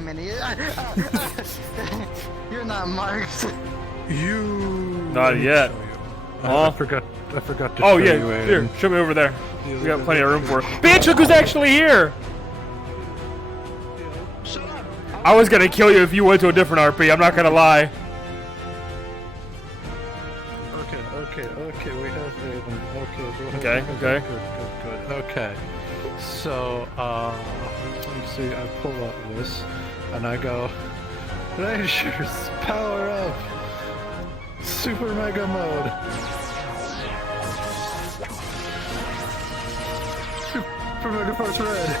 minute. You're not Marx. Not yet. I forgot to Oh show yeah, you here, show me over there. We got plenty of room for it. Bitch, look who's actually here! Shut up. I was gonna kill you if you went to a different RP, I'm not gonna lie. Okay, we have Aiden. Okay. Good. Okay. So, let me see, I pull up this, and I go, Rangers, power up! Super Mega Mode! Super Mega Force Red!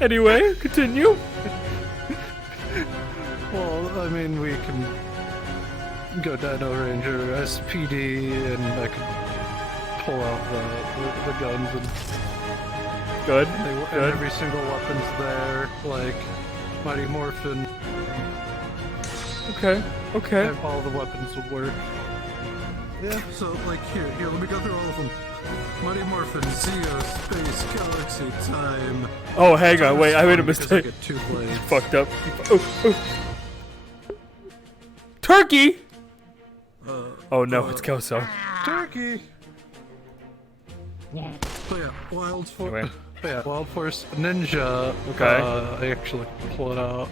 Anyway, continue. Well, I mean, we can go Dino Ranger, SPD, and I can pull out the guns and Good. and every single weapon's there, like Mighty Morphin. Okay. And all the weapons will work. Yeah, so like here, let me go through all of them. Mighty Morphin, Zeo, Space, Galaxy, Time. Oh, hang on, wait, I made a Because I mistake. get 2 blades. Fucked up. Oh. Turkey! Oh no, it's Kelso. Turkey! So yeah, Wild Force. Anyway. Yeah, Wild Force Ninja. Okay. I actually pull it out.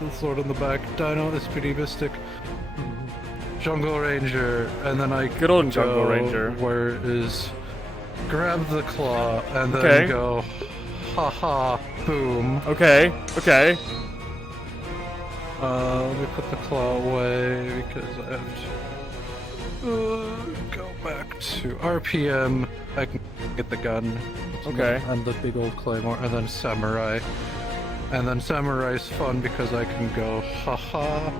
The sword in the back. Dino, SPD Mystic. Jungle Ranger, and then I Good old Jungle go Ranger. where is grab the claw and then Okay. go haha boom. Okay. Let me put the claw away because I have to go back to RPM. I can get the gun. Okay. And the big old claymore, and then samurai. And then samurai's fun because I can go haha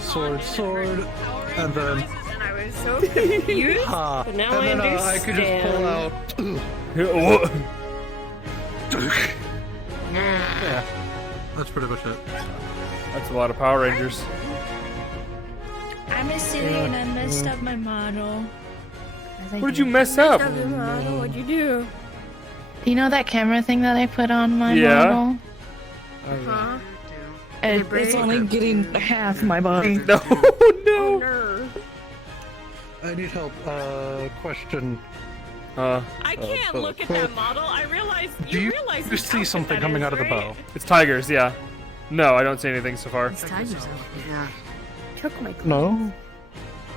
sword, and then And I was so confused. ha, But now and I then I could just pull out. Yeah, that's pretty much it. That's a lot of Power Rangers. I'm a silly and I messed up my model. What did you mess up? What'd you do? You know that camera thing that I put on my Yeah. model? Huh? And it break? it's only getting half my body. No, no. No. I need help. Question. I can't look at that model. I realize you realize you see something coming out of the bow? It's tigers, yeah. No, I don't see anything so far. It's tigers. Yeah. Took my No,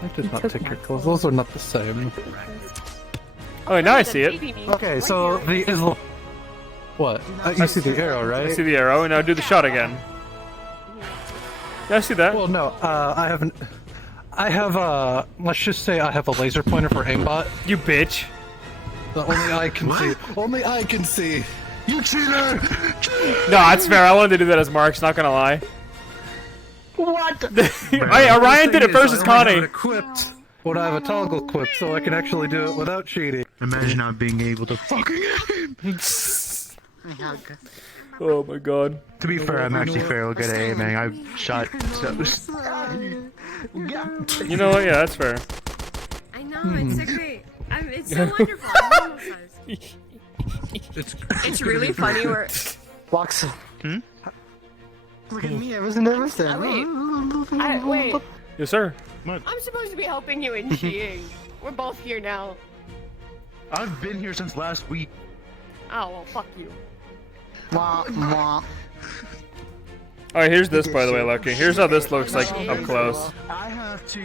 I did not take your clothes. Those are not the same. Oh, now I see it. Okay, so the Islam. What? You see the arrow, right? I see the arrow, and now do the shot again. Yeah, I see that. Well, no, I haven't. I have let's just say I have a laser pointer for aimbot. You bitch. That only I can see. Only I can see. You cheater! No, that's fair. I wanted to do that as Marx, not gonna lie. What? Hey, Orion did it first as Connie. Equipped. When I have a toggle equipped, so I can actually do it without cheating. Imagine not being able to fucking aim. Oh my god. To be fair, I'm actually fairly good at aiming. I've shot so. You know what? Yeah, that's fair. I know, it's so great. It's so wonderful. I'm almost it's really funny where. Box. Look at me, I was nervous there. Wait, Yes, sir. I'm supposed to be helping you in cheating. We're both here now. I've been here since last week. Oh, well, fuck you. Mwah, mwah. Alright, here's this, by the way, Lucky. Here's how this looks like up close. I have to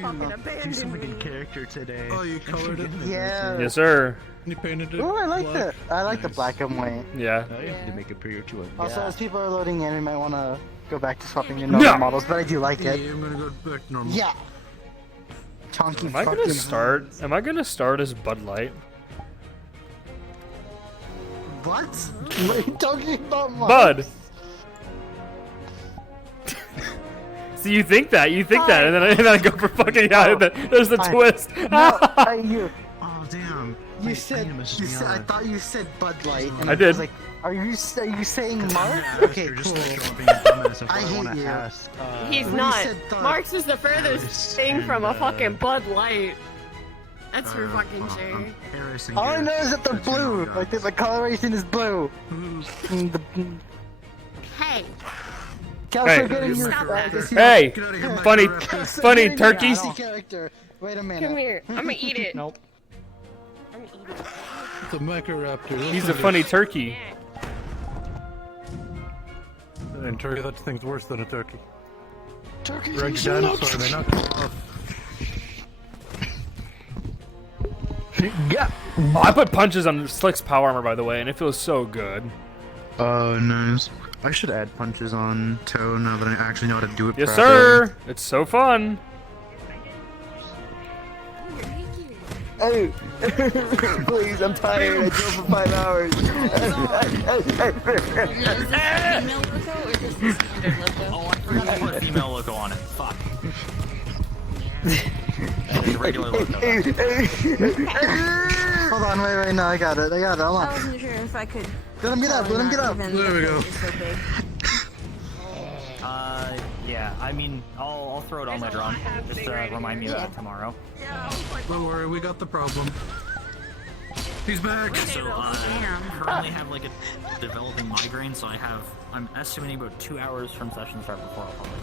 do something in character today. Oh, you colored it? Yeah. Yes, sir. You painted it? Oh, I like that. I like the black and white. Yeah. I have to make it prettier too. Also, as people are loading in, we might want to go back to swapping your normal models, but I do like Yeah, it. I'm gonna go back to normal. Yeah. Chonky Am I gonna fucking- start? Am I gonna start as Bud Light? What? What are you talking about, Mark? Bud! So you think that, and then I go for fucking yeah, and then there's the twist. No, you. Oh damn. You said. I thought you said Bud Light. And I did. was like, are you saying Mark? Okay, You're just cool. being a dumbass. I hate wanna you. ask. He's when you not. said Thudd- Marx is the furthest thing from a fucking Bud Light. That's for fucking sure. All I know is that they're blue. Like the coloration is blue. The, Hey, Kelso Hey. getting your. Stop that. Hey, funny, Kelso funny getting your turkeys. PC character. Wait a minute. come here. I'm gonna eat it. Nope. I'm gonna eat it. The Mecha-Raptor. He's a funny turkey. And turkey, that thing's worse than a turkey. Turkey. Reg dinosaur, they knock it off. Yeah. Oh, I put punches on Slick's power armor, by the way, and it feels so good. Oh, nice. I should add punches on Toe now that I actually know how to do it Yes, properly. sir. It's so fun. Hey, please, I'm tired. I drove for 5 hours. Oh, I forgot to put a female logo on it. Fuck. It's regular logo. Hold on, wait, no, I got it, hold I on. wasn't sure if I could. Let him get up, let him get up. There we go. So big. Yeah, I mean, I'll throw it on later on. Just remind me of that tomorrow. Don't worry, we got the problem. He's back! So, currently have like a developing migraine, so I'm estimating about 2 hours from session start before I'll publish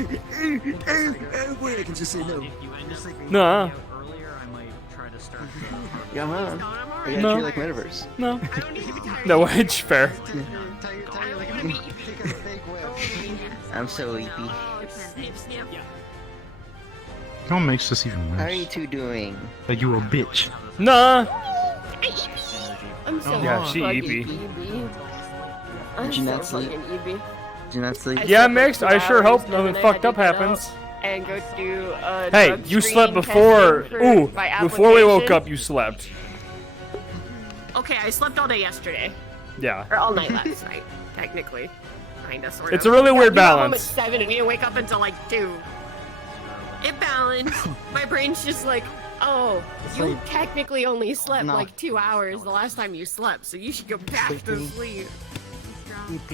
it. Wait, I can just say no. If you end up figuring Nah. it out earlier, I might try to start. Yeah, man. I got No. you like Metaverse. No. No, it's fair. I'm so sleepy. What makes this even How are you worse? two doing? Like you a bitch. Nah. I'm so Yeah, she fucking eepy. I'm Did you not so sleep? fucking eepy. Did you not sleep? Yeah, slept mixed. for I 2 sure hours, hope and nothing then I fucked had up to get happens. And go do Hey, drug you screening slept before. testing for Ooh, my before we woke application. up, you slept. Okay, I slept all day yesterday, Yeah. or all night last night, technically, kinda, sort of. It's a really weird We got home at balance. 7 and we didn't wake up until like 2. It balanced. My brain's just like, oh, you Sleep. technically only slept No. like 2 hours the last time you slept, so you should go back to sleep.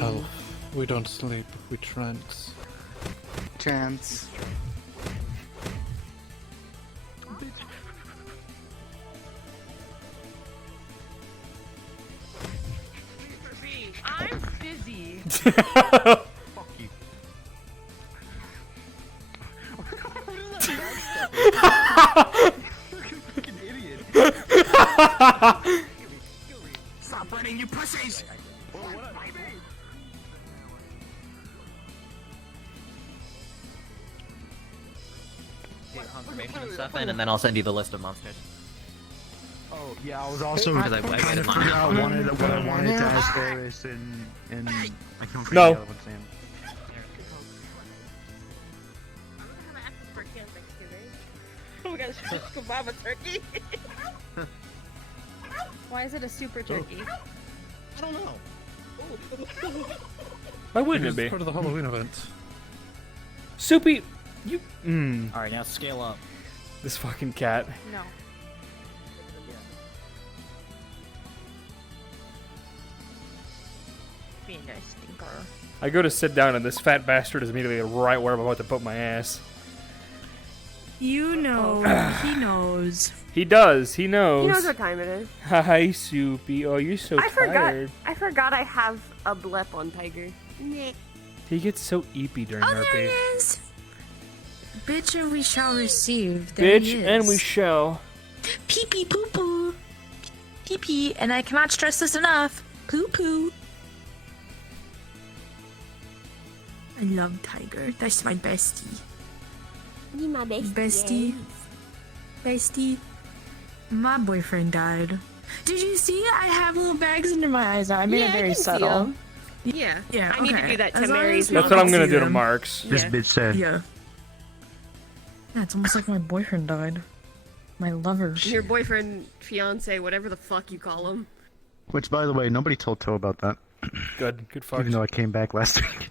Oh, we don't sleep, we trance. Chance. I'm busy. Stop running, you pussies! Confirmation and stuff in, and then I'll send you the list of monsters. Oh, yeah, I was also Because I trying to get figure out mine. what I wanted to ask Eris and I can't forget No. the other one's name. Oh my gosh, kebab turkey. Why is it a super turkey? I don't know. Why wouldn't it It's be? part of the Halloween event. Soupy, you. Alright, now scale up. This fucking cat. No. Be a nice stinker. I go to sit down and this fat bastard is immediately right where I'm about to put my ass. You know, he knows. He does. He knows. He knows what time it is. Hi, Soupy. Oh, you're so I forgot. tired. I forgot I have a blip on Tiger. He gets so eepy during Oh, there RP. he is. Bitch, and we shall receive. There he Bitch, is. and we shall. Pee pee poo poo. Pee pee, and I cannot stress this enough. Poo poo. I love Tiger. That's my bestie. You my Bestie. Bestie. My boyfriend died. Did you see? I have little bags under my eyes now. I made Yeah, it I very can see subtle. 'em. Yeah. Yeah, I need to okay. do that As to long Mary's as That's you what I'm can gonna see do to them. Marks. This Yeah. bitch said. Yeah. Yeah, it's almost like my boyfriend died. My lover. Your boyfriend, fiance, whatever the fuck you call him. Which, by the way, nobody told Toe about that. Good. Good fuck. Even though I came back last week.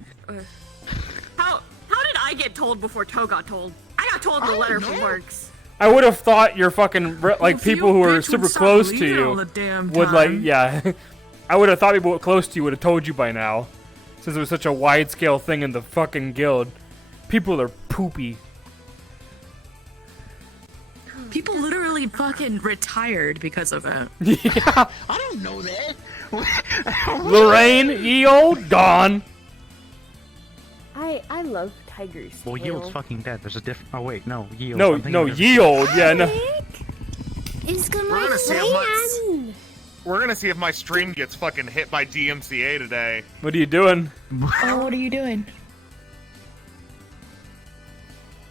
How did I get told before Toe got told? I got told in a letter from Marx. I would have thought your fucking like Well, if people you who are bitch would super stop close to bleeding all you the damn would like time. yeah. I would have thought people close to you would have told you by now, since it was such a wide scale thing in the fucking guild. People are poopy. literally fucking retired because of it. Yeah. I don't know that. Lorraine, ye old gone. I love tigers. Well, Yield's fucking dead. There's a different. Oh wait, no, Yield. No, I'm thinking no, of- ye old. Yeah, no. It's We're gonna see if my man. we're gonna see if my stream gets fucking hit by DMCA today. What are you doing? Oh, what are you doing?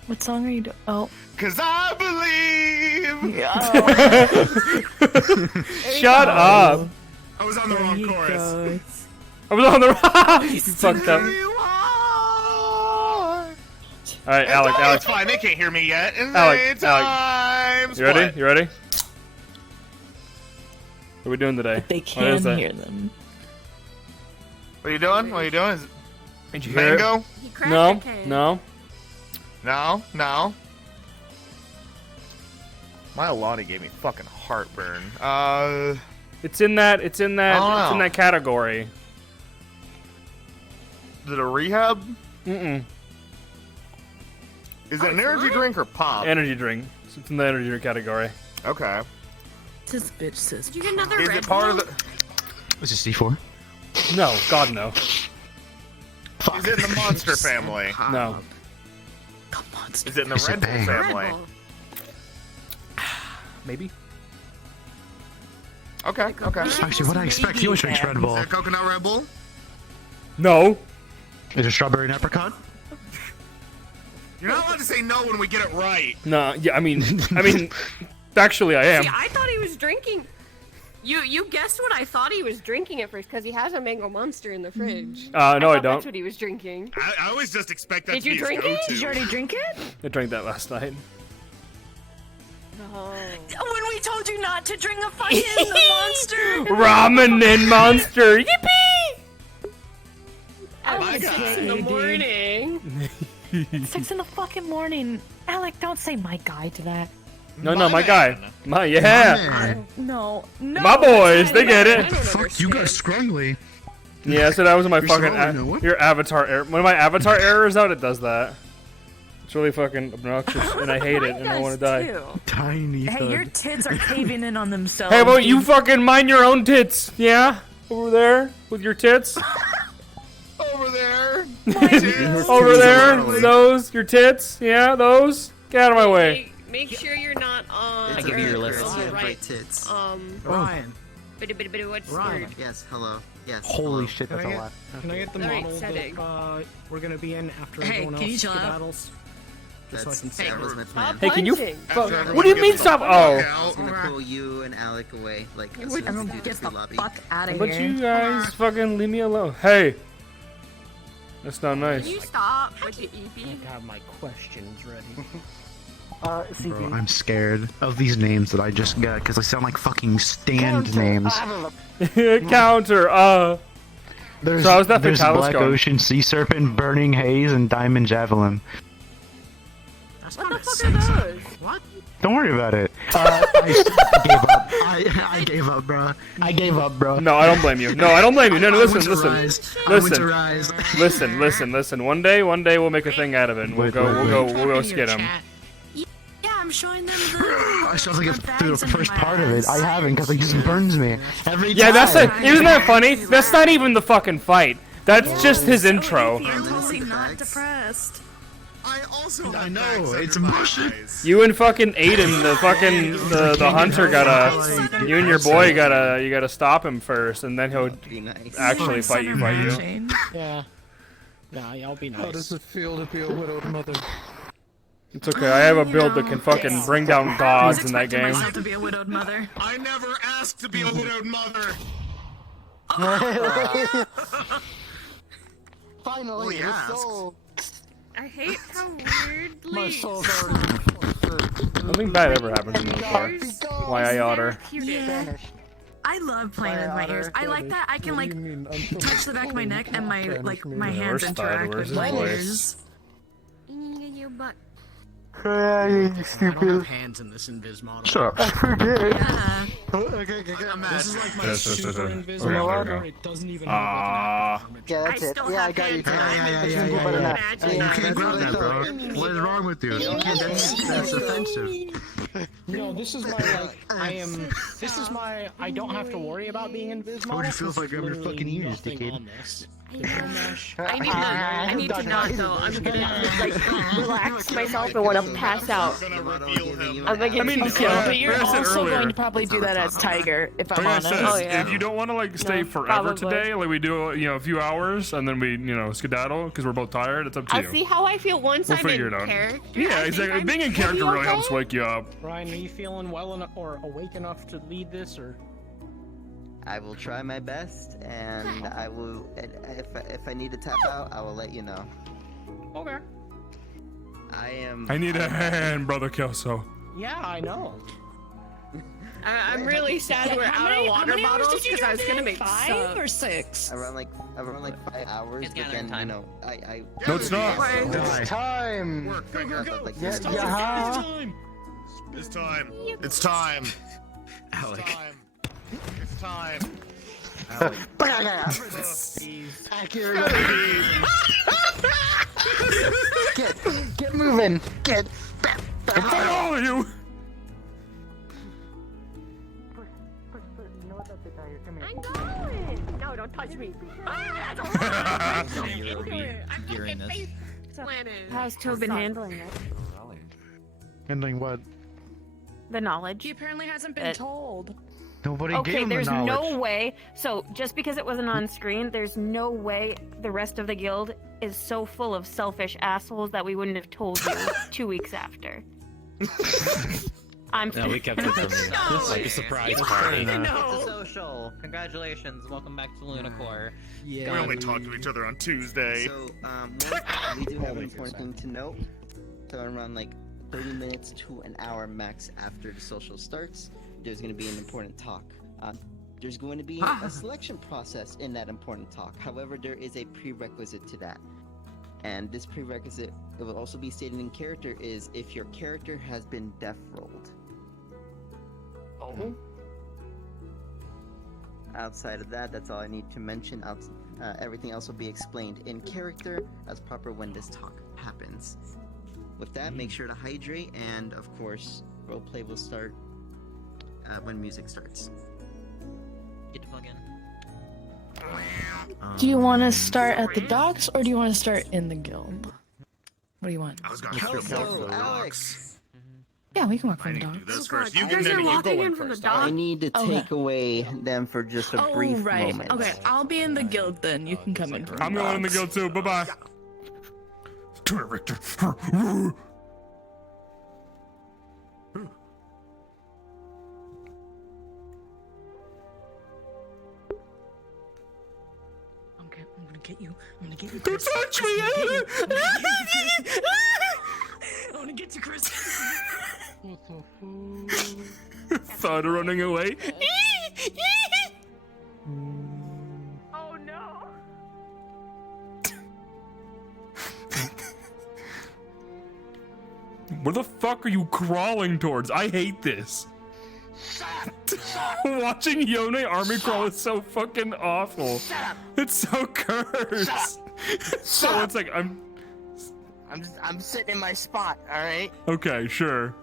What song are you doing? Oh. Cause I believe. Shut up. I was on the wrong chorus. I was on the wrong. You fucked up. All right, Alec. It's fine. They can't hear me yet. Alec, Alec. You ready? You ready? What are we doing today? They What is can that? hear them. What are you doing? What are you doing? Is it Did you hear it? mango? He cracked No, the cake. no. No, no. My Alani gave me fucking heartburn. It's in that. It's in that. I don't It's in know. that category. Is it a rehab? Mm-mm. Is it an energy drink or pop? Energy drink. It's in the energy drink category. Okay. This bitch says. Did you get another Is Red it part Bull? of the? This is C4. No, God no. Is it in the monster family? No. Is it in the Is it Red Bull bang? Red family? Bull. Maybe. Okay. Okay. Actually, what I expect, he always drinks Red Bull. Is it coconut Red Bull? No. Is it strawberry and apricot? You're not allowed to say no when we get it right. No. Yeah. I mean. Actually, I am. See, I thought he was drinking. You guessed what I thought he was drinking at first because he has a mango monster in the fridge. No, I thought don't. That's what he was drinking. I always just expect that Did to be you drink his it? go-to. Did you already drink it? I drank that last night. Oh. When we told you not to drink a fucking monster. Ramen and monster. Yippee! At 6 in the morning. 6 in the fucking morning. Alec, don't say my guy to that. No, my guy. Yeah. No. My boys, they get it. Fuck, you got scrungly. Yeah, so that was my You're fucking slowly, no what? your avatar error. When my avatar error is out, it does that. It's really fucking obnoxious, and I hate it, and I want to die. Tiny Hey, your Thudd. tits are caving in on themselves. Hey, well, you dude. fucking mind your own tits, yeah? Over there with your tits. Over there. Over there, those your tits, yeah, those. Get out of my way. Make sure you're not on. I give you your or list. on the right. tits. Ryan. What's the Ryan. word? Yes, hello. Yes. Holy shit, that's a Can I lot. Can I get the Alright, model setting. that we're gonna be in after Hey, everyone can you else chill out? skedaddles? Just so I That's, can see that was my plan. Stop Hey, can you? punching. What do you mean stop? Oh, I was gonna pull you and Alec away, like, as soon as we do Get the the free lobby. fuck out of but here. you guys fucking leave me alone. Hey, that's not nice. Can you stop with the EP? I have my questions ready. Bro, CP. I'm scared of these names that I just got because they sound like fucking stand names. Counter. There's, So how's that there's Fatalis Black going? Ocean, Sea Serpent, Burning Haze, and Diamond Javelin. What the fuck are those? Don't worry about it. I gave up. I gave up, bro. I gave up, bro. No, I don't blame you. No, I don't blame you. No, I went listen, to listen, Rise. I went to listen, Rise. listen. One day we'll make a thing out of it. And we'll go skid him. Yeah, I'm showing them the. I still have to get through the first part of it. I haven't because it just burns me every Yeah, time. that's it. Isn't that funny? That's not even the fucking fight. That's just his intro. You're totally not depressed. I also. I know, it's bullshit. You and fucking Aiden, the hunter gotta. You and your boy gotta stop him first, and then he'll Be nice. actually fight you. Yeah. Nah, y'all be nice. How does it feel to be a widowed mother? It's okay. I have a build that can fucking bring down gods in that game. Myself to be a widowed mother. I never asked to be a widowed mother. Finally, We the asked. soul. I hate how weirdly. My soul's already Nothing bad ever happens in those parts. Why I otter. Yeah. vanished. I love playing with my ears. I like that I can like touch the back of my neck and my hands Where's Thudd? interact Where's with his my voice? ears. You butt. Yeah, you I don't have stupid. hands in this invis model. Shut up. I forget. Yeah. Okay. This is like my Yes, super yes. invis Okay, model. there we go. It doesn't even have like an active armor. Yeah, that's I it. still Yeah, I have got you. hands and I'm Yeah. imagine You that. can't do that, bro. That's What is wrong with you? That's offensive. No, this is my like this is my I don't have to worry about being invis model. It feels like I'm your literally fucking ears, nothing dickhead. on this. There's no mesh. I need to not though. I'm gonna Like, relax myself and want to pass out. I'm gonna reveal him. I'm like, I mean, okay, yeah, but you're like I said also earlier, going to probably do that as Tiger, if I'm Like I honest. said, if you don't want to like stay No, forever probably. today, like we do, a few hours, and then we, skedaddle because we're both tired. It's up to I'll you. see how I feel once We'll I'm figure in it out. character. I Yeah, think exactly. I'm Being in character pretty really helps okay. wake you up. Ryan, are you feeling well enough or awake enough to lead this, or? I will try my best, and I will. If I need to tap out, I will let you know. Okay. I need a hand, brother Kelso. Yeah, I know. I'm really sad we're out of water bottles because I was gonna make 5 or 6? Around like 5 hours, but then you know, I. No, it's not. It's time. Go. Yeah. It's time. It's time. Alec. It's time. Get moving. Get. In front of all of you. I'm going. No, don't touch me. During this. How's Tobin handling it? Handling what? The knowledge. He apparently hasn't been That- told. Nobody Okay, gave him the there's knowledge. no way. So just because it wasn't on screen, there's no way the rest of the guild is so full of selfish assholes that we wouldn't have told you 2 weeks after. I'm. No, we kept it from you. Like a surprise party. It's a social. Congratulations. Welcome back to Lunacore. We only talk to each other on Tuesday. So, we do have an important thing to note. So around like 30 minutes to an hour max after the social starts, there's going to be an important talk. There's going to be a selection process in that important talk. However, there is a prerequisite to that. And this prerequisite, it will also be stated in character, is if your character has been death rolled. Oh. Outside of that, that's all I need to mention. Everything else will be explained in character as proper when this talk happens. With that, make sure to hydrate, and of course, roleplay will start when music starts. Get the plug in. Do you want to start at the docks or do you want to start in the guild? What do you want? I was gonna kill Hello, the Alex. Yeah, we can walk from I the need to do docks. this first. You Guys can are you walking go in in from the first. dock. I need to Okay. take away them for just a brief right. moment. Okay, I'll be in the guild then. You can come in. I'm going in the guild too. Bye bye. Come here, Victor. Okay, I'm gonna get you. I'm gonna get you. Don't touch me! I wanna get you, Chris. Thudd running away. Oh no. Where the fuck are you crawling towards? I hate this. Watching Yone army crawl is so fucking awful. It's so cursed. So it's like I'm sitting in my spot. All right. okay, sure.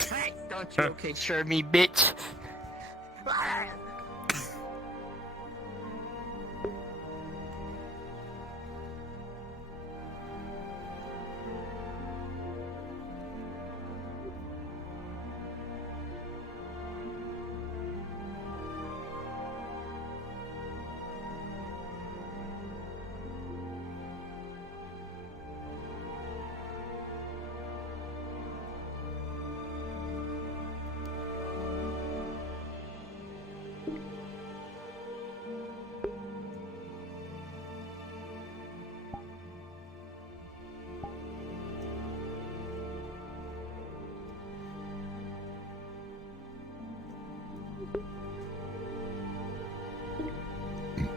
Hey, don't you okay, sure me, bitch.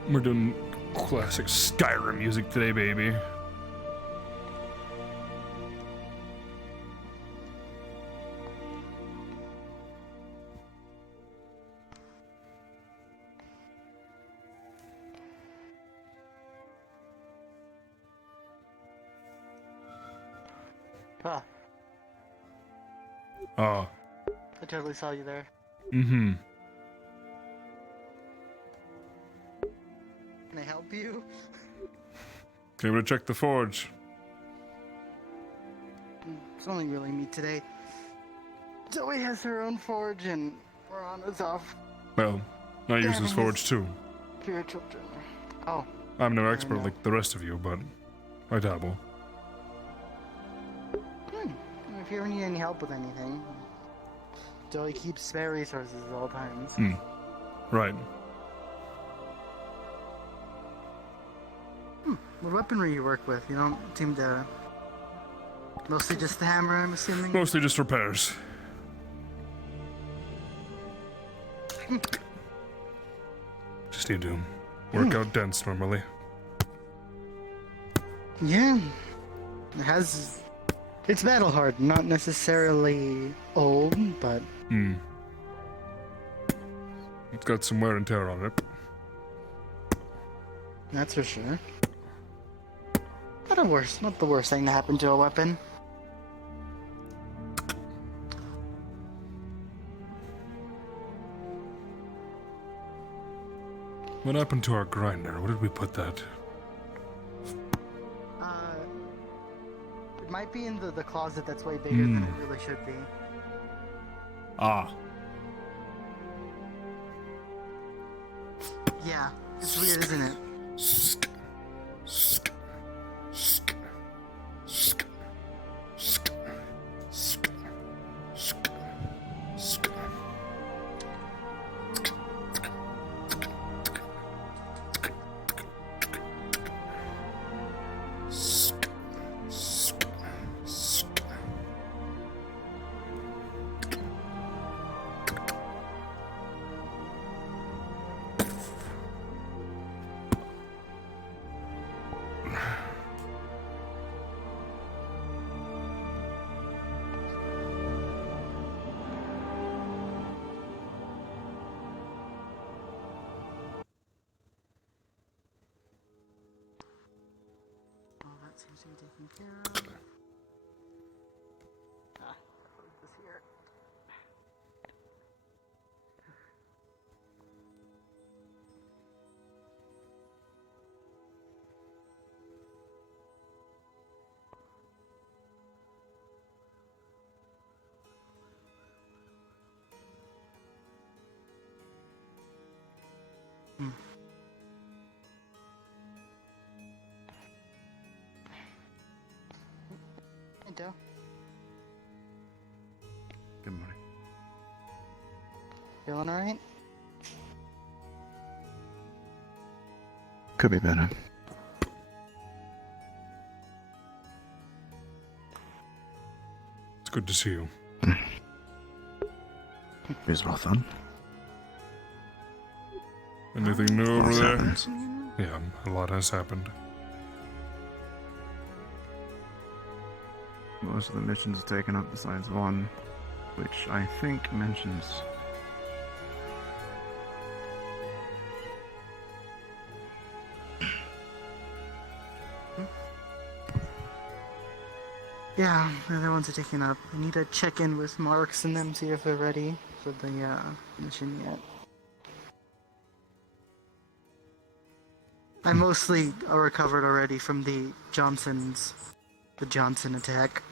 We're doing classic Skyrim music today, baby. Ah, Oh. I totally saw you there. Mm-hmm. Can I help you? Came to check the forge. It's only really me today. Zoe has her own forge, and Morana's off Well, I use having this his forge too. spiritual journey. Oh, I'm no I expert know. like the rest of you, but I dabble. If you ever need any help with anything, Zoe keeps spare resources at all times. Hmm. Right. What weaponry you work with? You don't seem to... Mostly just the hammer, I'm assuming? Mostly just repairs. Just need to work out dents normally. Yeah. It has... It's battle hard, not necessarily old, but... Hmm. It's got some wear and tear on it. That's for sure. Not the worst thing to happen to a weapon. What happened to our grinder? Where did we put that? It might be in the closet that's way bigger than it really should be. Ah. Yeah, it's weird, isn't it? That seems to be taken care of. Put this here. Hey, Joe. Good morning. Feeling alright? Could be better. It's good to see you. Here's well done. Anything new over What's there? happened? Yeah, a lot has happened. Most of the missions are taken up besides one, which I think mentions... Yeah, the other ones are taken up. I need to check in with Marx and them, see if they're ready for the mission yet. I mostly are recovered already from the Johnson attack.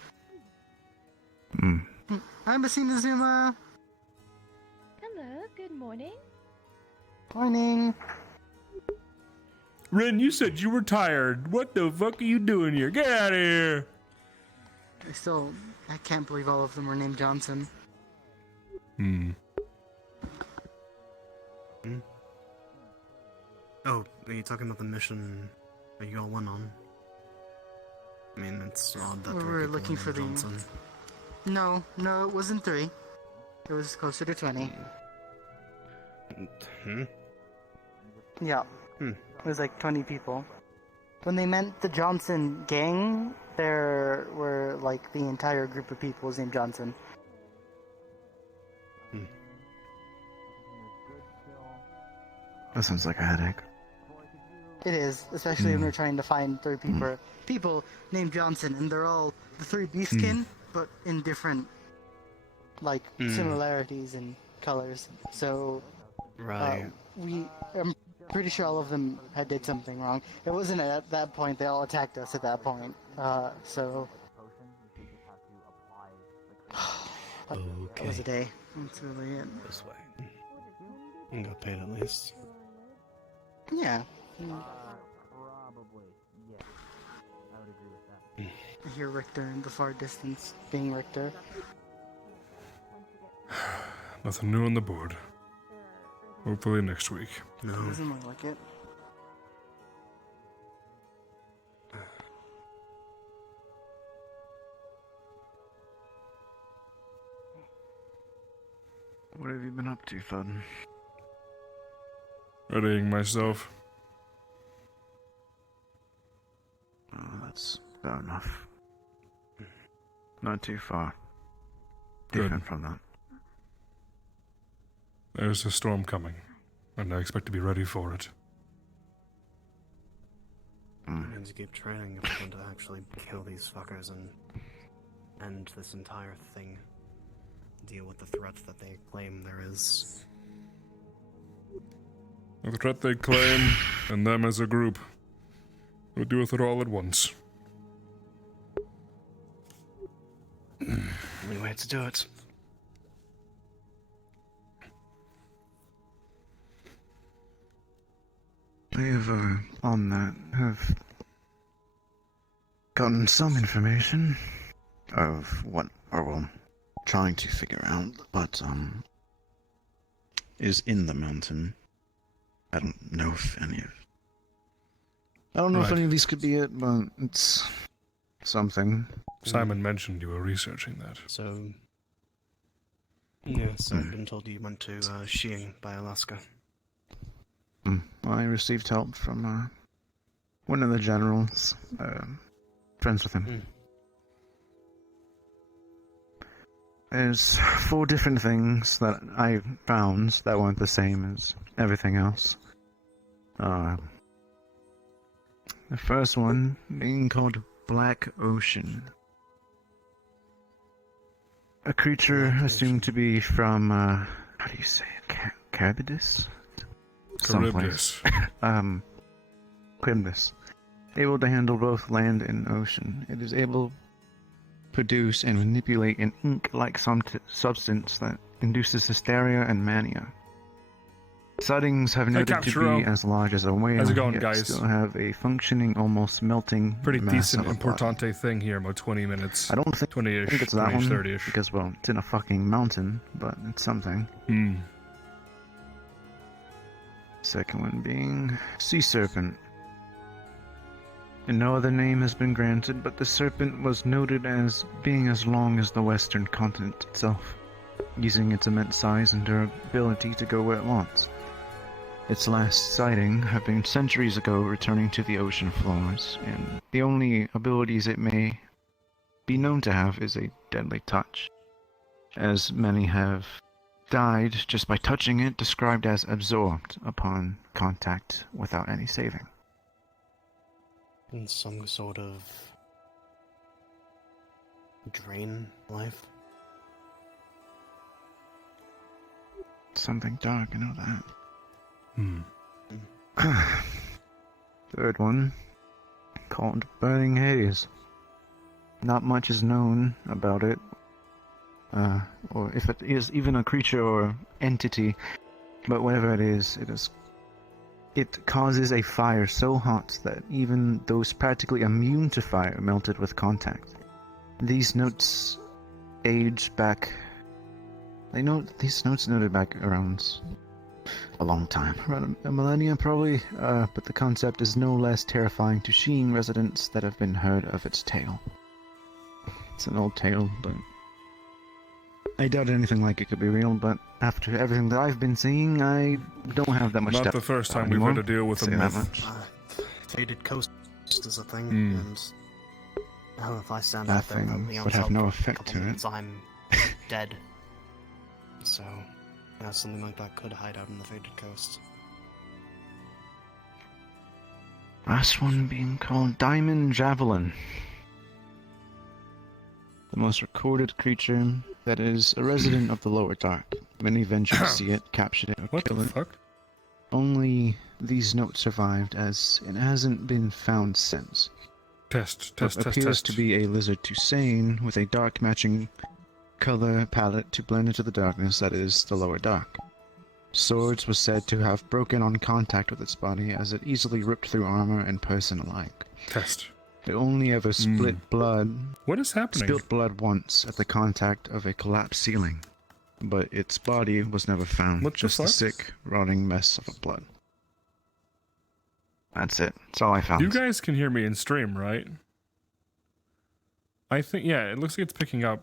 Hi, Messina Zuma. Hello, good morning. Morning. Ren, you said you were tired. What the fuck are you doing here? Get out of here! I can't believe all of them were named Johnson. Oh, are you talking about the mission that you all went on? I mean, it's odd that We three were people looking were for named Johnson. No, it wasn't 3. It was closer to 20. Yeah. It was like 20 people. When they meant the Johnson gang, there were like the entire group of people was named Johnson. That sounds like a headache. It is, especially when we're trying to find three people named Johnson, and they're all the three beastkin, but in different, like, similarities and colors. So, I'm pretty sure all of them had did something wrong. It wasn't at that point, they all attacked us at that point. So... That was a day. That's really it. This way. I got paid at least. Yeah. Probably. Yeah. I would agree with that. I hear Richter in the far distance being Richter. Nothing new on the board. Hopefully next week. No. Doesn't look like it. What have you been up to, Thudd? Readying myself. Oh, that's fair enough. Not too far. Different from that. There's a storm coming, and I expect to be ready for it. We need to keep training if we're going to actually kill these fuckers and end this entire thing. Deal with the threat that they claim there is. The threat they claim, and them as a group. We'll deal with it all at once. Only way to do it. We've, on that, have gotten some information of what, or well, trying to figure out, but, is in the mountain. I don't know if any of... I don't know if any of these could be it, but it's something. Simon mentioned you were researching that. So... Yes, I've been told you went to, Skiing by Alaska. I received help from, one of the generals, friends with him. There's 4 different things that I found that weren't the same as everything else. The first one being called Black Ocean. A creature assumed to be from, how do you say it? Charybdis? Charybdis. Charybdis. Able to handle both land and ocean. It is able to produce and manipulate an ink-like substance that induces hysteria and mania. Sightings have noted to be as large as a whale. How's it going, yet guys? Still have a functioning, almost melting Pretty mass decent of blood. importante thing here, about 20 minutes. I don't think, 20-ish, I think it's that 20-ish, one, 30-ish. because, well, it's in a fucking mountain, but it's something. Second one being Sea Serpent. And no other name has been granted, but the serpent was noted as being as long as the western continent itself, using its immense size and durability to go where it wants. Its last sighting happened centuries ago, returning to the ocean floors, and the only abilities it may be known to have is a deadly touch, as many have died just by touching it, described as absorbed upon contact without any saving. In some sort of drain life. Something dark, I know that. Third one, called Burning Haze. Not much is known about it, or if it is even a creature or entity, but whatever it is, it causes a fire so hot that even those practically immune to fire melted with contact. These notes age back... These notes noted back around a long time, around a millennia probably, but the concept is no less terrifying to Skiing residents that have been heard of its tale. It's an old tale, but I doubt anything like it could be real, but after everything that I've been seeing, I don't have that much Not depth the first time anymore. we've had to deal with a Say that myth. much. Faded Coast is a thing, Mm. and hell, if I stand That out there without thing being would able have to no help for a effect couple to it. minutes, I'm dead. So, yeah, something like that could hide out in the Faded Coast. Last one being called Diamond Javelin. The most recorded creature that is a resident of the lower dark. Many ventured to see it, captured it, or kill it. Fuck? Only these notes survived, as it hasn't been found since. Test. Appears to be a lizard Tusane with a dark matching color palette to blend into the darkness that is the lower dark. Swords was said to have broken on contact with its body, as it easily ripped through armor and person alike. Test. It only ever split blood. What is happening? Spilled blood once at the contact of a collapsed ceiling, but its body was never found. What just the a fuck? sick, rotting mess of blood. That's it. That's all I found. You guys can hear me in stream, right? I think, yeah, it looks like it's picking up.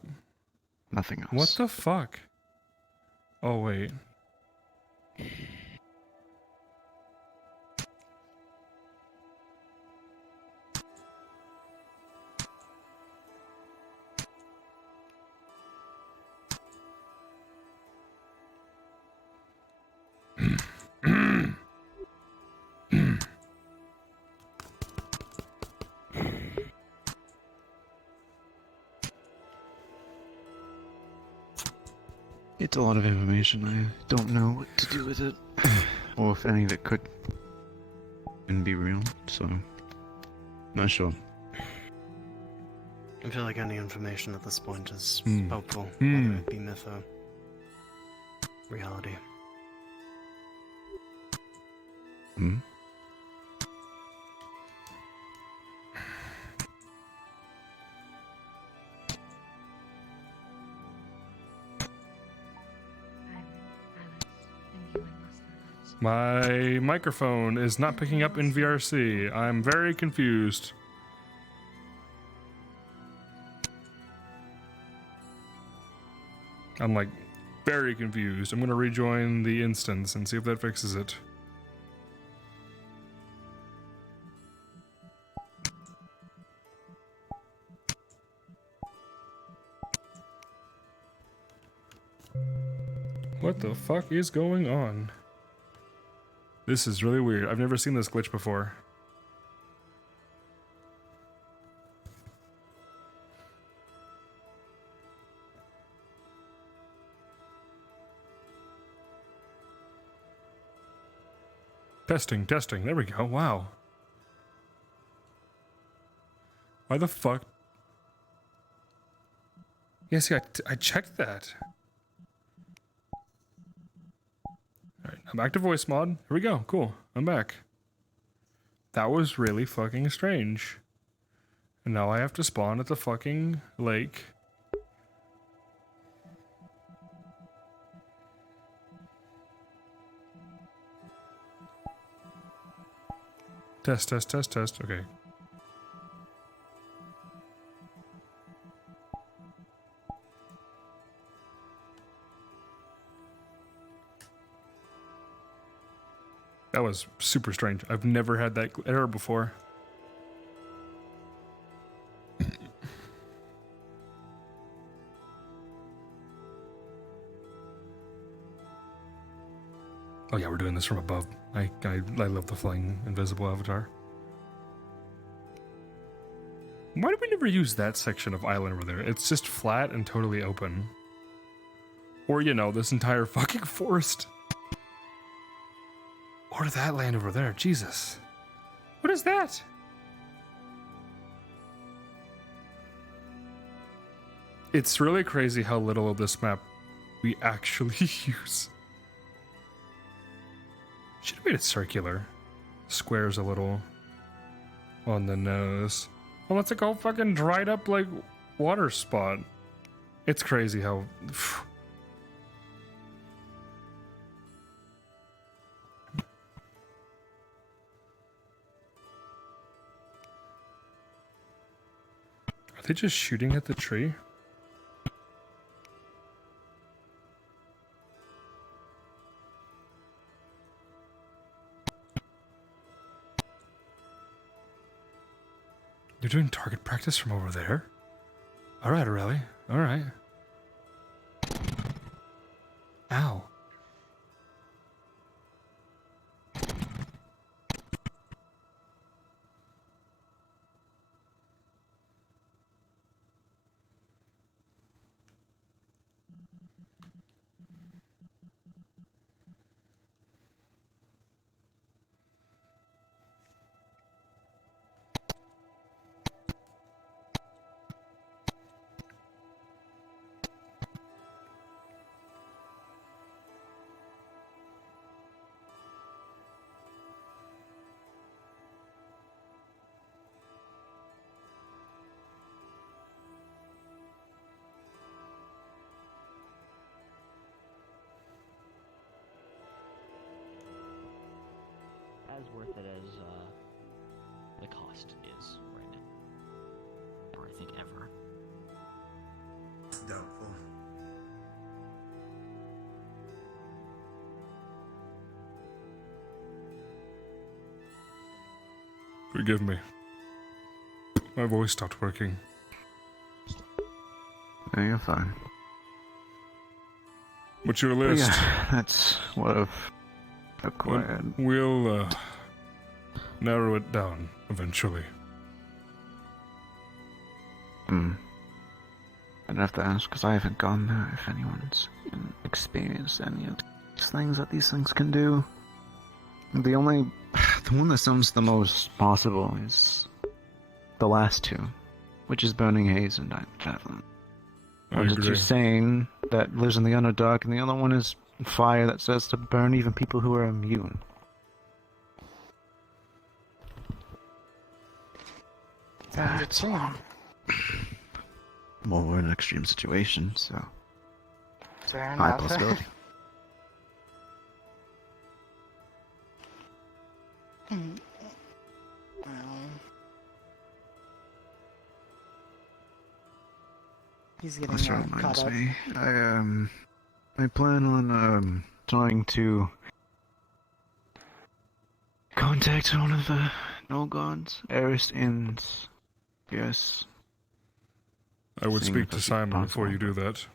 Nothing else. What the fuck? Oh, wait. It's a lot of information. I don't know what to do with it, or if any of it could and be real. So, not sure. I feel like any information at this point is hopeful, Hmm. whether it be myth or reality. Hmm. My microphone is not picking up in VRC. I'm very confused. I'm like very confused. I'm gonna rejoin the instance and see if that fixes it. What the fuck is going on? This is really weird. I've never seen this glitch before. Testing. There we go. Wow. Why the fuck? Yeah, see, I checked that. Alright, I'm back to voice mod. Here we go. Cool. I'm back. That was really fucking strange. And now I have to spawn at the fucking lake. Test. Okay. That was super strange. I've never had that error before. Oh yeah, we're doing this from above. I love the flying invisible avatar. Why did we never use that section of island over there? It's just flat and totally open. Or, you know, this entire fucking forest. Or that land over there. Jesus. What is that? It's really crazy how little of this map we actually use. Should have made it circular. Squares a little on the nose. Well, that's like a whole fucking dried up, like, water spot. It's crazy how... Are they just shooting at the tree? You're doing target practice from over there? Alright, Aurelie. Alright. Ow. as worth it as the cost is right now. Or I think ever. Doubtful. Forgive me. My voice stopped working. No, you're fine. What's your But list? yeah, that's what I've acquired. We'll narrow it down eventually. I'd have to ask, because I haven't gone there, if anyone's experienced any of these things that these things can do. The one that sounds the most possible is the last two, which is Burning Haze and Javelin. I One's a agree. Toussaint that lives in the Underdark, and the other one is fire that says to burn even people who are immune. Sounds extreme. Well, we're in an extreme situation, so Fair high enough. possibility. He's getting That caught reminds up. me. I plan on trying to contact one of the no gods, Eris and yes. I would Seeing speak if to that's Simon before possible. you do that.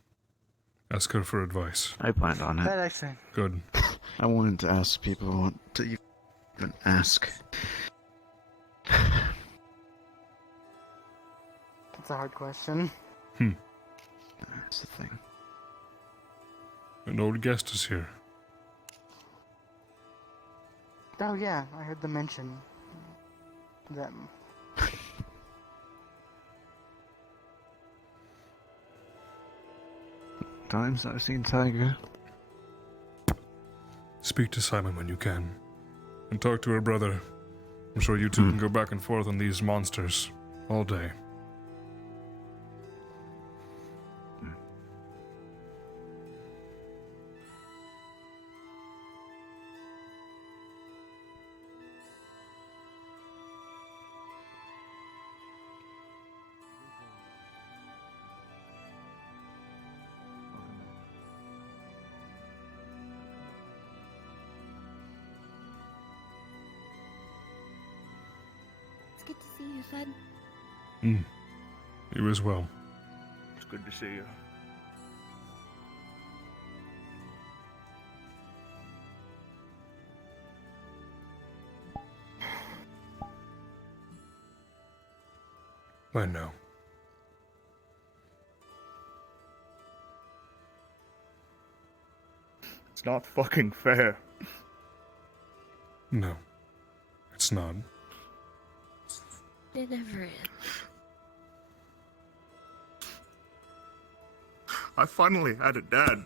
Ask her for advice. I planned on it. That actually. Good. I wanted to ask people to even ask. That's a hard question. That's the thing. An old guest is here. Oh yeah, I heard them mention them. Times I've seen Tiger. Speak to Simon when you can. And talk to her brother. I'm sure you two can go back and forth on these monsters all day. It's good to see you, Thudd. You as well. It's good to see you. I know. It's not fucking fair. No. It's not. It never is. I finally had a dad.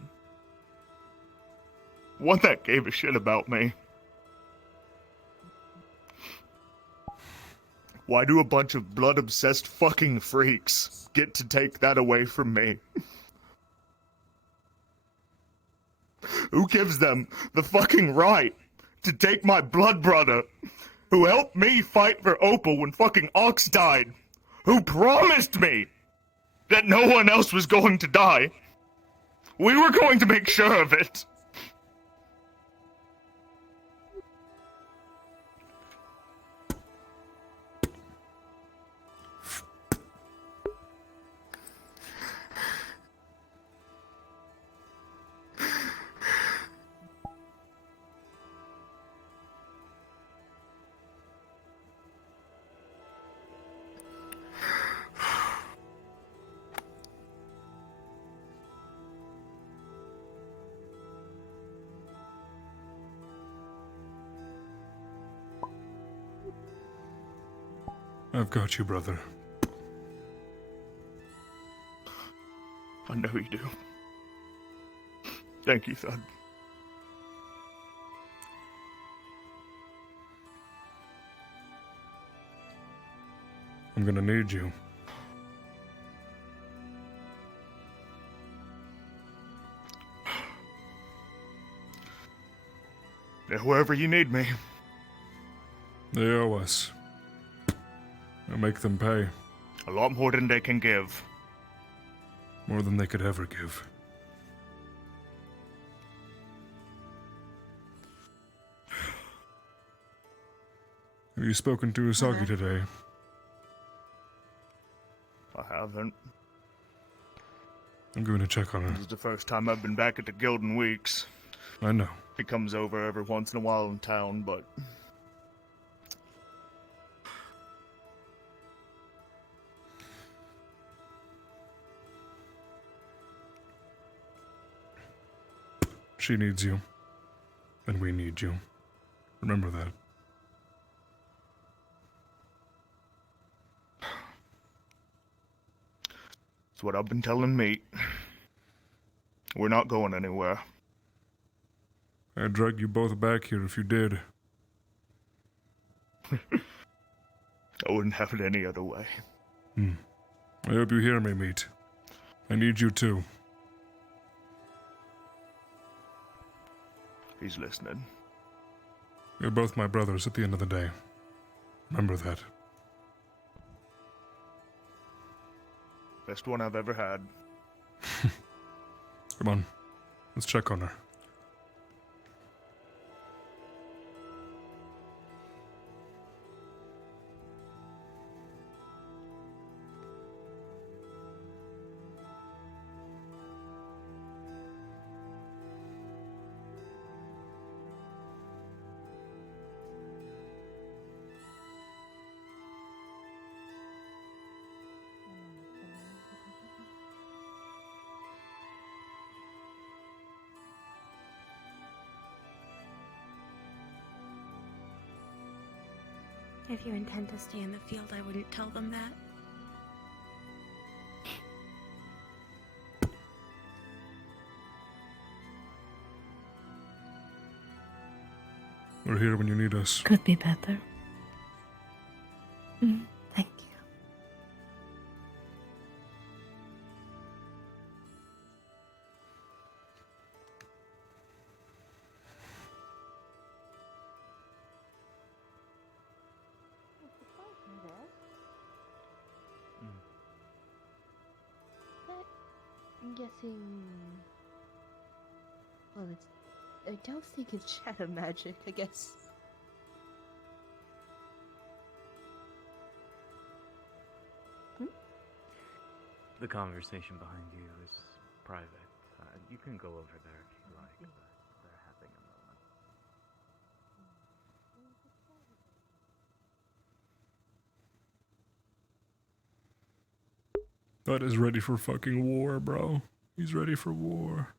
One that gave a shit about me. Why do a bunch of blood-obsessed fucking freaks get to take that away from me? Who gives them the fucking right to take my blood brother, who helped me fight for Opal when fucking Ox died, who promised me that no one else was going to die? We were going to make sure of it. I've got you, brother. I know you do. Thank you, Thudd. I'm gonna need you. Yeah, wherever you need me. They owe us. I'll make them pay. A lot more than they can give. More than they could ever give. Have you spoken to Usagi today? I haven't. I'm going to check on her. This is the first time I've been back at the guild in weeks. I know. He comes over every once in a while in town, but... She needs you. And we need you. Remember that. That's what I've been telling Meat. We're not going anywhere. I'd drag you both back here if you did. I wouldn't have it any other way. I hope you hear me, Meat. I need you too. He's listening. You're both my brothers at the end of the day. Remember that. Best one I've ever had. Come on. Let's check on her. If you intend to stay in the field, I wouldn't tell them that. We're here when you need us. Could be better. Thank you. I'm guessing. Well, it's. I don't think it's shadow magic, I guess. The conversation behind you is private. You can go over there if you like, but they're having a moment. Thudd is ready for fucking war, bro. He's ready for war.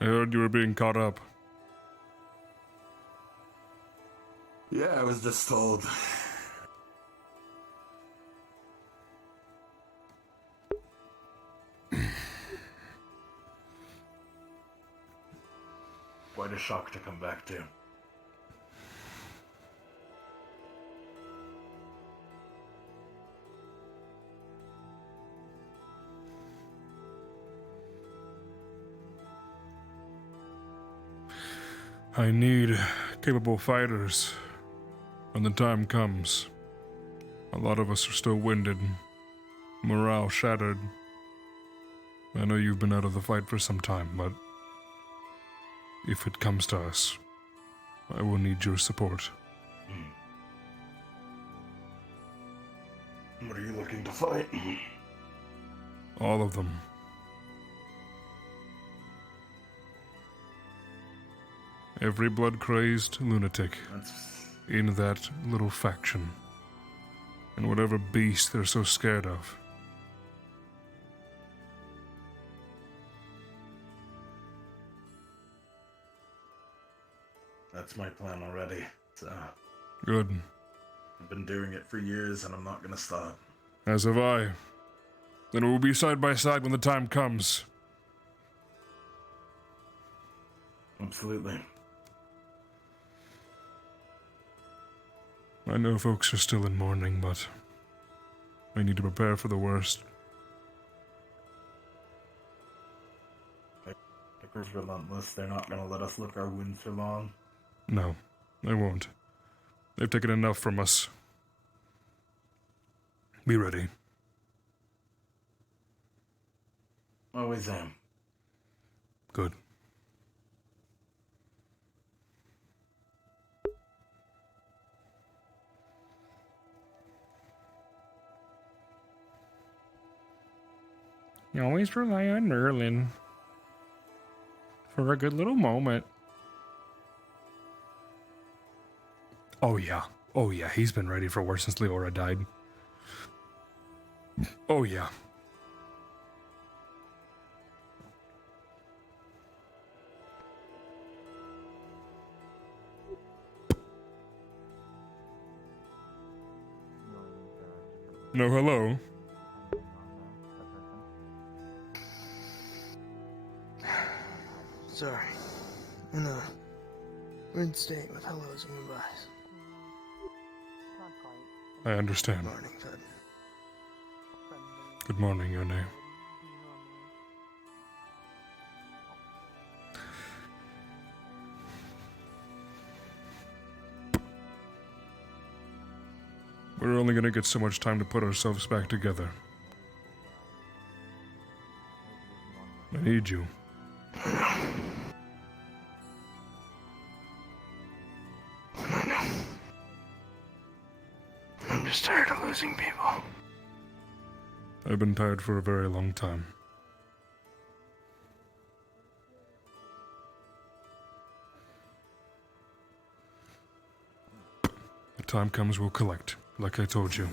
I heard you were being caught up. Yeah, I was just told. Quite a shock to come back to. I need capable fighters when the time comes. A lot of us are still winded, morale shattered. I know you've been out of the fight for some time, but if it comes to us, I will need your support. What are you looking to fight? All of them. Every blood-crazed lunatic in that little faction. And whatever beast they're so scared of. That's my plan already. So, Good. I've been doing it for years and I'm not gonna stop. As have I. Then we'll be side by side when the time comes. Absolutely. I know folks are still in mourning, but I need to prepare for the worst. Is relentless. They're not gonna let us lick our wounds for long. No, they won't. They've taken enough from us. Be ready. Always am. Good. You always rely on Merlin for a good little moment. Oh yeah. Oh yeah, he's been ready for war since Leora died. Oh yeah. No, hello. Sorry. In a weird state with hellos and goodbyes. I understand. Good morning, Thudd. Good morning, Yone. We're only gonna get so much time to put ourselves back together. I need you. I'm just tired of losing people. I've been tired for a very long time. The time comes, we'll collect, like I told you.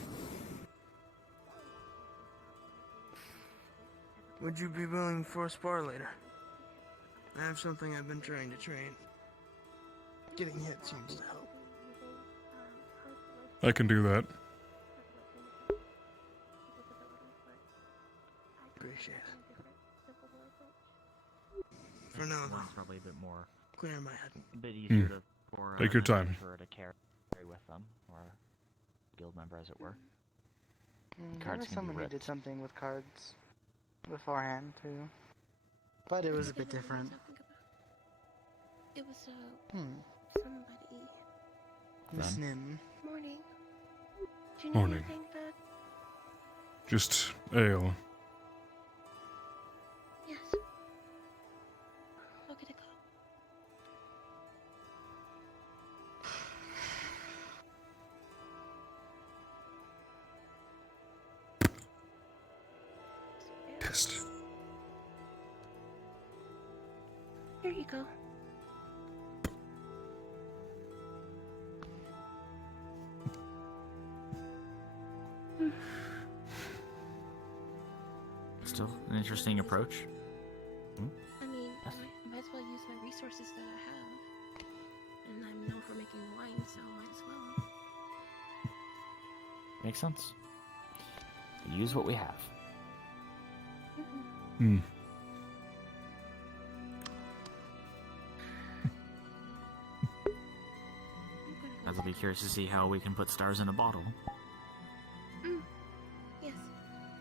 Would you be willing for a spar later? I have something I've been trying to train. Getting hit seems to help. I can do that. Appreciate it. For now, though. One's probably a bit more. Clear my head. A bit easier to for Take your time. for to carry with them, or guild member, as it were. There Cards was can be someone who ripped. did something with cards beforehand too, but it was a bit different. It was somebody. Miss Nim. Morning. Do you Morning. need anything, Thudd? Just ale. Yes. I'll get a cup. Pissed. Here you go. Still an interesting approach. I mean, I might as well use my resources that I have. And I'm known for making wine, so might as well. Makes sense. Use what we have. Hmm. I'll be curious to see how we can put stars in a bottle. Yes.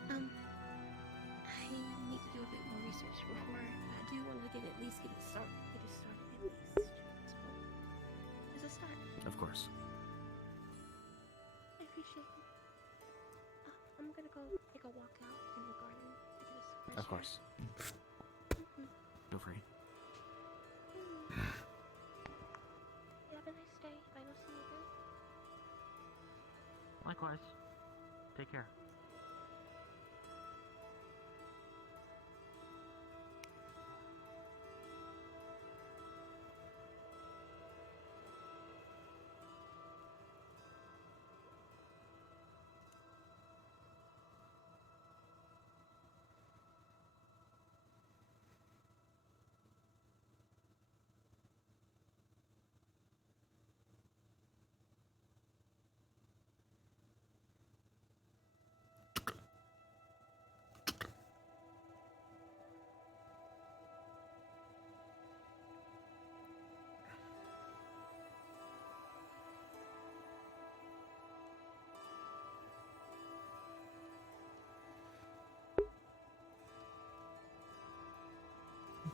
I need to do a bit more research before. I do want to get it started at least. As a start. Of course. I appreciate it. I'm gonna go take a walk out in the garden to get us fresh Of course. Feel free. Have a nice day. If I don't see you again. Likewise. Take care.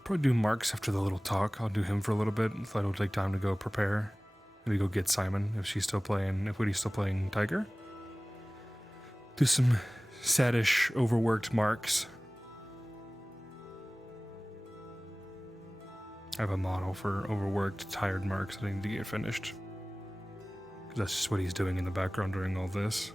Probably do Marx after the little talk. I'll do him for a little bit. Thought it'll take time to go prepare. Maybe go get Simon if she's still playing. If Woody's still playing Tiger. Do some saddish, overworked Marx. I have a model for overworked, tired Marx that I need to get finished. Because that's just what he's doing in the background during all this.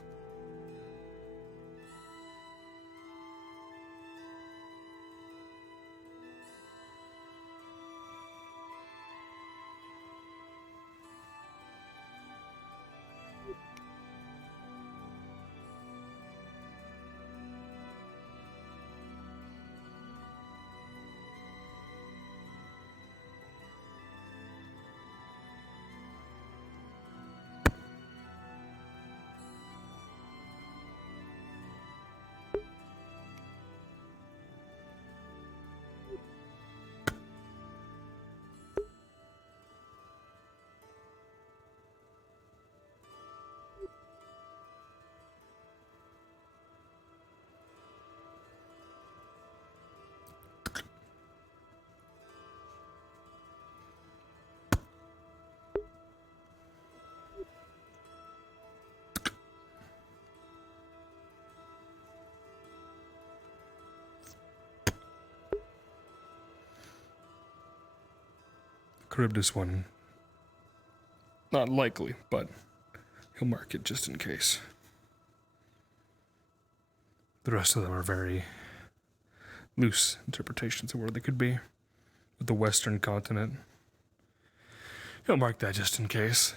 Charybdis one. Not likely, but he'll mark it just in case. The rest of them are very loose interpretations of where they could be. With the Western continent, he'll mark that just in case.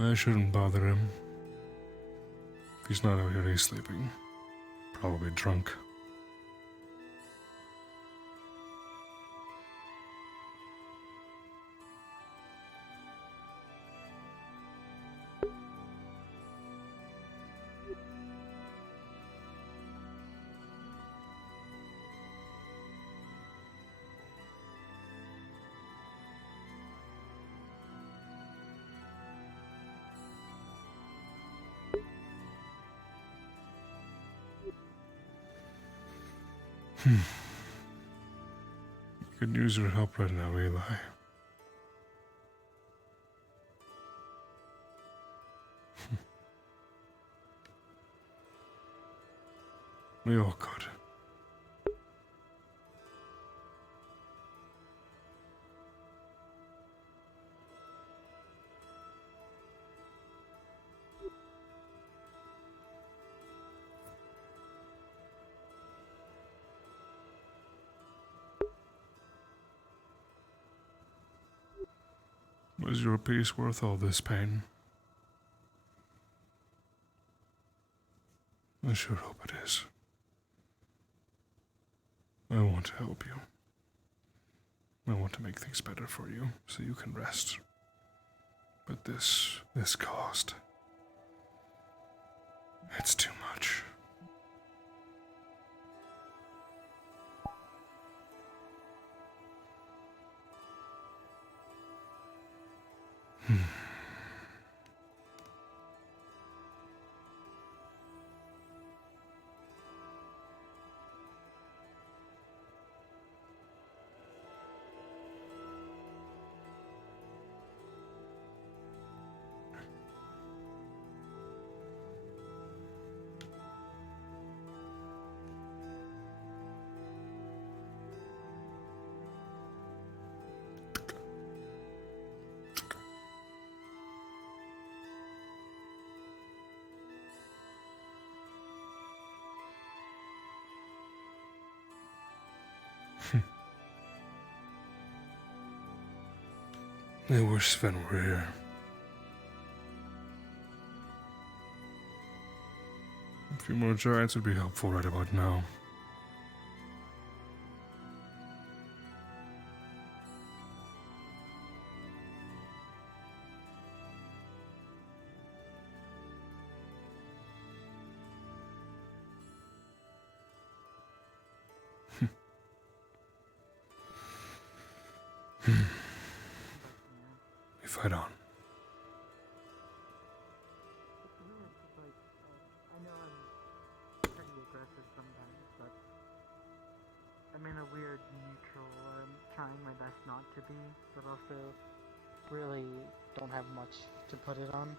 I shouldn't bother him. If he's not out here, he's sleeping. Probably drunk. You could use your help right now, Eli. We all could. Was your peace worth all this pain? I sure hope it is. I want to help you. I want to make things better for you, so you can rest. But this cost, it's too much. I wish Sven were here. A few more giants would be helpful right about now. We fight on. I know I'm pretty aggressive sometimes, but I'm in a weird neutral where I'm trying my best not to be, but also really don't have much to put it on.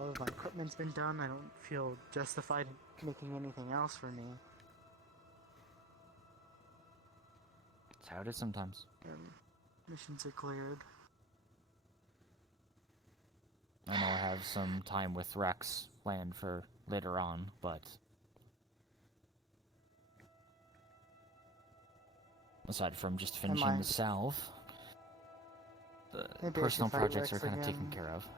All of my equipment's been done, I don't feel justified making anything else for me. It's how it is sometimes. Missions are cleared. I know I have some time with Rex planned for later on, but aside from just finishing the salve, the personal projects are kind of taken care of.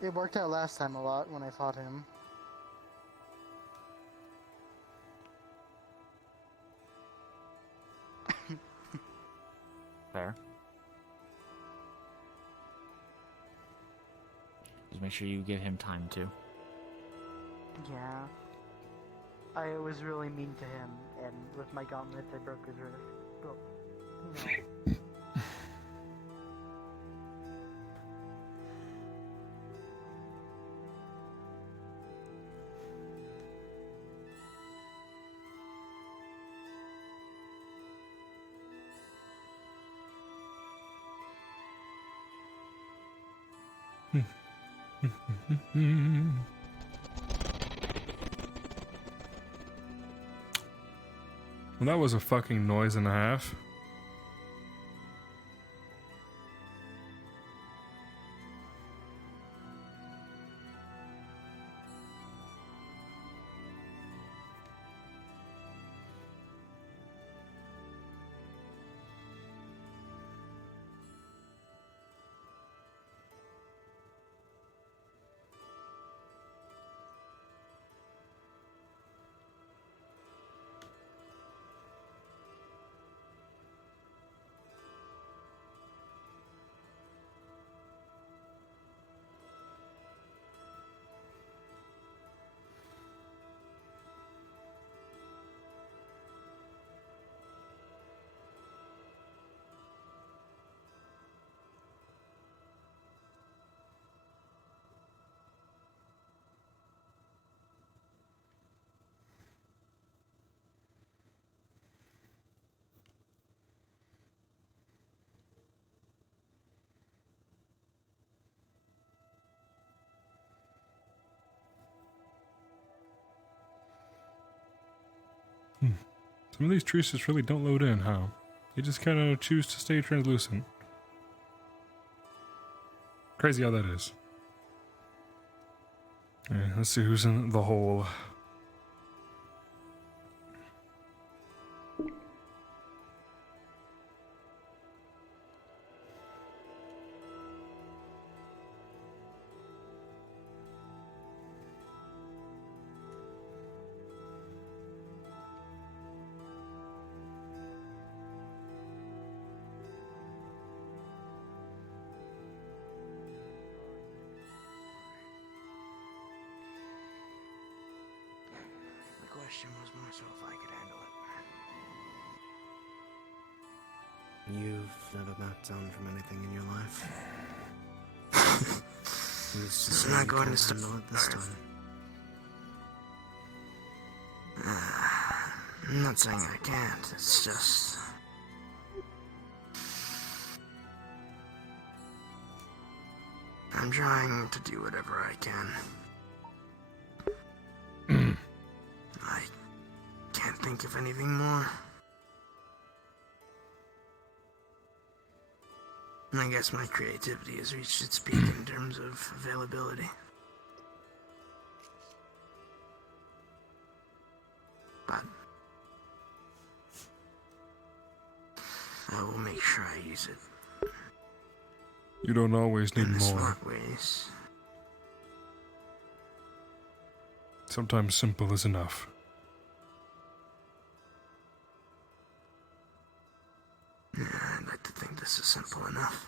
It worked out last time a lot when I fought him. Fair. Just make sure you give him time to. Yeah. I was really mean to him, and with my gauntlets I broke his wrist. But, you know. Well, that was a fucking noise and a half. Some of these trees just really don't load in, huh? They just kind of choose to stay translucent. Crazy how that is. Yeah, let's see who's in the hole. The question was more so if I could handle it. You've never backed down from anything in your life. I'm not going to stop it this time. I'm not saying I can't, it's just... I'm trying to do whatever I can. I can't think of anything more. I guess my creativity has reached its peak in terms of availability. But I will make sure I use it You don't always need in the more. smart ways. Sometimes simple is enough. Yeah, I'd like to think this is simple enough.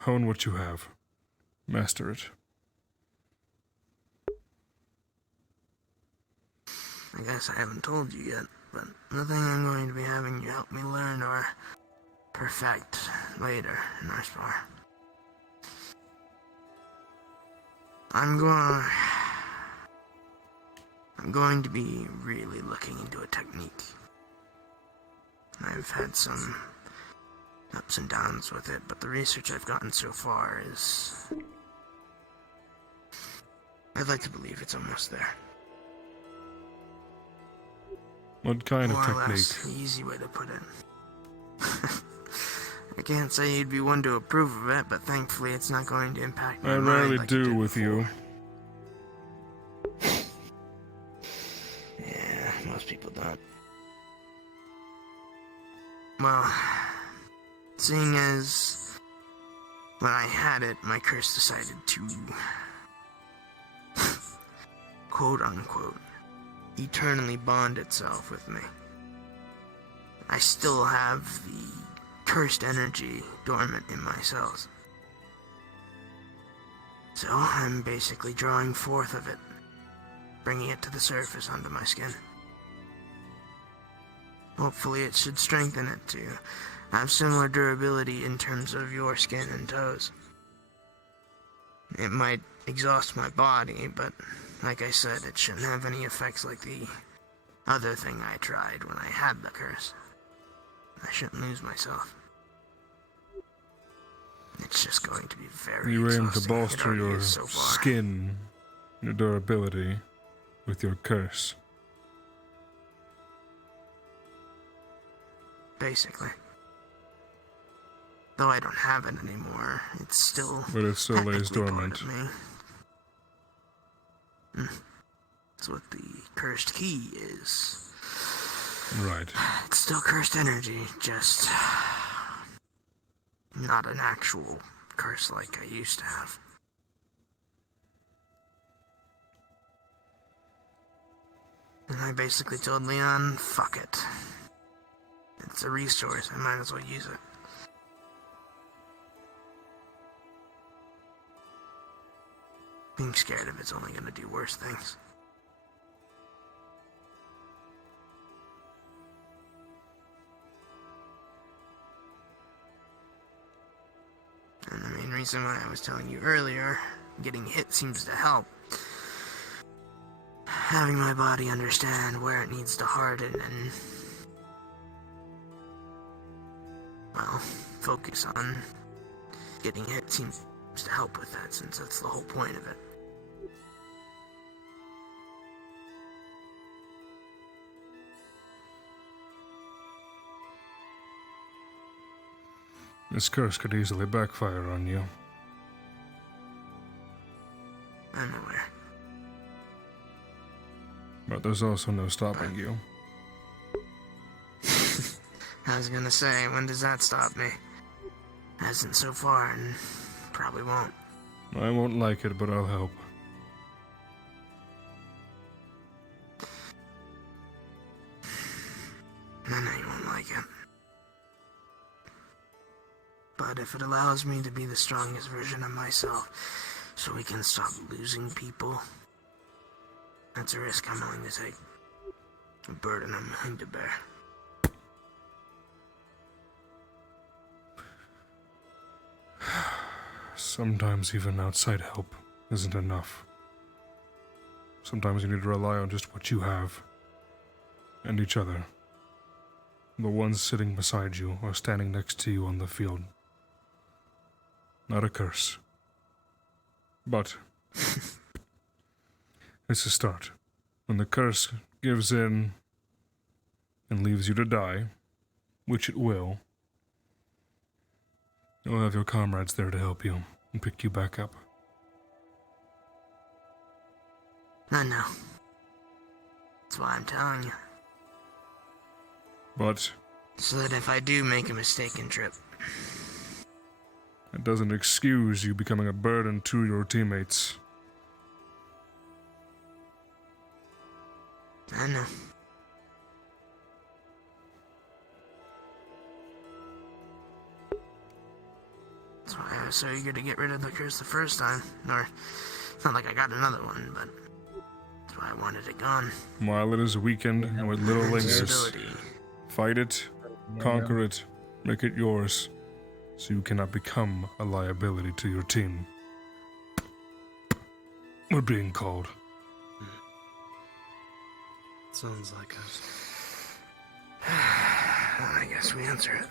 Hone what you have. Master it. I guess I haven't told you yet, but the thing I'm going to be having you help me learn or perfect later in our spar. I'm going to be really looking into a technique. I've had some ups and downs with it, but the research I've gotten so far is... I'd like to believe it's almost there. What kind More of or technique? less, the easy way to put it. I can't say you'd be one to approve of it, but thankfully it's not going to impact my I mind rarely like it do did with you. Yeah, most people don't. Well, seeing as when I had it, my curse decided to, quote unquote, eternally bond itself with me. I still have the cursed energy dormant in my cells. So I'm basically drawing forth of it, bringing it to the surface onto my skin. Hopefully it should strengthen it to have similar durability in terms of your skin and toes. It might exhaust my body, but like I said, it shouldn't have any effects like the other thing I tried when I had the curse. I shouldn't lose myself. It's just going to be very You aim to exhausting. It bolster already your is so far. skin, your durability, with your curse. Basically. Though I don't have it anymore, it's still But it still lays technically part dormant. of me. That's what the cursed key is. Right. It's still cursed energy, just not an actual curse like I used to have. And I basically told Leon, fuck it. It's a resource, I might as well use it. Being scared of it's only gonna do worse things. And the main reason why I was telling you earlier, getting hit seems to help. Having my body understand where it needs to harden and, well, focus on getting hit seems to help with that, since that's the whole point of it. This curse could easily backfire on you. I'm aware. But there's also no stopping you. I was gonna say, when does that stop me? Hasn't so far, and probably won't. I won't like it, but I'll help. I know you won't like it. But if it allows me to be the strongest version of myself, so we can stop losing people, that's a risk I'm willing to take. A burden I'm willing to bear. Sometimes even outside help isn't enough. Sometimes you need to rely on just what you have. And each other. The ones sitting beside you or standing next to you on the field. Not a curse. But it's a start. When the curse gives in and leaves you to die, which it will, you'll have your comrades there to help you and pick you back up. I know. That's why I'm telling you. But So that if I do make a mistaken trip, it doesn't excuse you becoming a burden to your teammates. I know. That's why I was so eager to get rid of the curse the first time. Or, it's not like I got another one, but that's why I wanted it gone. While it is weakened and with little lingers, Stability. fight it, conquer it, make it yours, so you cannot become a liability to your team. We're being called. Sounds like it. I guess we answer it.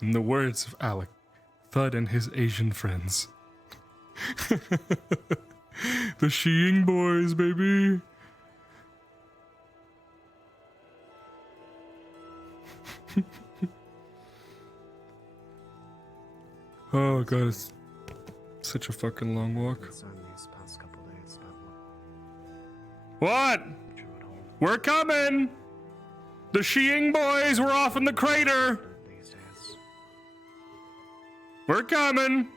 In the words of Alec, Thudd and his Asian friends. The Sheeing Boys, baby. Oh god, it's such a fucking long walk. These past couple days, What? We're coming! The Sheeing Boys, we're off in the crater! We're coming!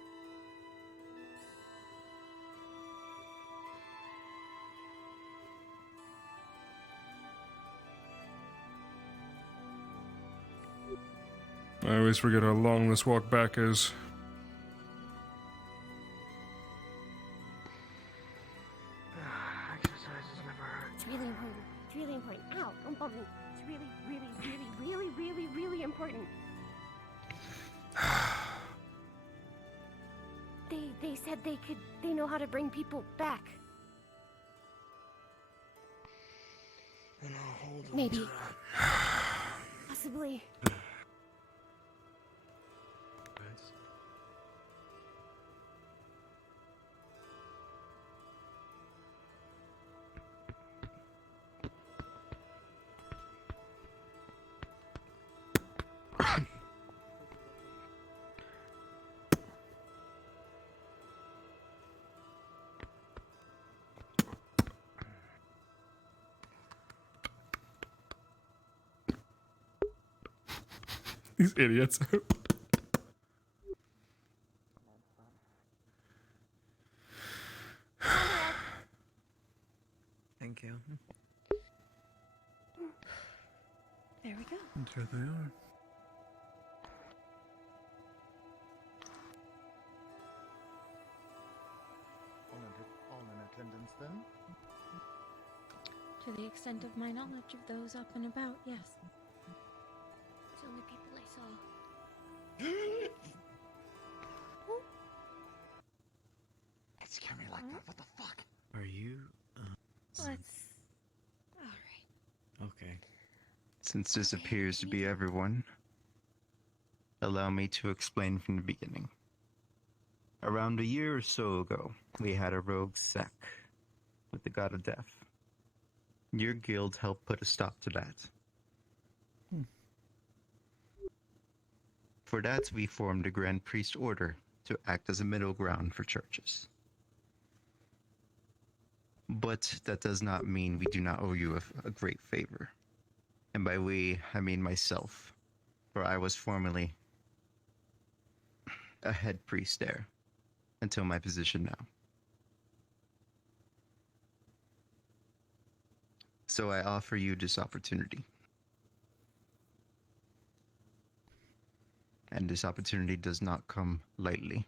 I always forget how long this walk back is. It's really important. It's really important. Ow, don't bump me. It's really, really, really, really, really, really important. They said they know how to bring people back. And I'll hold on Maybe. to that. Possibly. These idiots. Thank you. There we go. And here they are. All in attendance then? To the extent of my knowledge of those up and about, yes. It's the only people I saw. That scared me like that. What the fuck? Are you? Let's. Alright. Okay. Since this appears to be everyone, allow me to explain from the beginning. Around a year or so ago, we had a rogue sect with the god of death. Your guild helped put a stop to that. For that, we formed a Grand Priest Order to act as a middle ground for churches. But that does not mean we do not owe you a great favor. And by we, I mean myself, for I was formerly a head priest there, until my position now. So I offer you this opportunity. And this opportunity does not come lightly.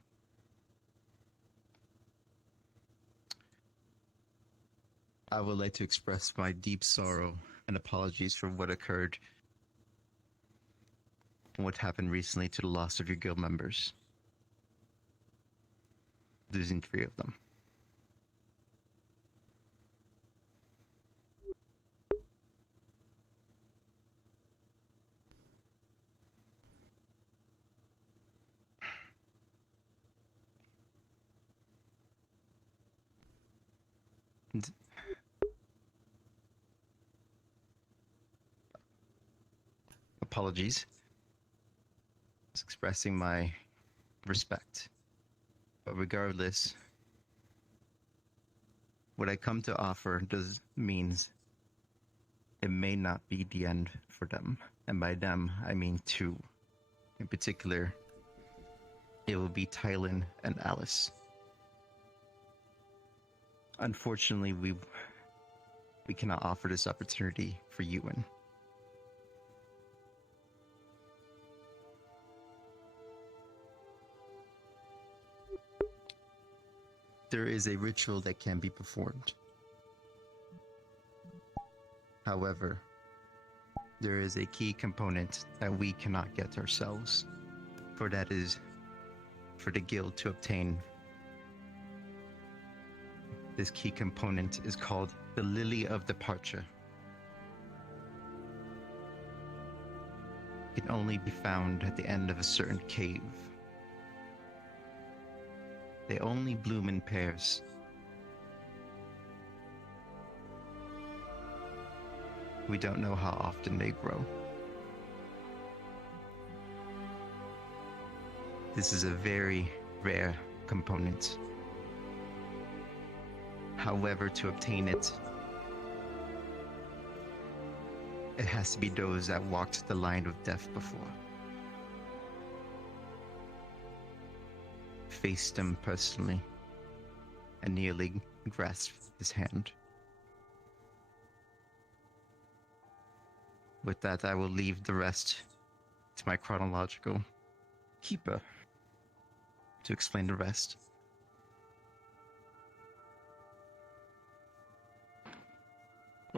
I would like to express my deep sorrow and apologies for what occurred and what happened recently to the loss of your guild members. Losing 3 of them. Apologies. Just expressing my respect. But regardless, what I come to offer means it may not be the end for them. And by them, I mean 2. In particular, it will be Tylen and Alice. Unfortunately, we cannot offer this opportunity for Ewan. There is a ritual that can be performed. However, there is a key component that we cannot get ourselves, for that is for the guild to obtain. This key component is called the Lily of Departure. It can only be found at the end of a certain cave. They only bloom in pairs. We don't know how often they grow. This is a very rare component. However, to obtain it, it has to be those that walked the line of death before. Faced him personally and nearly grasped his hand. With that, I will leave the rest to my chronological keeper to explain the rest.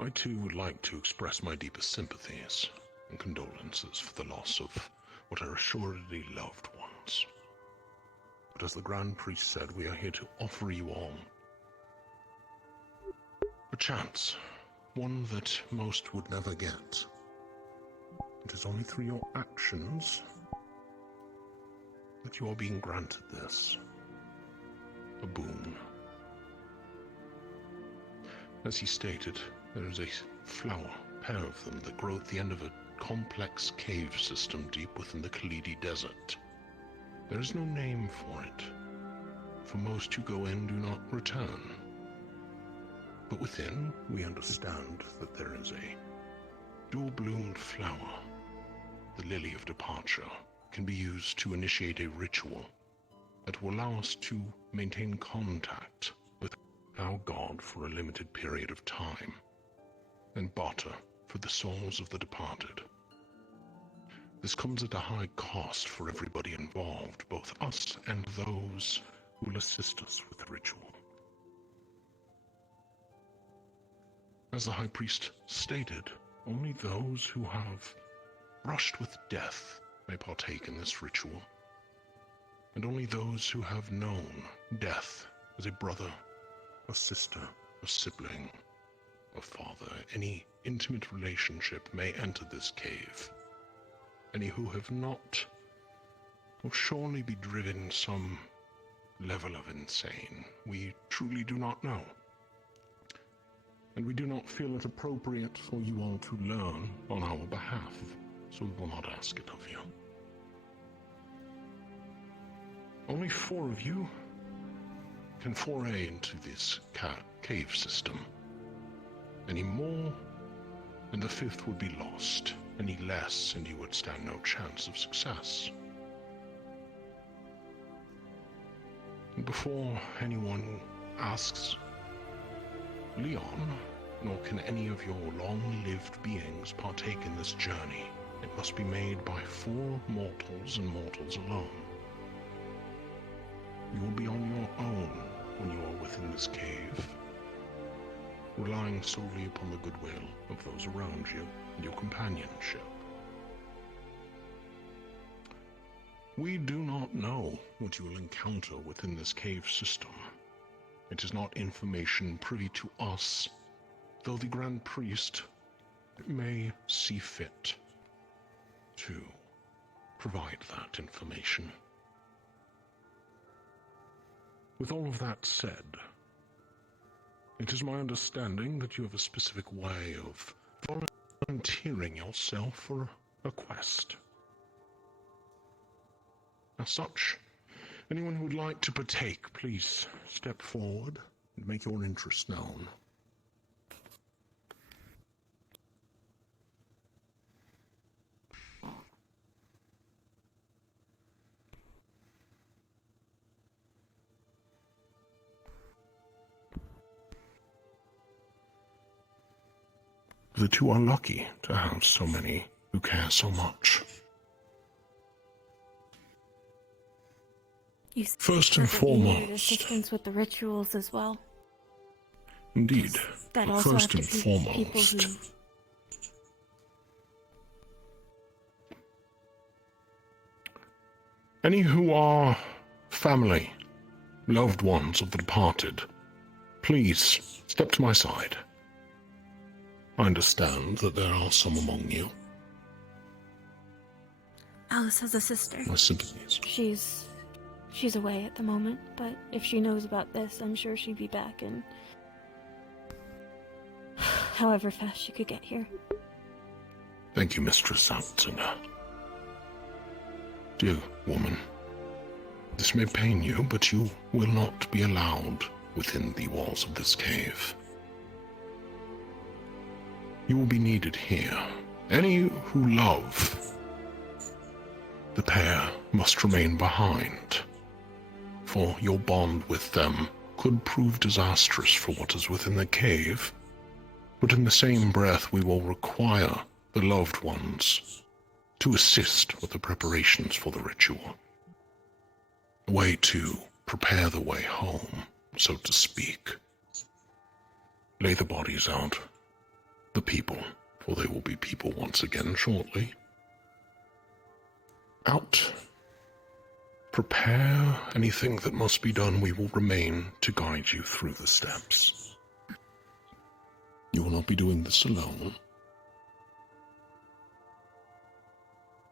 I too would like to express my deepest sympathies and condolences for the loss of what are assuredly loved ones. But as the Grand Priest said, we are here to offer you all a chance, one that most would never get. It is only through your actions that you are being granted this, a boon. As he stated, there is a flower, pair of them, that grow at the end of a complex cave system deep within the Khalidi Desert. There is no name for it, for most who go in do not return. But within, we understand that there is a dual-bloomed flower. The Lily of Departure can be used to initiate a ritual that will allow us to maintain contact with our god for a limited period of time, and barter for the souls of the departed. This comes at a high cost for everybody involved, both us and those who will assist us with the ritual. As the High Priest stated, only those who have brushed with death may partake in this ritual, and only those who have known death as a brother, a sister, a sibling, a father, any intimate relationship may enter this cave. Any who have not will surely be driven some level of insane. We truly do not know. And we do not feel it appropriate for you all to learn on our behalf, so we will not ask it of you. Only 4 of you can foray into this cave system. Any more, and the 5th would be lost. Any less, and you would stand no chance of success. And before anyone asks, Leon, nor can any of your long-lived beings partake in this journey. It must be made by 4 mortals and mortals alone. You will be on your own when you are within this cave, relying solely upon the goodwill of those around you and your companionship. We do not know what you will encounter within this cave system. It is not information privy to us, though the Grand Priest may see fit to provide that information. With all of that said, it is my understanding that you have a specific way of volunteering yourself for a quest. As such, anyone who would like to partake, please step forward and make your interest known. The 2 are lucky to have so many who care so much. First and foremost, assistance with the rituals as well. Indeed. That But also first have and to be people foremost, who any who are family, loved ones of the departed, please step to my side. I understand that there are some among you. Alice has a sister. My sympathies. She's away at the moment, but if she knows about this, I'm sure she'd be back in however fast she could get here. Thank you, Mistress Altsinger. Dear woman, this may pain you, but you will not be allowed within the walls of this cave. You will be needed here. Any who love the pair must remain behind, for your bond with them could prove disastrous for what is within the cave, but in the same breath we will require the loved ones to assist with the preparations for the ritual. A way to prepare the way home, so to speak. Lay the bodies out. The people, for they will be people once again shortly. Out. Prepare anything that must be done. We will remain to guide you through the steps. You will not be doing this alone.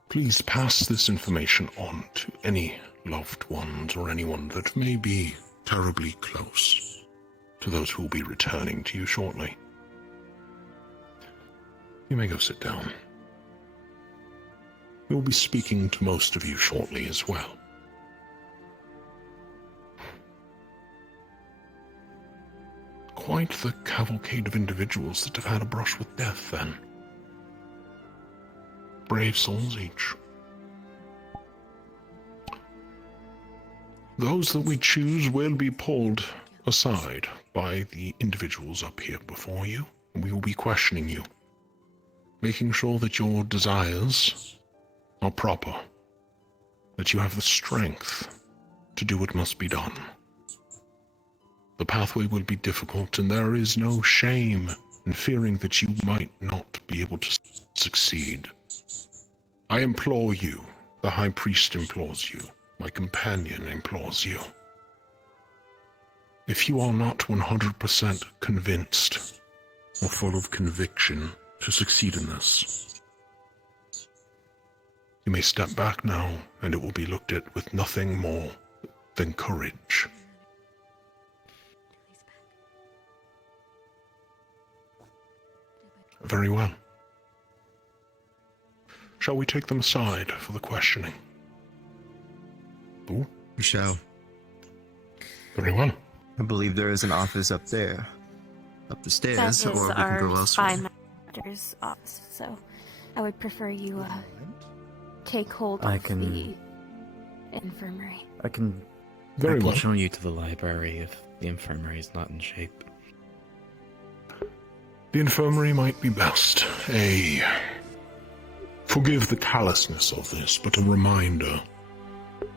Please pass this information on to any loved ones or anyone that may be terribly close to those who will be returning to you shortly. You may go sit down. We will be speaking to most of you shortly as well. Quite the cavalcade of individuals that have had a brush with death, then. Brave souls each. Those that we choose will be pulled aside by the individuals up here before you, and we will be questioning you, making sure that your desires are proper, that you have the strength to do what must be done. The pathway will be difficult, and there is no shame in fearing that you might not be able to succeed. I implore you, the High Priest implores you, my companion implores you. If you are not 100% convinced or full of conviction to succeed in this, you may step back now, and it will be looked at with nothing more than courage. Very well. Shall we take them aside for the questioning? Ooh, Michelle. Very well. I believe there is an office up there. Up the That stairs, is or we can our go spy elsewhere. master's office, so I would prefer you take hold I of can- the infirmary. I can show you to the library if the infirmary is not in shape. The infirmary might be best. Forgive the callousness of this, but a reminder.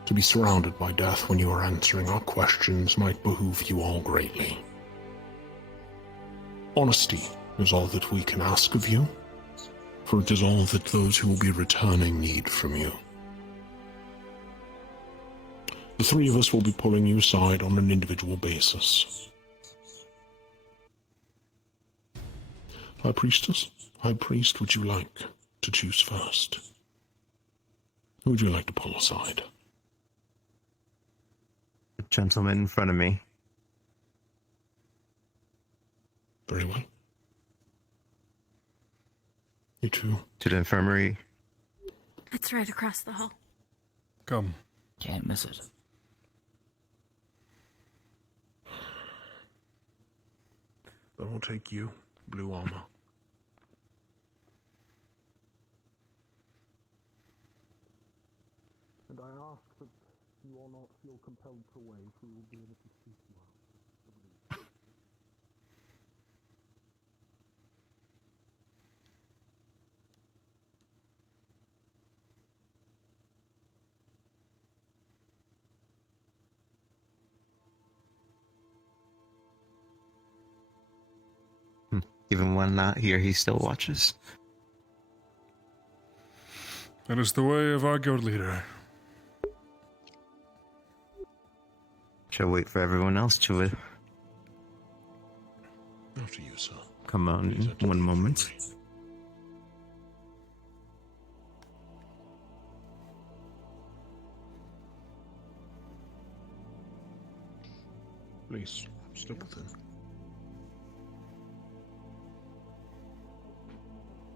To be surrounded by death when you are answering our questions might behoove you all greatly. Honesty is all that we can ask of you, for it is all that those who will be returning need from you. The three of us will be pulling you aside on an individual basis. High Priestess, High Priest, would you like to choose first? Who would you like to pull aside? The gentleman in front of me. Very well. You too. To the infirmary. It's right across the hall. Come. Can't miss it. Then we'll take you, blue armor. And I ask that you all not feel compelled to wait. We will be able to speak to you. Even when not here, he still watches. That is the way of our guild leader. Shall wait for everyone else to After you, sir. come on in one moment. Please, step within.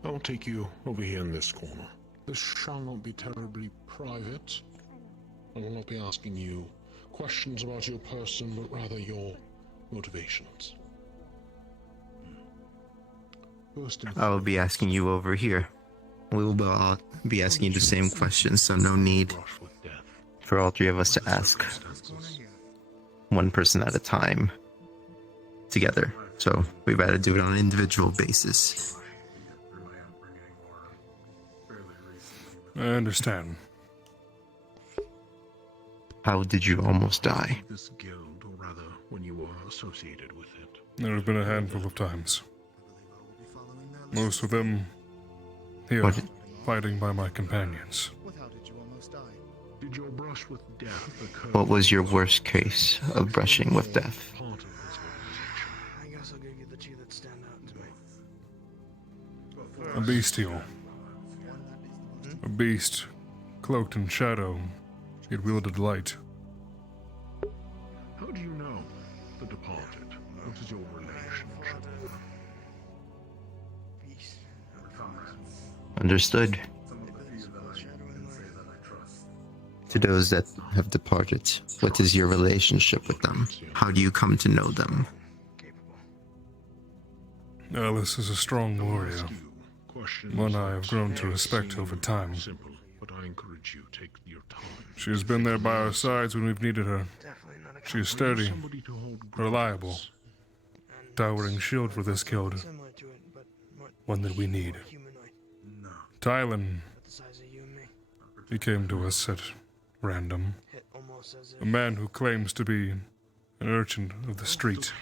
I'll take you over here in this corner. This shall not be terribly private. I will not be asking you questions about your person, but rather your motivations. First and I will be asking you over here. We will all be asking you the same questions, so no need for all three of us to ask. One person at a time. Together. So we've got to do it on an individual basis. I understand. How did you almost die? this guild, or rather, when you were associated with it. There have been a handful of times. Most of them here, What? fighting by my companions. Did your brush with death occur? What was your worst case of brushing with death? I guess I'll give you the two that stand out to me. A bestial. A beast, cloaked in shadow, yet wielded light. How do you know the departed? What is your relationship? Understood. To those that have departed, what is your relationship with them? How do you come to know them? Alice is a strong warrior, one I have grown to respect over time. Simple, but I encourage you take your time. She has been there by our sides when we've needed her. She is sturdy, reliable, towering shield for this guild, one that we need. Tylen, he came to us at random. A man who claims to be an urchin of the street.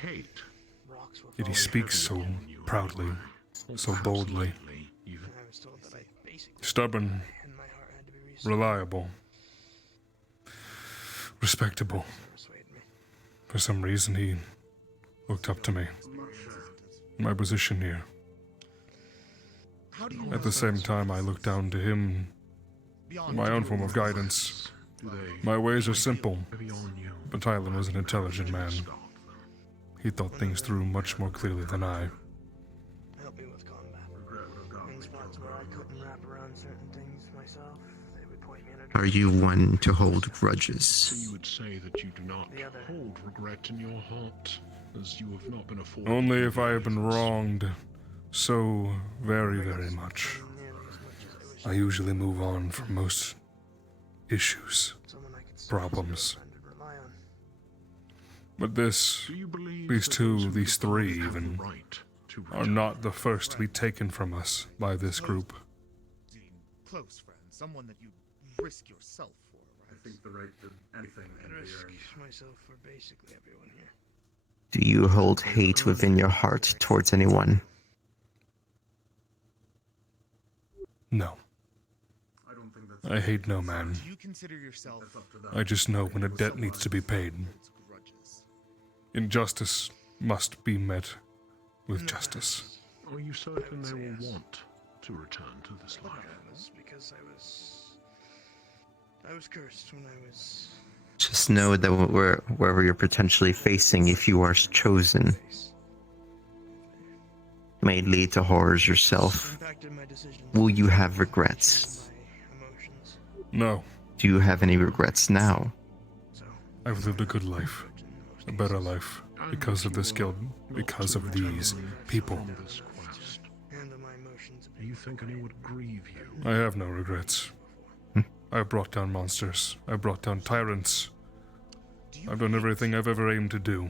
Yet he speaks so proudly, so boldly. Stubborn, reliable, respectable. For some reason he looked up to me, my position here. At the same time I looked down to him, my own form of guidance. My ways are simple, but Tylen was an intelligent man. He thought things through much more clearly than I. Help me with combat. In spots where I couldn't wrap around certain things myself, they would point me in a Are you one to hold So grudges? you would say that you do not hold regret in your heart, as you have not been afforded. Only if I have been wronged so very, very much. I usually move on from most issues, problems. But these two, these three even, are not the first to be taken from us by this group. Close friend, someone that you risk yourself for, right? I think the right to anything can be risk earned. myself for basically everyone here. Do you hold hate within your heart towards anyone? No. I don't think that's I hate no man. Do you consider yourself I just know when a debt needs to be paid. Injustice must be met with justice. Are you certain they will want to return to this life? Because I was cursed when I was. Just know that wherever you're potentially facing, if you are chosen, may lead to horrors yourself. Will you have regrets? No. Do you have any regrets now? I've lived a good life. A better life. Because of this guild. Because of these people. Do you think anyone would grieve you? I have no regrets. I've brought down monsters. I've brought down tyrants. I've done everything I've ever aimed to do.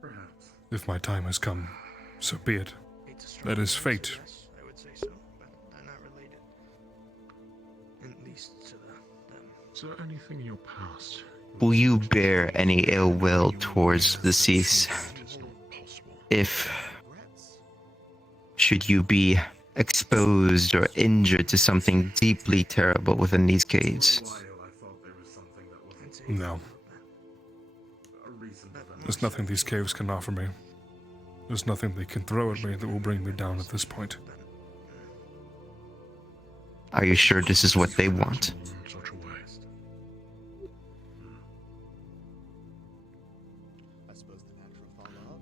Perhaps. If my time has come, so be it. That is fate. I would say so, but they're not related. At least to them. Is there anything in your past? Will you bear any ill will towards the deceased? If should you be exposed or injured to something deeply terrible within these caves? No. There's nothing these caves can offer me. There's nothing they can throw at me that will bring me down at this point. Are you sure this is what they want?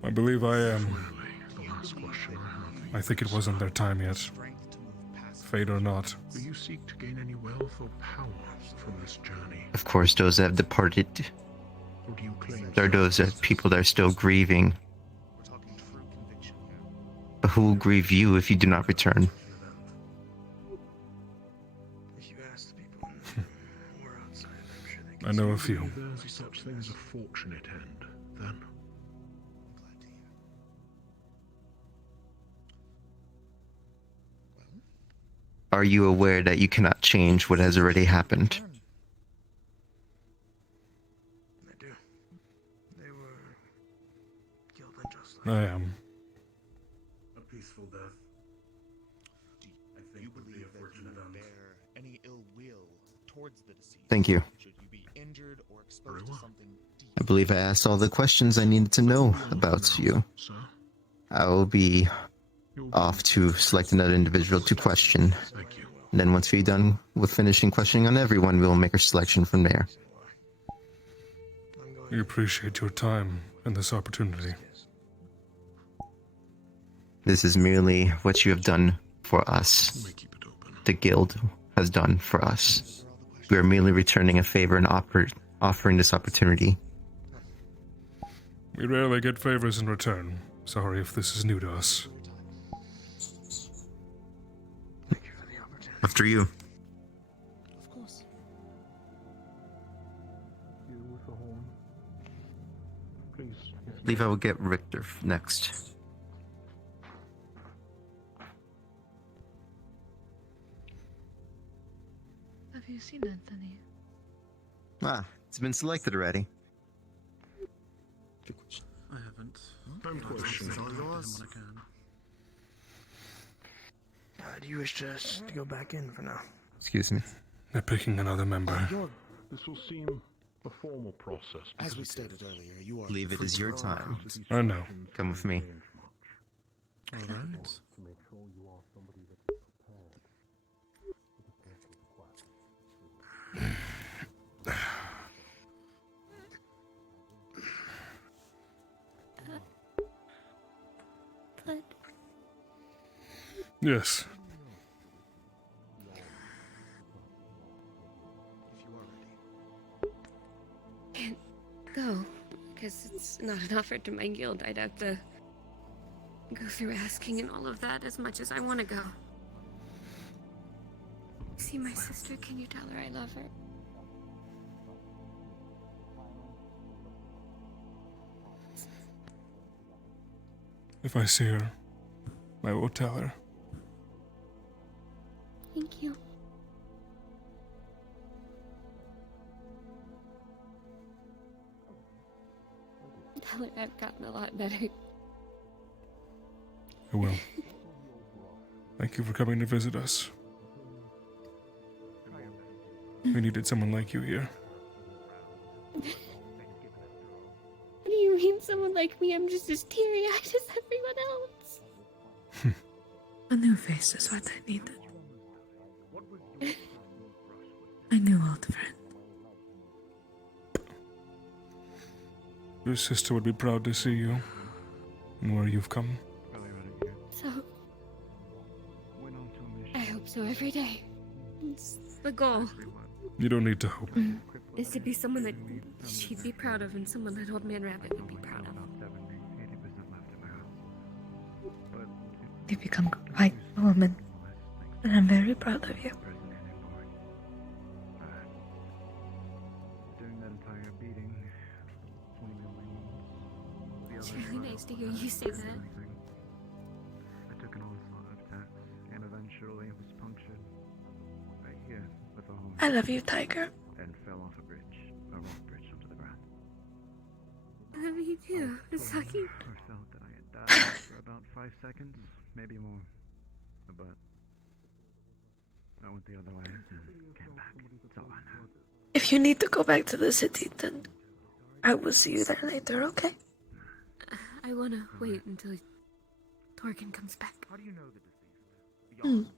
I believe I am. I think it wasn't their time yet. Fate or not. Do you seek to gain any wealth or power from this journey? Of course, those that have departed. Or do you claim There are those people that are still grieving. But who will grieve you if you do not return? I know a few. there's such thing as a fortunate end, then? Are you aware that you cannot change what has already happened? I do. They were killed unjustly. I am. A peaceful death. I think would be a fortunate end. any ill will towards the deceased? Thank you. Should you be injured or exposed to something deep? I believe I asked all the questions I needed to know about you. I will be off to select another individual to question. And then once we're done with finishing questioning on everyone, we will make our selection from there. We appreciate your time and this opportunity. This is merely what you have done for us. The guild has done for us. We are merely returning a favor and offering this opportunity. We rarely get favors in return. Sorry if this is new to us. After you. Of course. I believe I will get Richter next. Have you seen Anthony? Ah, it's been selected already. I haven't. I'm questioning. Do you wish us to go back in for now? Excuse me. They're picking another member. This will seem a formal process. As we stated earlier, you are. Believe it is your time. I know. Come with me. Alright. Thudd. Yes. go, because it's not an offer to my guild. I'd have to go through asking and all of that as much as I want to go. See my sister, can you tell her I love her? If I see her, I will tell her. Thank you. Tell her I've gotten a lot better. I will. Thank you for coming to visit us. We needed someone like you here. What do you mean, someone like me? I'm just as teary-eyed as everyone else. A new face is what I needed. A new old friend. Your sister would be proud to see you and where you've come. So, I hope so every day. It's the goal. You don't need to hope. Is to be someone that she'd be proud of and someone that Old Man Rabbit would be proud of. You've become quite a woman, and I'm very proud of you. It's really nice to hear you say that. I took an onslaught of attacks, and eventually was punctured right here with a hole. I love you, Tiger. And fell off a bridge, a rock bridge onto the ground. I love you too. It's lucky. I felt that I had died for about 5 seconds, maybe more. But I went the other way and came back. That's all I know. If you need to go back to the city, then I will see you there later, okay? I wanna wait until Torkin comes back. How do you know the deceased?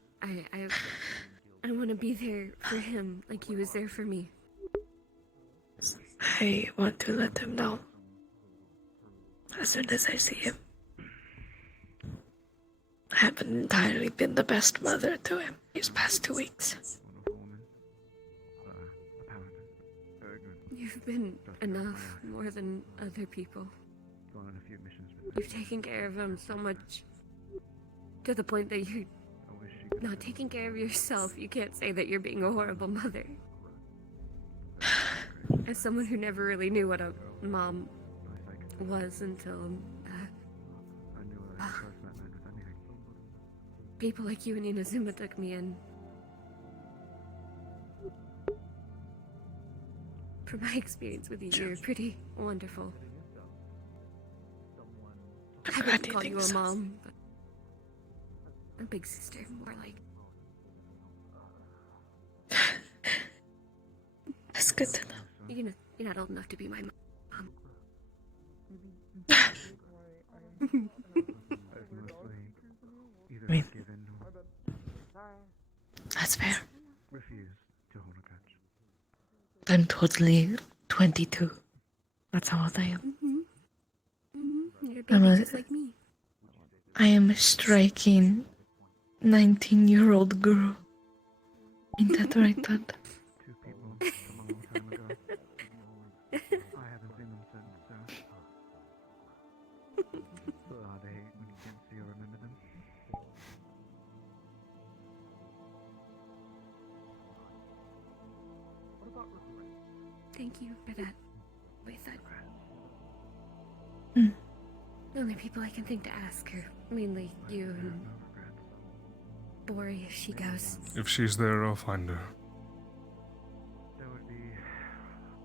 I wanna be there for him like he was there for me. I want to let him know as soon as I see him. I haven't entirely been the best mother to him these past 2 weeks. You've been enough, more than other people. Gone on a few missions with You've taken care of him so much, to the point that you're not taking care of yourself. You can't say that you're being a horrible mother. As someone who never really knew what a mom was until people like you and Inazuma took me in. From my experience with you, you're pretty wonderful. I wouldn't call you a mom, but a big sister, more like. That's good to know. You're not old enough to be my mom. I mean, that's fair. I'm totally 22. That's how old I am. You're a baby just like me. I am a striking 19-year-old girl. Ain't that right, Thudd? Thank you for that. Wait, that. Mm. The only people I can think to ask are mainly you and Bori if she goes. If she's there, I'll find her. That would be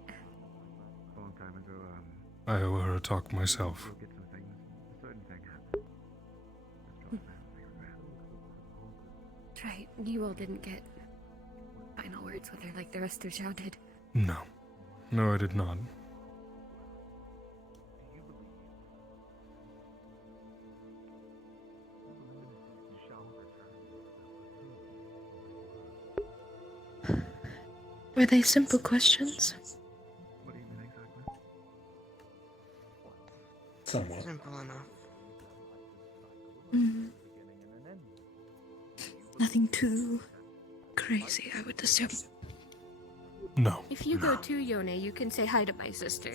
a long time ago. I owe her a talk myself. We'll get some things. A certain thing happened. That's right. You all didn't get final words with her like the rest of Zhao did. No. No, I did not. Were they simple questions? What do you mean exactly? Somewhat. Simple enough. Nothing too crazy, I would assume. No. If you go to Yone, you can say hi to my sister.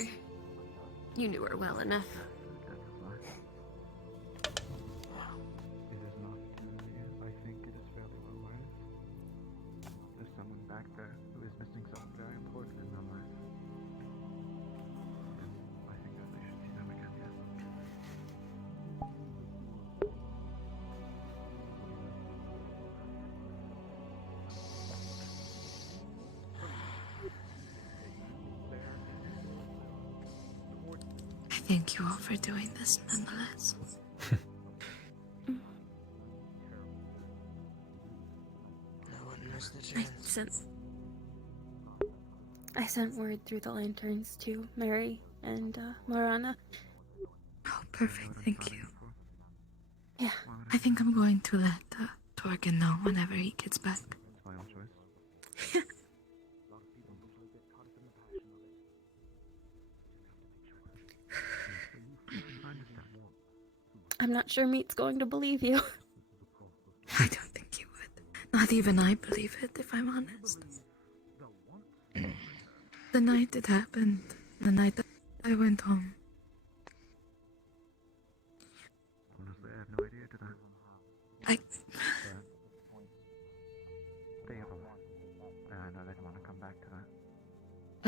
You knew her well enough. It is not sincere. I think it is fairly well worth. There's someone back there who is missing something very important in their life. I think that they should see them again, yes. I thank you all for doing this nonetheless. I sent word through the lanterns to Mary and Marana. Oh, perfect, thank you. Yeah. I think I'm going to let Torgen know whenever he gets back. My own choice. I'm not sure Meat's going to believe you. I don't think he would. Not even I believe it, if I'm honest. The night it happened, the night that I went home. Honestly, I have no idea, did I? They have a lot. And I know they'd want to come back to that.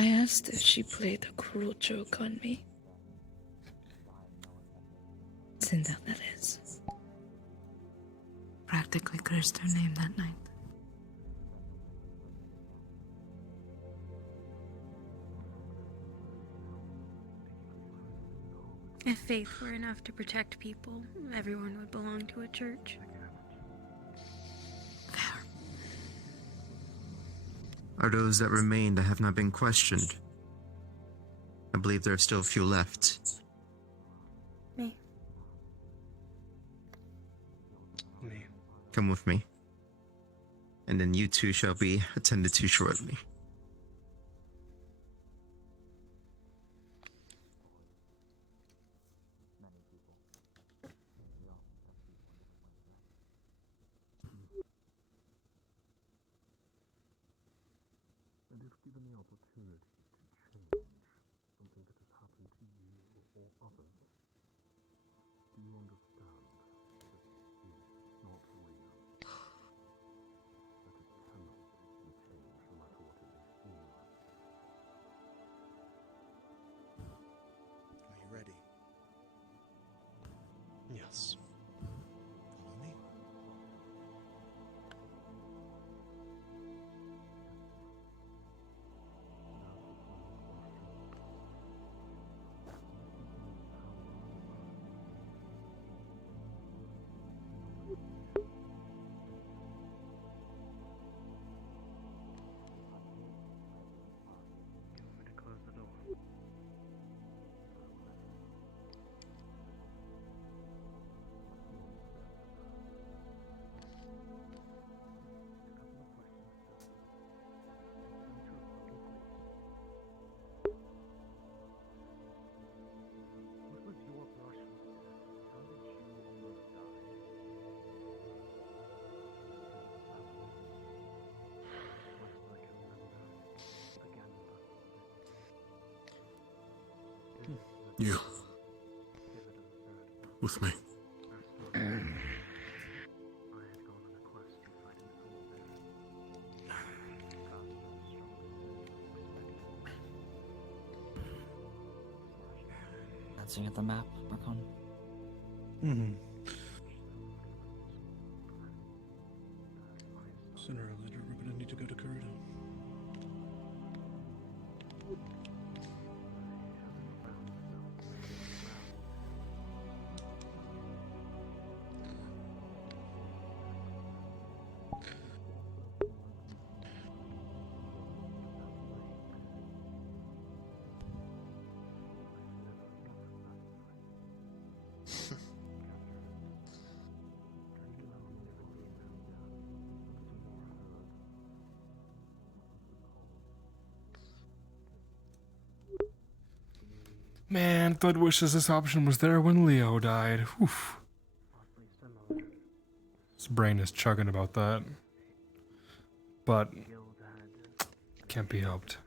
I asked if she played a cruel joke on me. Sinda, that is. Practically cursed her name that night. If faith were enough to protect people, everyone would belong to a church. Are those that remained that have not been questioned? I believe there are still a few left. Me. Come with me. And then you two shall be attended to shortly. And if given the opportunity to change something that has happened to you or others, do you understand that it is not real? That it cannot be changed no matter what it may seem like? Are you ready? Yes. Follow me. You want me to close the door? What was your brush with this? How did you almost die? Most I can remember. Again, You. With me. I had gone on a quest to find an older, Glancing at the map, Marcon. Mm-hmm. Sooner or later, we're gonna need to go to Kurita. Man, Thudd wishes this option was there when Leo died. Oof. His brain is chugging about that. But can't be helped.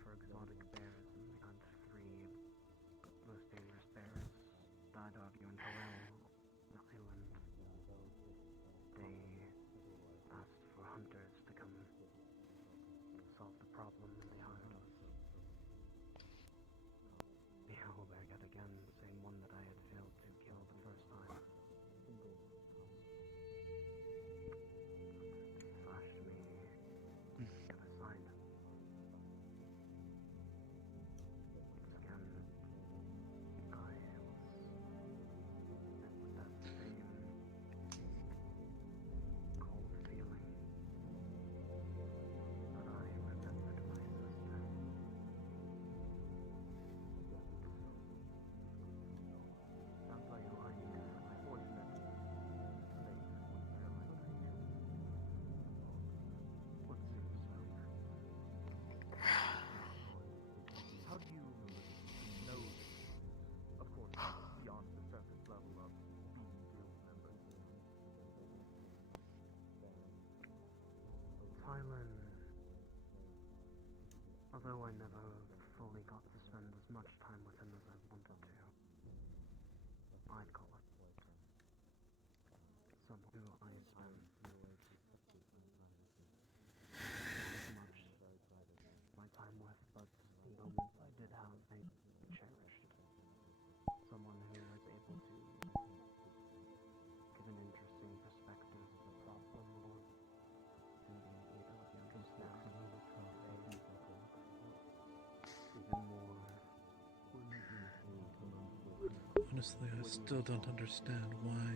Although I never fully got to spend as much time with him as I wanted to, I'd call it someone who I spent as much my time with, but the moments I did have, I cherished. Someone who was able to give an interesting perspective of the problem, or and being able to understand even more. Honestly, I still don't understand why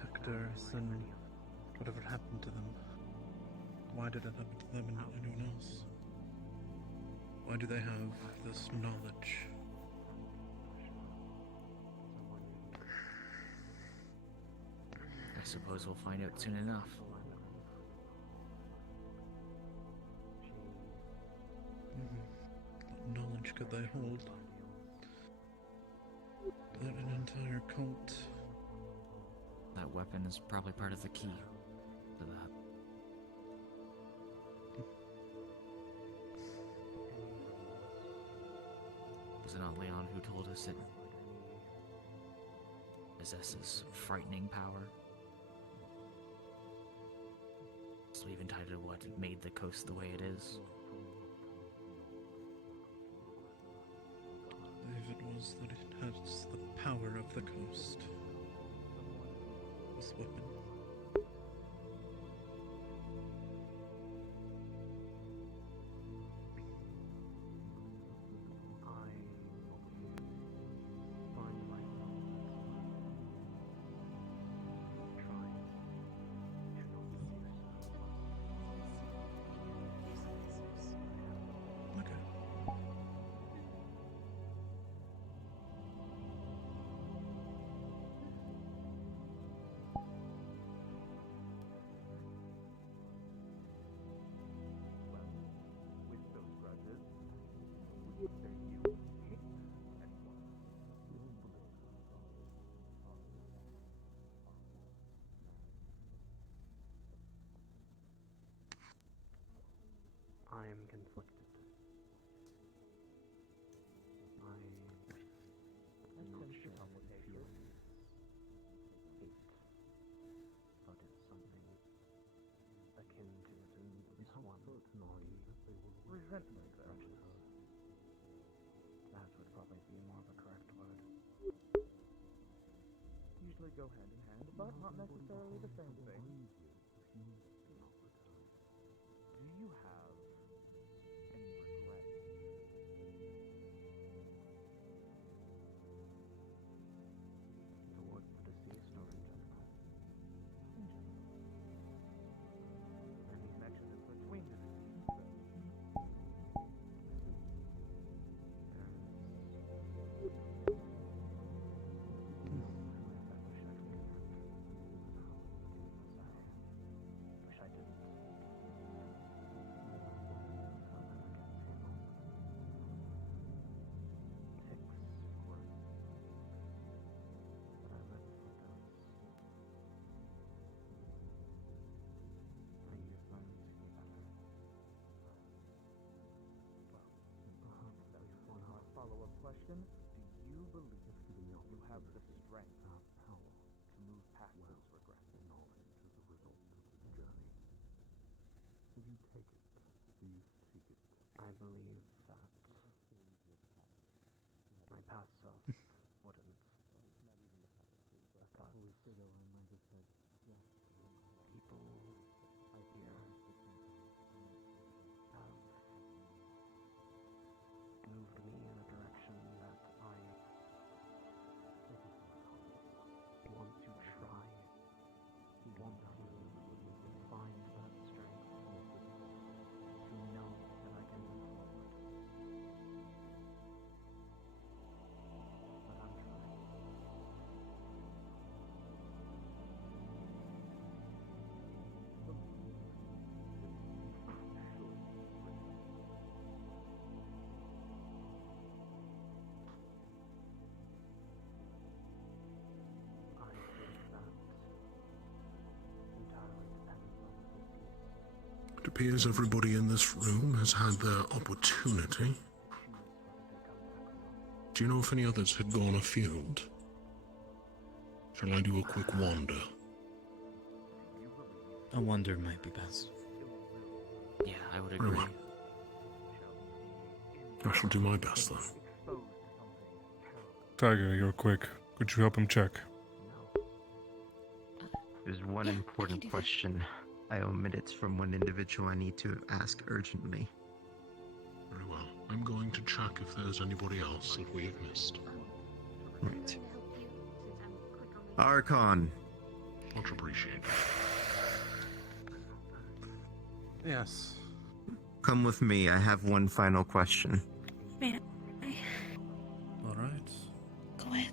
Hector's and whatever happened to them. Why did it happen to them and not anyone else? Why do they have this knowledge? I suppose we'll find out soon enough. What knowledge could they hold? That an entire cult. That weapon is probably part of the key to that. Was it not Leon who told us it possesses frightening power? So even tied to what made the coast the way it is. If it was that it has the power of the coast. This weapon. I am conflicted. I'm not sure how it feels. Hate. But it's something akin to it in at least one. Resentment. Grudges. That would probably be more of a correct word. Usually go hand in hand, but not necessarily the same thing. Do you have any regrets? Towards the deceased or in general? In general. Any connections between the deceased? Wish I didn't. Follow-up question: do you believe you have the strength to move past those regrets? Knowledge is a result of the journey. Will you take it? Do you seek it? I believe that my past self wouldn't. But people here have moved me in a direction that I want to try, want to find that strength, to know that I can move forward. But I'm trying. appears everybody in this room has had their opportunity. Do you know if any others had gone afield? Shall I do a quick wander? A wander might be best. Yeah, I would Very agree. well. I shall do my best then. Tiger, you're quick. Could you help him check? There's one important question I omitted from one individual I need to ask urgently. Very well. I'm going to check if there's anybody else that we have missed. Right. Archon. Much appreciated. Yes. Come with me. I have one final question. Man, All right. go ahead.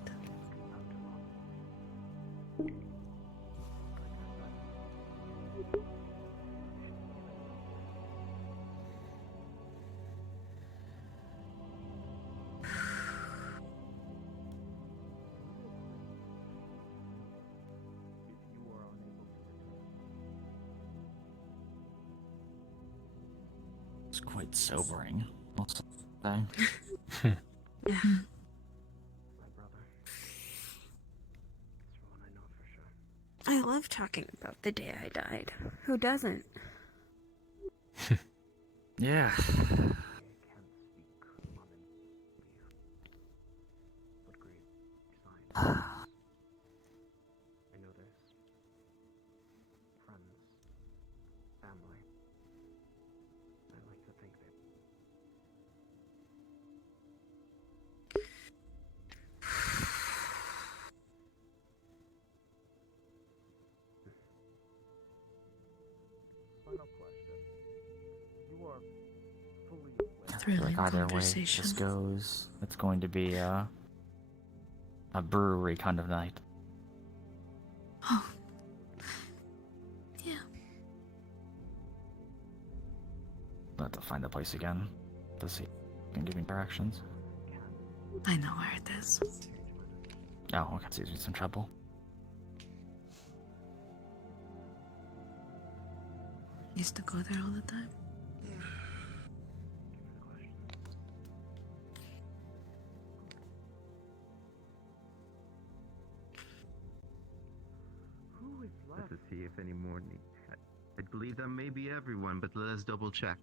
It's quite sobering. I'll say. Yeah. I love talking about the day I died. Who doesn't? Yeah. I know this. Friends, family. I like to think that final question. You are fully aware. I feel like either way this goes, it's going to be a brewery kind of night. Oh. Yeah. I'll have to find the place again to see if I can give me directions. I know where it is. Oh, okay, saves me some trouble. Used to go there all the time. Who is left? Let's see if any more need. I believe that may be everyone, but let us double check.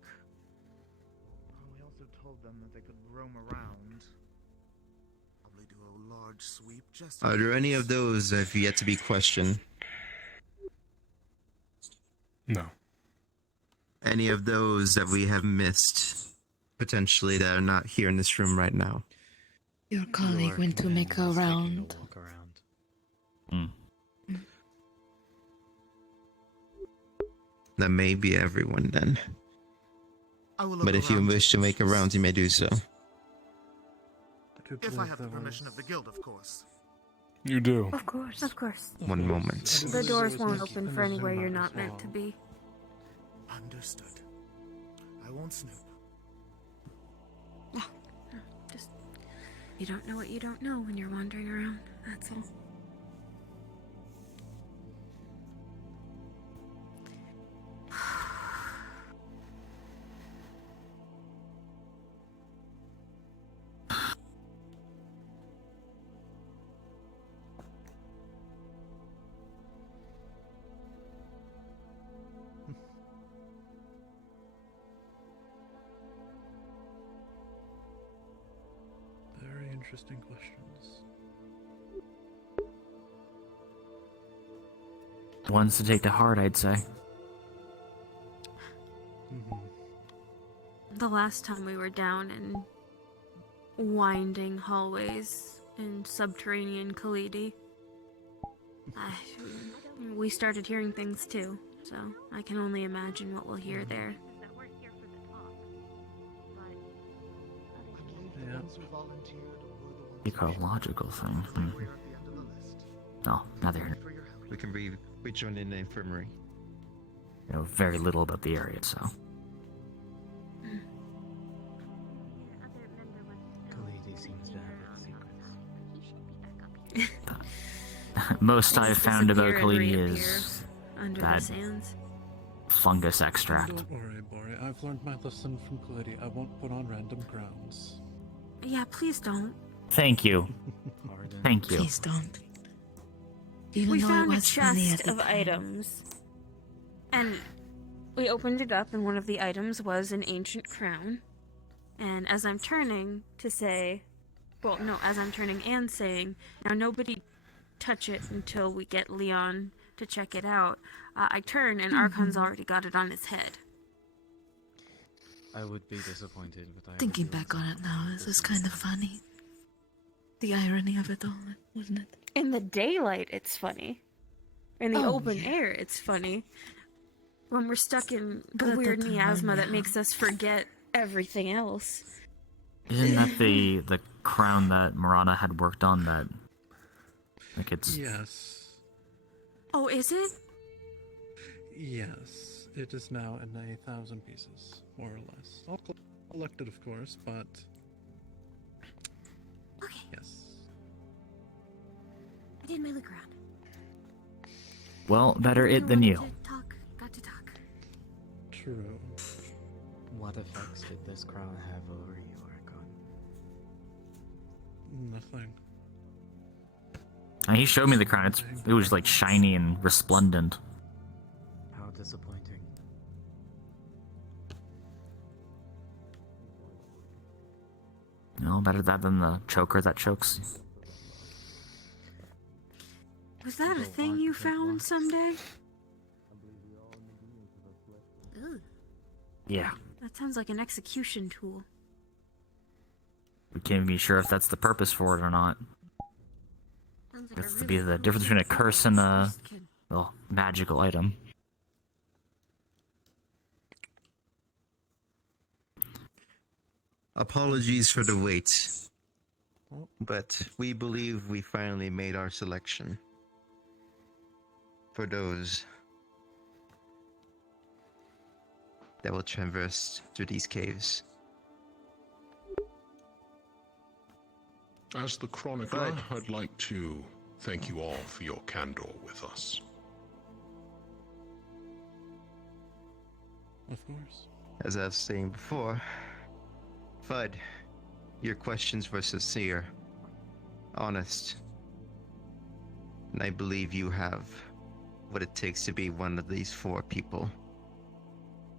We also told them that they could roam around. Probably do a large sweep just. Are there any of those that have yet to be questioned? No. Any of those that we have missed, potentially, that are not here in this room right now? Your colleague went to make a round. Walk around. That may be everyone then. I will look But if you around wish to make a round, you may do so. if I have the permission of the guild, of course. You do. Of course. Of course. One moment. The doors won't open for anywhere you're not meant to be. Understood. I won't snoop. Just, you don't know what you don't know when you're wandering around. That's all. Very interesting questions. Ones to take to heart, I'd say. The last time we were down in winding hallways in subterranean Khalidi, we started hearing things too, so I can only imagine what we'll hear there. Ecological thing. No, neither. We can rejoin in the infirmary. I know very little about the area, so. Khalidi seems to have its secrets. Most I've found about Disappear and Khalidi reappear is under that the sands. fungus extract. Don't worry, Bori. I've learned my lesson from Kalidi. I won't put on random crowns. Yeah, please don't. Thank you. Thank you. Please don't. Even We though it found a was funny at chest the of time. items, and we opened it up, and one of the items was an ancient crown. And as I'm turning to say, well, no, as I'm turning and saying, now nobody touch it until we get Leon to check it out, I turn, and Archon's already got it on his head. I would be disappointed, but I Thinking back on it now, this is kind of funny. The irony of it all, wasn't it? In the daylight, it's funny. In the Oh, open yeah. air, it's funny. When we're stuck in But the at weird the time, miasma that yeah. makes us forget everything else. Isn't that the crown that Marana had worked on that like it's Yes. Oh, is it? Yes. It is now in 1,000 pieces, more or less. I'll collect it, of course, but... Okay. Yes. I did my look around. well, better it than you. Got to talk. True. What effects did this crown have over you, Archon? Nothing. And he showed me the crown. It was like shiny and resplendent. How disappointing. No, better that than the choker that chokes. Was that a thing you found someday? Ugh. Yeah. That sounds like an execution tool. We can't be sure if that's the purpose for it or not. Sounds like That's a to be really the cool difference between a curse and a kid. well, magical item. Apologies for the wait, but we believe we finally made our selection. For those that will traverse through these caves. As the chronicler, I'd like to thank you all for your candor with us. Of course. As I was saying before, Thudd, your questions were sincere, honest, and I believe you have what it takes to be one of these 4 people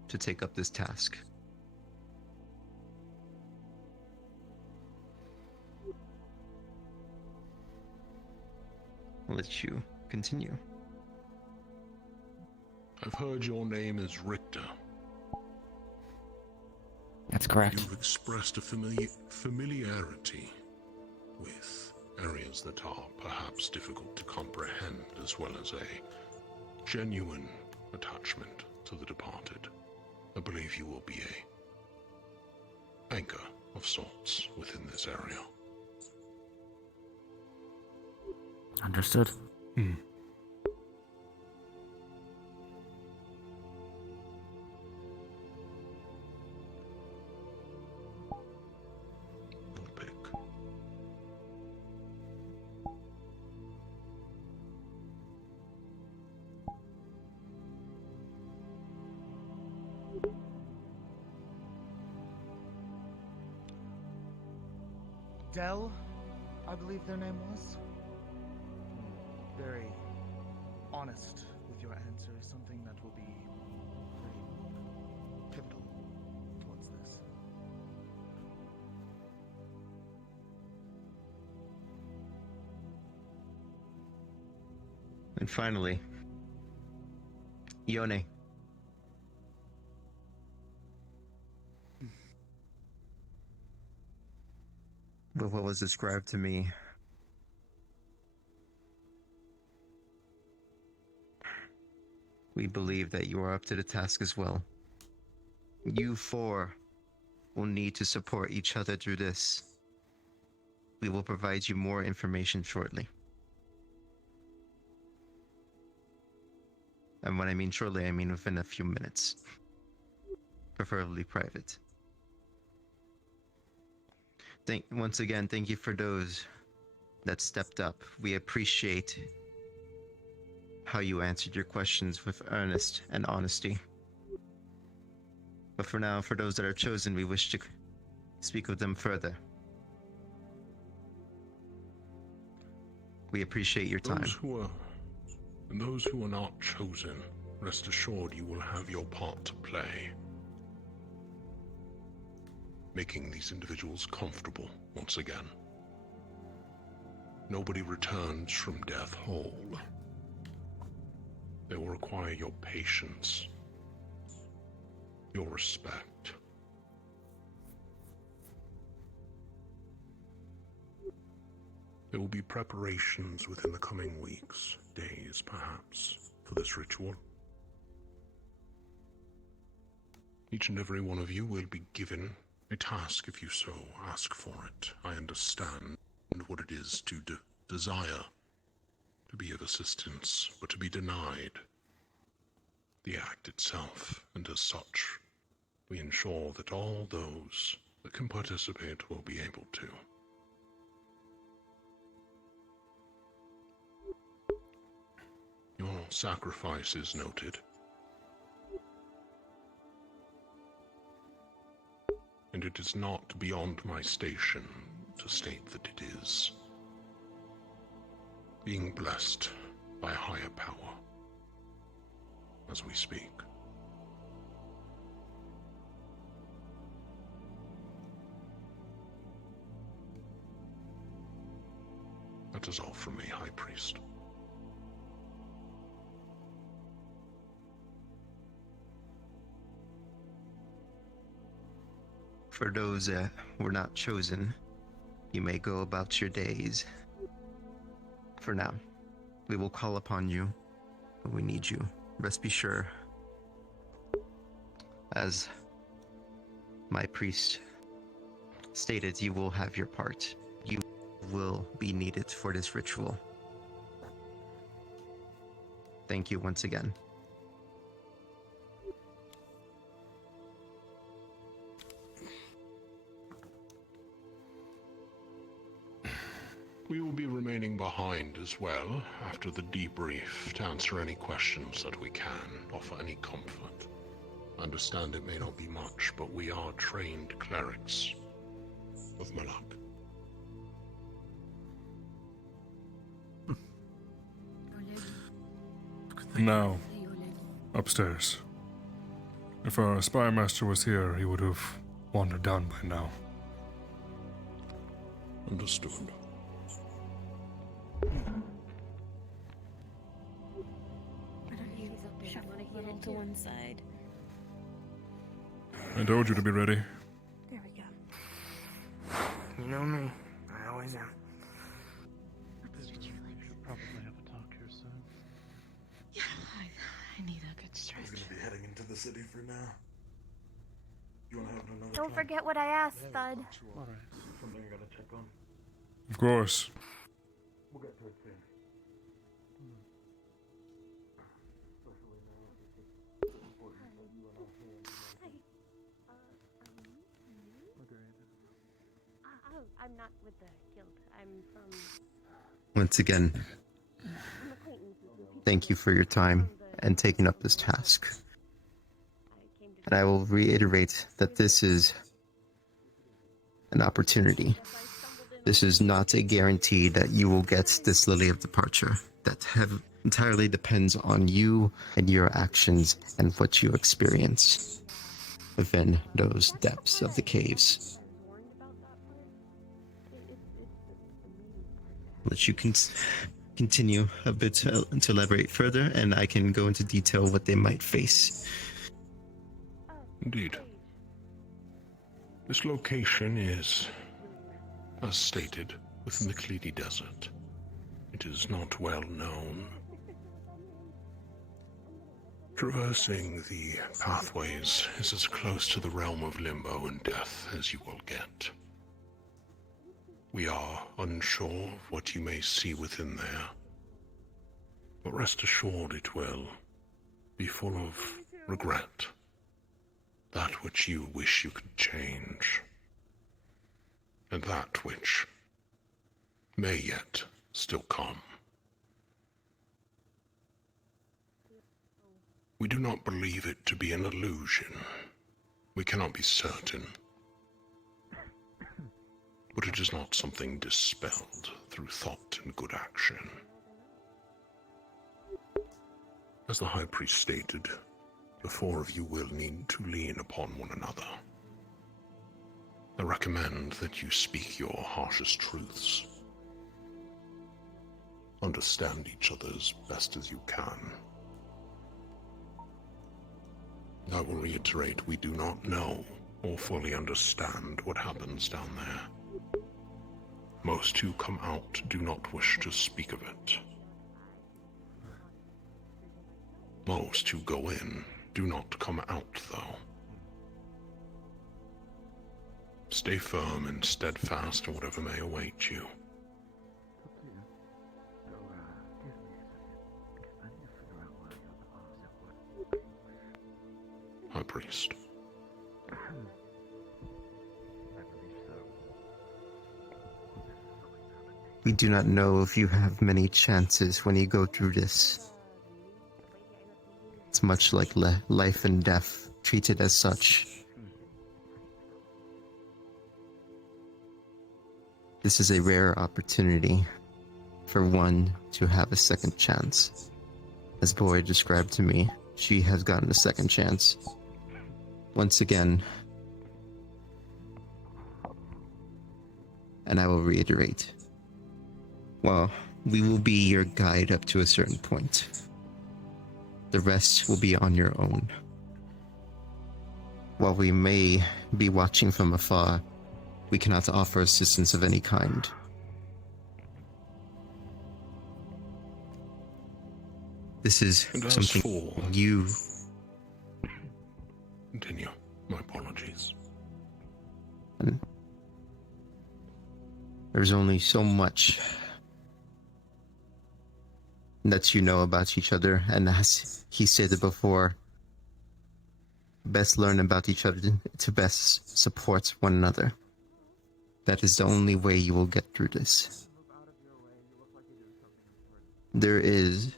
to take up this task. I'll let you continue. I've heard your name is Richter. That's correct. You've expressed a familiarity with areas that are perhaps difficult to comprehend, as well as a genuine attachment to the departed. I believe you will be a anchor of sorts within this area. Understood. Dell, I believe their name was. Very honest with your answer, something that will be very pivotal towards this. And finally, Yone. With what was described to me, we believe that you are up to the task as well. You 4 will need to support each other through this. We will provide you more information shortly. And when I mean shortly, I mean within a few minutes. Preferably private. Once again, thank you for those that stepped up. We appreciate how you answered your questions with earnest and honesty. But for now, for those that are chosen, we wish to speak with them further. We appreciate your time. Those who are not chosen, rest assured you will have your part to play. Making these individuals comfortable once again. Nobody returns from death whole. They will require your patience, your respect. There will be preparations within the coming weeks, days perhaps, for this ritual. Each and every one of you will be given a task if you so ask for it. I understand what it is to desire to be of assistance, but to be denied the act itself, and as such, we ensure that all those that can participate will be able to. Your sacrifice is noted. And it is not beyond my station to state that it is being blessed by a higher power as we speak. That is all from me, High Priest. For those that were not chosen, you may go about your days. For now, we will call upon you when we need you. Rest be sure, as my priest stated, you will have your part. You will be needed for this ritual. Thank you once again. We will be remaining behind as well after the debrief to answer any questions that we can, offer any comfort. Understand it may not be much, but we are trained clerics of Malak. Now, upstairs. If our spy master was here, he would have wandered down by now. Understood. Why don't you shuffle a little to one side? I told you to be ready. There we go. You know me. I always am. We should probably have a talk here soon. Yeah, I need a good stretch. We're gonna be heading into the city for now. You wanna have another Don't talk? forget what I asked, Thudd. Alright. Something I gotta check on. Of course. We'll get to it soon. I'm not with the guild. I'm from... Once again, thank you for your time and taking up this task. And I will reiterate that this is an opportunity. This is not a guarantee that you will get this Lily of Departure. That entirely depends on you and your actions and what you experience within those depths of the caves. Let you continue a bit to elaborate further, and I can go into detail what they might face. Indeed. This location is, as stated, within the Khalidi Desert. It is not well known. Traversing the pathways is as close to the realm of limbo and death as you will get. We are unsure of what you may see within there, but rest assured it will be full of regret, that which you wish you could change, and that which may yet still come. We do not believe it to be an illusion, We cannot be certain, but it is not something dispelled through thought and good action. As the High Priest stated, the four of you will need to lean upon one another. I recommend that you speak your harshest truths. Understand each other as best as you can. I will reiterate, we do not know or fully understand what happens down there. Most who come out do not wish to speak of it. Most who go in do not come out, though. Stay firm and steadfast in whatever may await you. High Priest. We do not know if you have many chances when you go through this. It's much like life and death, treated as such. This is a rare opportunity for one to have a second chance. As Boy described to me, she has gotten a second chance. Once again, and I will reiterate, well, we will be your guide up to a certain point. The rest will be on your own. While we may be watching from afar, we cannot offer assistance of any kind. This is something you... Continue. My apologies. And there's only so much that you know about each other, and as he stated before, best learn about each other to best support one another. That is the only way you will get through this. There is...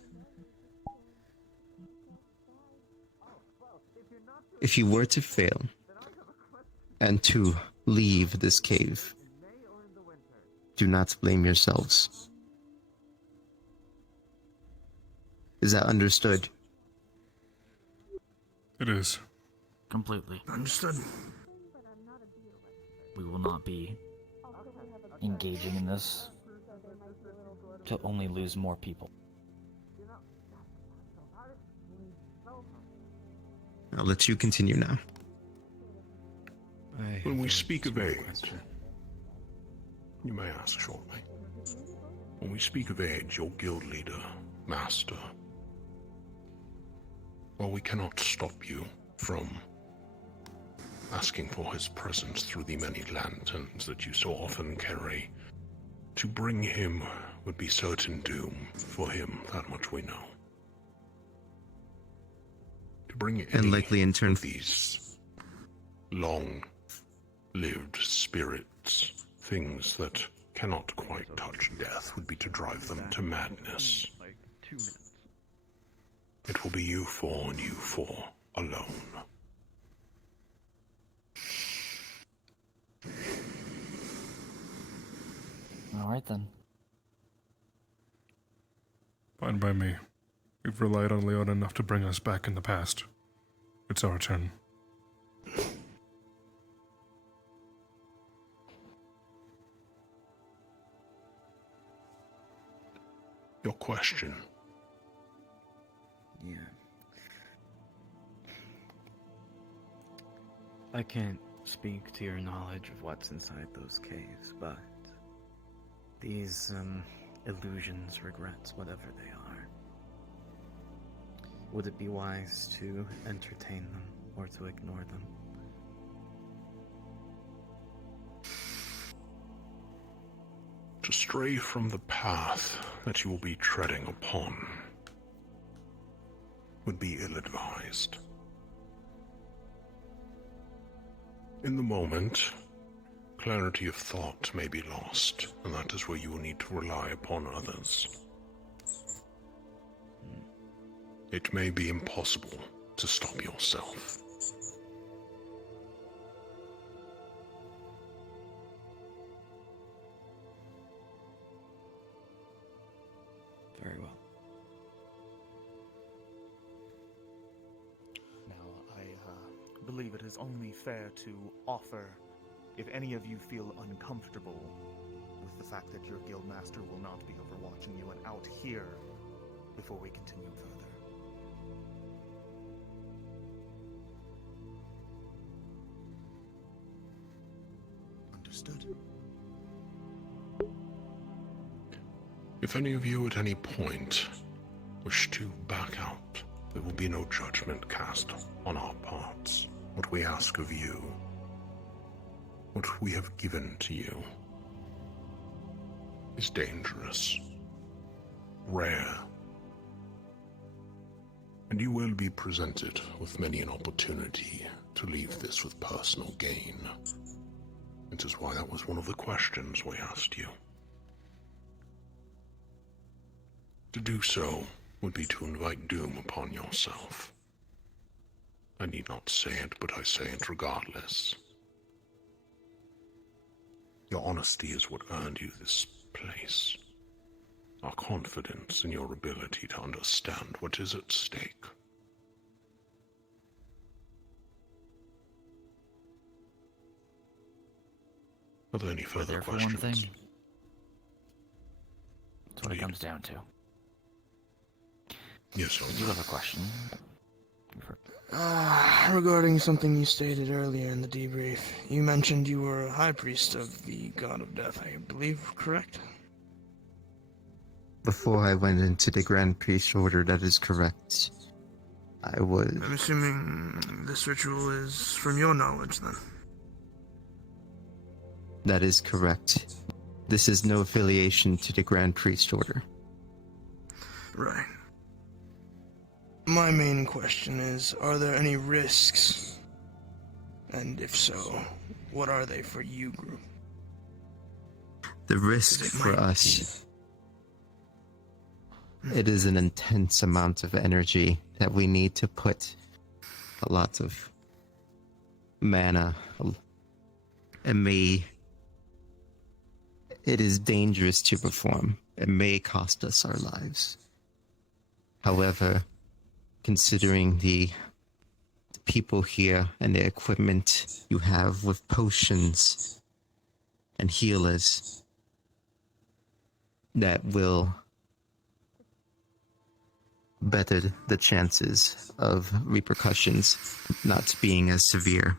If you were to fail, and to leave this cave, do not blame yourselves. Is that understood? It is. Completely. Understood. We will not be engaging in this to only lose more people. I'll let you continue now. When we speak of aid, you may ask shortly. When we speak of aid, your guild leader, master, well, we cannot stop you from asking for his presence through the many lanterns that you so often carry. To bring him would be certain doom for him, that much we know. To bring and likely in turn these long-lived spirits, things that cannot quite touch death, would be to drive them to madness. It will be you four and you four alone. All right then. Fine by me. We've relied on Leon enough to bring us back in the past. It's our turn. Your question. Yeah. I can't speak to your knowledge of what's inside those caves, but these, illusions, regrets, whatever they are, would it be wise to entertain them or to ignore them? To stray from the path that you will be treading upon would be ill-advised. In the moment, clarity of thought may be lost, and that is where you will need to rely upon others. It may be impossible to stop yourself. believe it is only fair to offer, if any of you feel uncomfortable with the fact that your guildmaster will not be overwatching you, and out here before we continue further. Understood. If any of you at any point wish to back out, there will be no judgment cast on our parts. What we ask of you, what we have given to you, is dangerous, rare, and you will be presented with many an opportunity to leave this with personal gain. It is why that was one of the questions we asked you. To do so would be to invite doom upon yourself. I need not say it, but I say it regardless. Your honesty is what earned you this place. Our confidence in your ability to understand what is at stake. Are there any further questions? For one thing. That's what it comes down to. Yes, I do have a question. Regarding something you stated earlier in the debrief, you mentioned you were a high priest of the god of death, I believe, correct? Before I went into the Grand Priest Order, that is correct. I'm assuming this ritual is from your knowledge, then. That is correct. This is no affiliation to the Grand Priest Order. Right. My main question is, are there any risks? And if so, what are they for you, group? The risk for us, it is an intense amount of energy that we need to put a lot of mana. It is dangerous to perform. It may cost us our lives. However, considering the people here and the equipment you have with potions and healers, that will better the chances of repercussions not being as severe.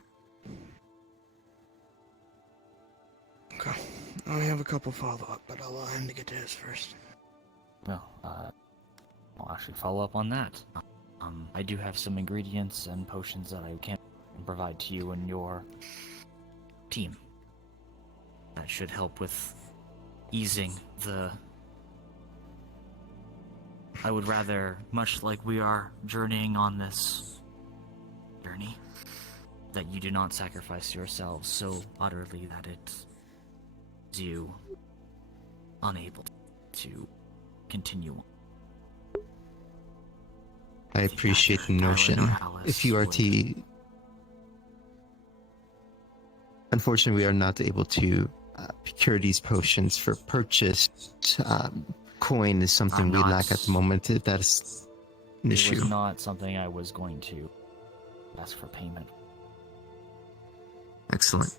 Okay. I have a couple follow-up, but I'll allow him to get to his first. Well, I'll actually follow up on that. I do have some ingredients and potions that I can provide to you and your team. That should help with easing the... I would rather, much like we are journeying on this journey, that you do not sacrifice yourselves so utterly that it is you unable to continue on. I appreciate the notion. If you are to... Unfortunately, we are not able to procure these potions for purchase. Coin is something we lack at the moment. That is an issue. It was not something I was going to ask for payment. Excellent.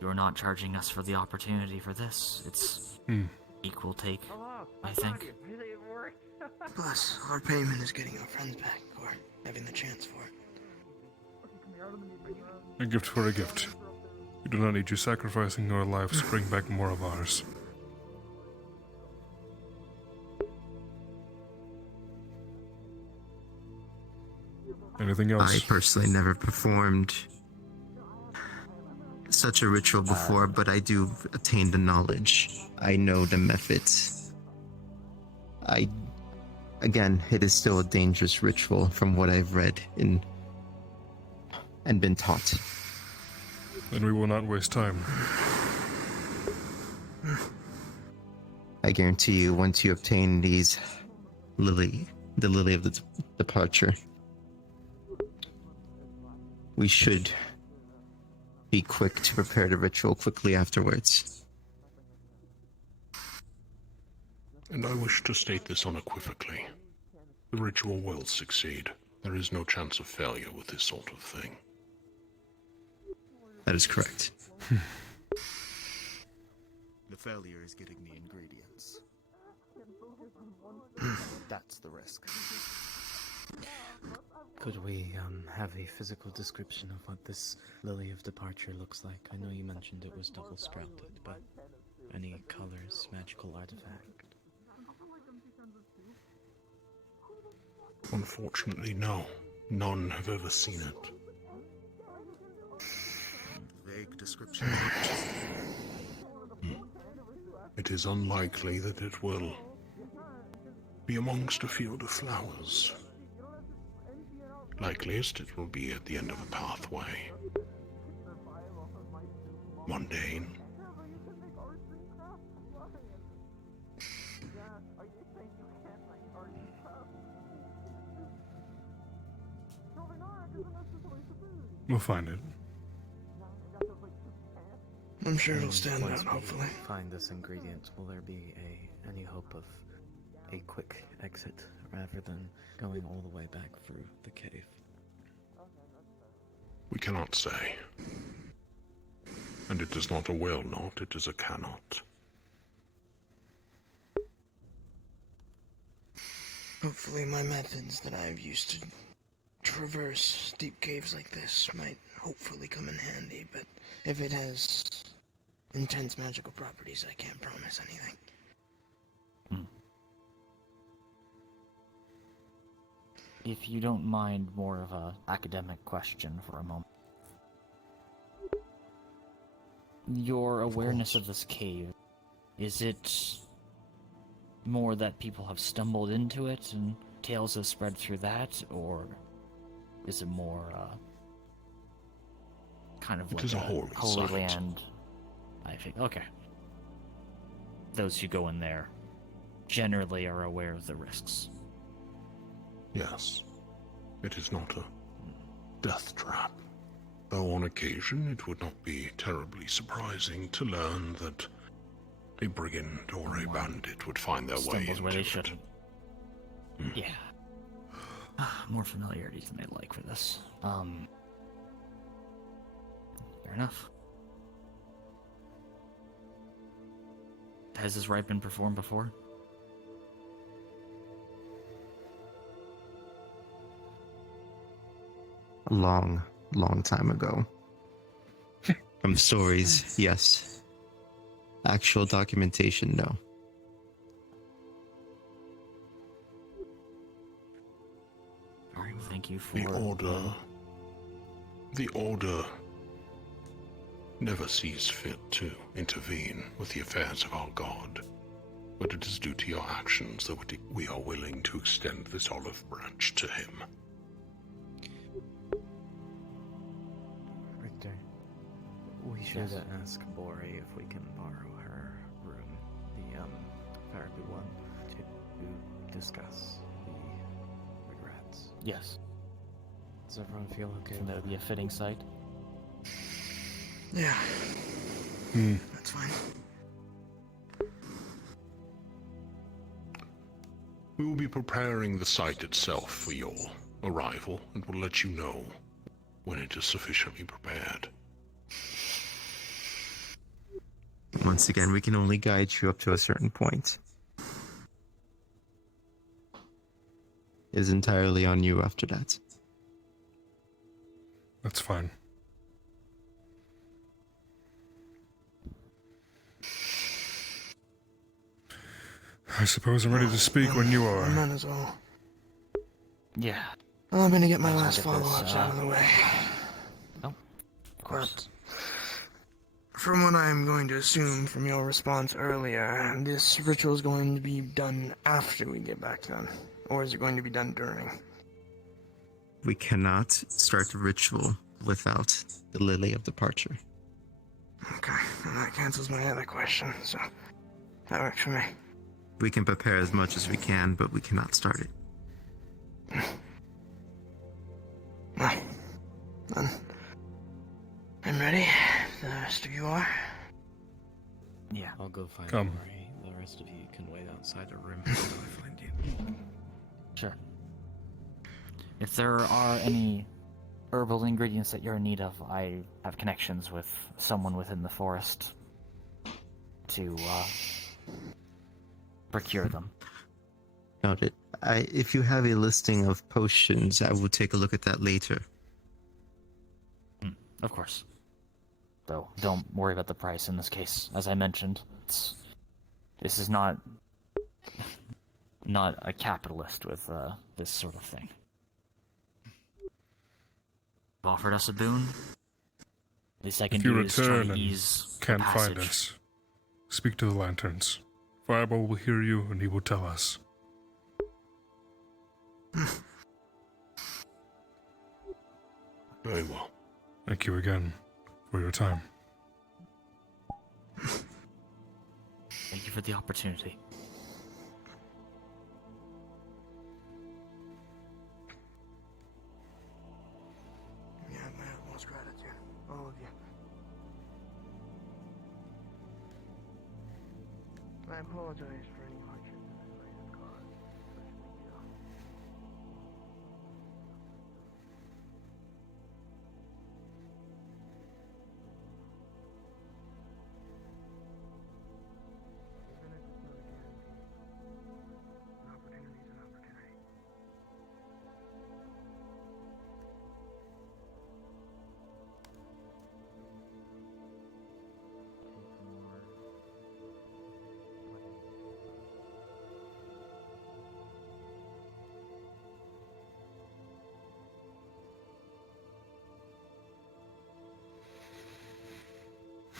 You're not charging us for the opportunity for this. It's equal take, I think. Plus, our payment is getting our friends back, or having the chance for it. A gift for a gift. We do not need you sacrificing your lives to bring back more of ours. Anything else? I personally never performed such a ritual before, but I do attain the knowledge. I know the methods. Again, it is still a dangerous ritual from what I've read and been taught. Then we will not waste time. I guarantee you, once you obtain these the lily of the departure, we should be quick to prepare the ritual quickly afterwards. And I wish to state this unequivocally. The ritual will succeed. There is no chance of failure with this sort of thing. That is correct. The failure is getting the ingredients. That's the risk. Could we have a physical description of what this lily of departure looks like? I know you mentioned it was double sprouted, but any colors, magical artifact? Unfortunately, no. None have ever seen it. Vague description. It is unlikely that it will be amongst a field of flowers. Likeliest it will be at the end of a pathway. Mundane. We'll find it. I'm sure it'll stand Once out, we hopefully. find this ingredient, will there be any hope of a quick exit rather than going all the way back through the cave? We cannot say. And it is not a will not, it is a cannot. Hopefully my methods that I've used to traverse deep caves like this might hopefully come in handy, but if it has intense magical properties, I can't promise anything. If you don't mind more of a academic question for a moment. Your awareness of this cave, is it more that people have stumbled into it and tales have spread through that, or is it more kind of It like is a holy site. land? I think okay. Those who go in there generally are aware of the risks. Yes. It is not a death trap. Though on occasion it would not be terribly surprising to learn that a brigand or a bandit would find their way Stumbles into where they it. shouldn't. Yeah. More familiarity than I'd like for this. Fair enough. Has this rite been performed before? A long, long time ago. From stories, yes. Actual documentation, no. Alright, thank you for The Order never sees fit to intervene with the affairs of our god, but it is due to your actions that we are willing to extend this olive branch to him. Richter, we should ask Bori if we can borrow her room, the therapy one, to discuss the regrets. Yes. Does everyone feel okay? Think that would be a fitting site? Yeah. That's fine. We will be preparing the site itself for your arrival, and will let you know when it is sufficiently prepared. Once again, we can only guide you up to a certain point. It is entirely on you after that. That's fine. I suppose I'm ready to speak when you are. Might as well. Yeah. Well, I'm gonna get my I'll last get follow-ups this, out of the way. Oh, of course. From what I'm going to assume from your response earlier, this ritual is going to be done after we get back then. Or is it going to be done during? We cannot start the ritual without the Lily of Departure. Okay, and that cancels my other question, so that works for me. We can prepare as much as we can, but we cannot start it. Well, then, I'm ready. The rest of you are? Yeah. I'll go find Come. Bori. The rest of you can wait outside a room until I find you. Sure. If there are any herbal ingredients that you're in need of, I have connections with someone within the forest to procure them. Got it. If you have a listing of potions, I will take a look at that later. Of course. Though, don't worry about the price in this case. As I mentioned, this is not a capitalist with this sort of thing. Offered us a boon. At least I can If you do is try return to and ease the can't find passage. us, speak to the lanterns. Fireball will hear you, and he will tell us. Very well. Thank you again for your time. Thank you for the opportunity. You have my utmost gratitude, all of you. I apologize for any hardship that I might have caused. Such a big deal. Even if it's not a guarantee, an opportunity's an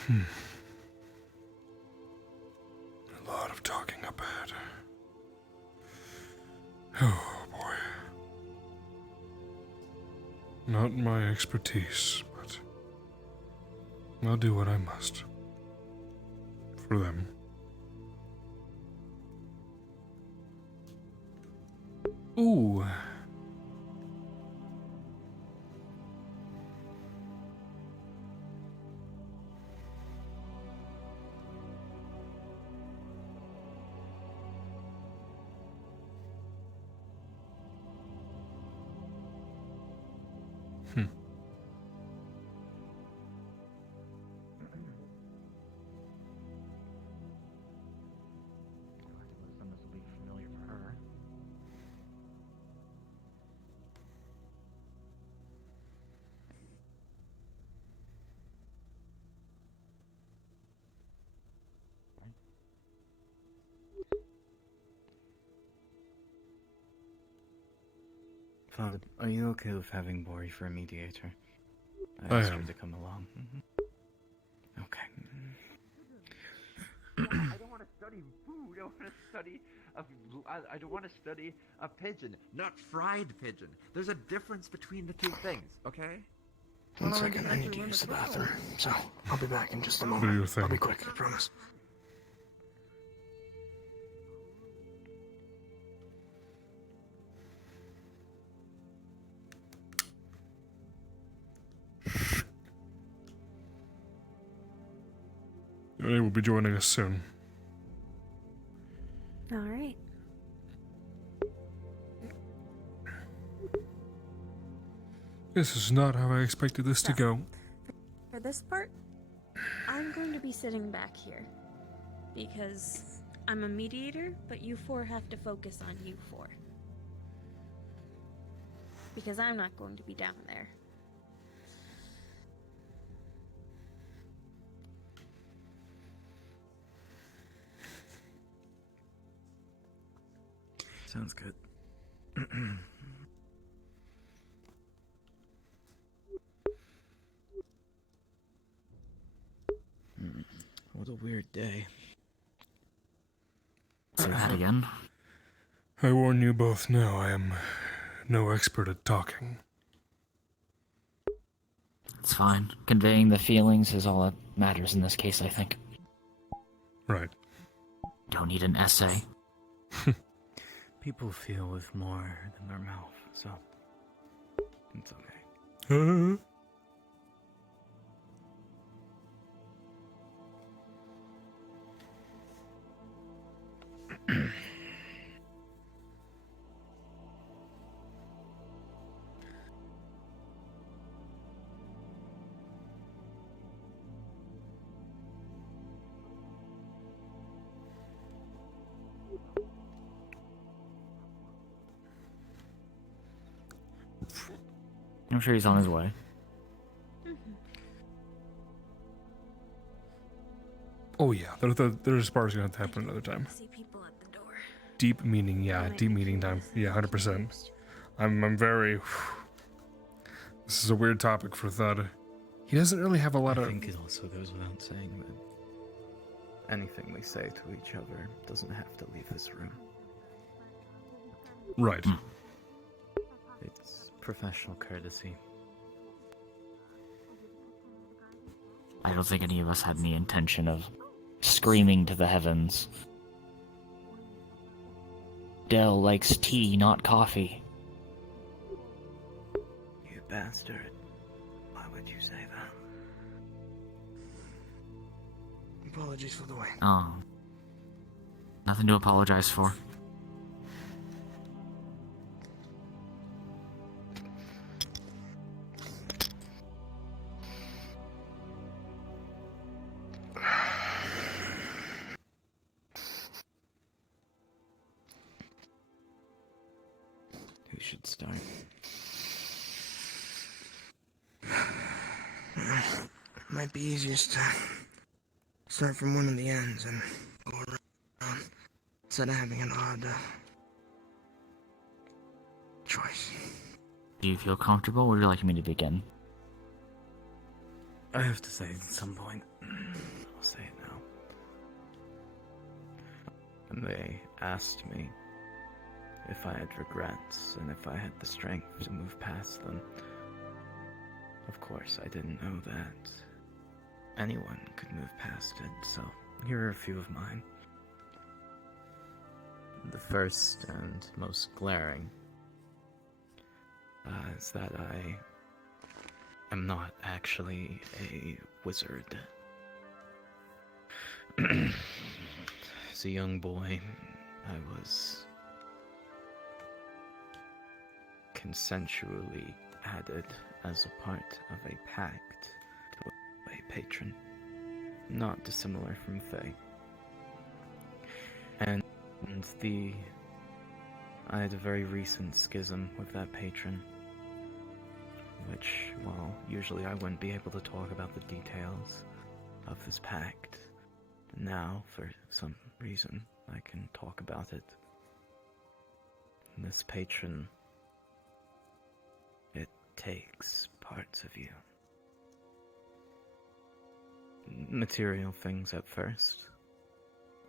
opportunity. A lot of talking up ahead. Oh boy. Not my expertise, but I'll do what I must. For them. Ooh. Some of this will be familiar for her. Father, are you okay with having Bori for a mediator? I asked her am. to come along. Okay. I don't want to study food. I want to study I don't want to study a pigeon, not fried pigeon. There's a difference between the two things, okay? One second, I need to use the bathroom, so I'll be back in just a Do your moment. thing. I'll be quick, I promise. They will be joining us soon. All right. This is not how I expected this to go. For this part, I'm going to be sitting back here because I'm a mediator, but you four have to focus on you four. Because I'm not going to be down there. Sounds good. What a weird day. Say that again. I warn you both now, I am no expert at talking. It's fine. Conveying the feelings is all that matters in this case, I think. Right. Don't need an essay. People feel with more than their mouth, so it's okay. I'm sure he's on his way. Oh yeah, there's bars gonna have to happen another time. Deep meaning, yeah, deep meeting time, yeah, 100%. I'm very. This is a weird topic for Thudd. He doesn't really have a lot of. I think it also goes without saying that anything we say to each other doesn't have to leave this room. Right. It's professional courtesy. I don't think any of us had any intention of screaming to the heavens. Dell likes tea, not coffee. You bastard. Why would you say that? Apologies for the way. Oh. Nothing to apologize for. Who should start? Might be easiest to start from one of the ends and go around instead of having an odd choice. Do you feel comfortable? Would you like me to begin? I have to say it at some point. I'll say it now. And they asked me if I had regrets and if I had the strength to move past them. Of course, I didn't know that anyone could move past it, so here are a few of mine. The first and most glaring is that I am not actually a wizard. As a young boy, I was consensually added as a part of a pact to a patron, not dissimilar from Fae. And I had a very recent schism with that patron, which, while usually I wouldn't be able to talk about the details of this pact, now, for some reason, I can talk about it. This patron, it takes parts of you. Material things at first.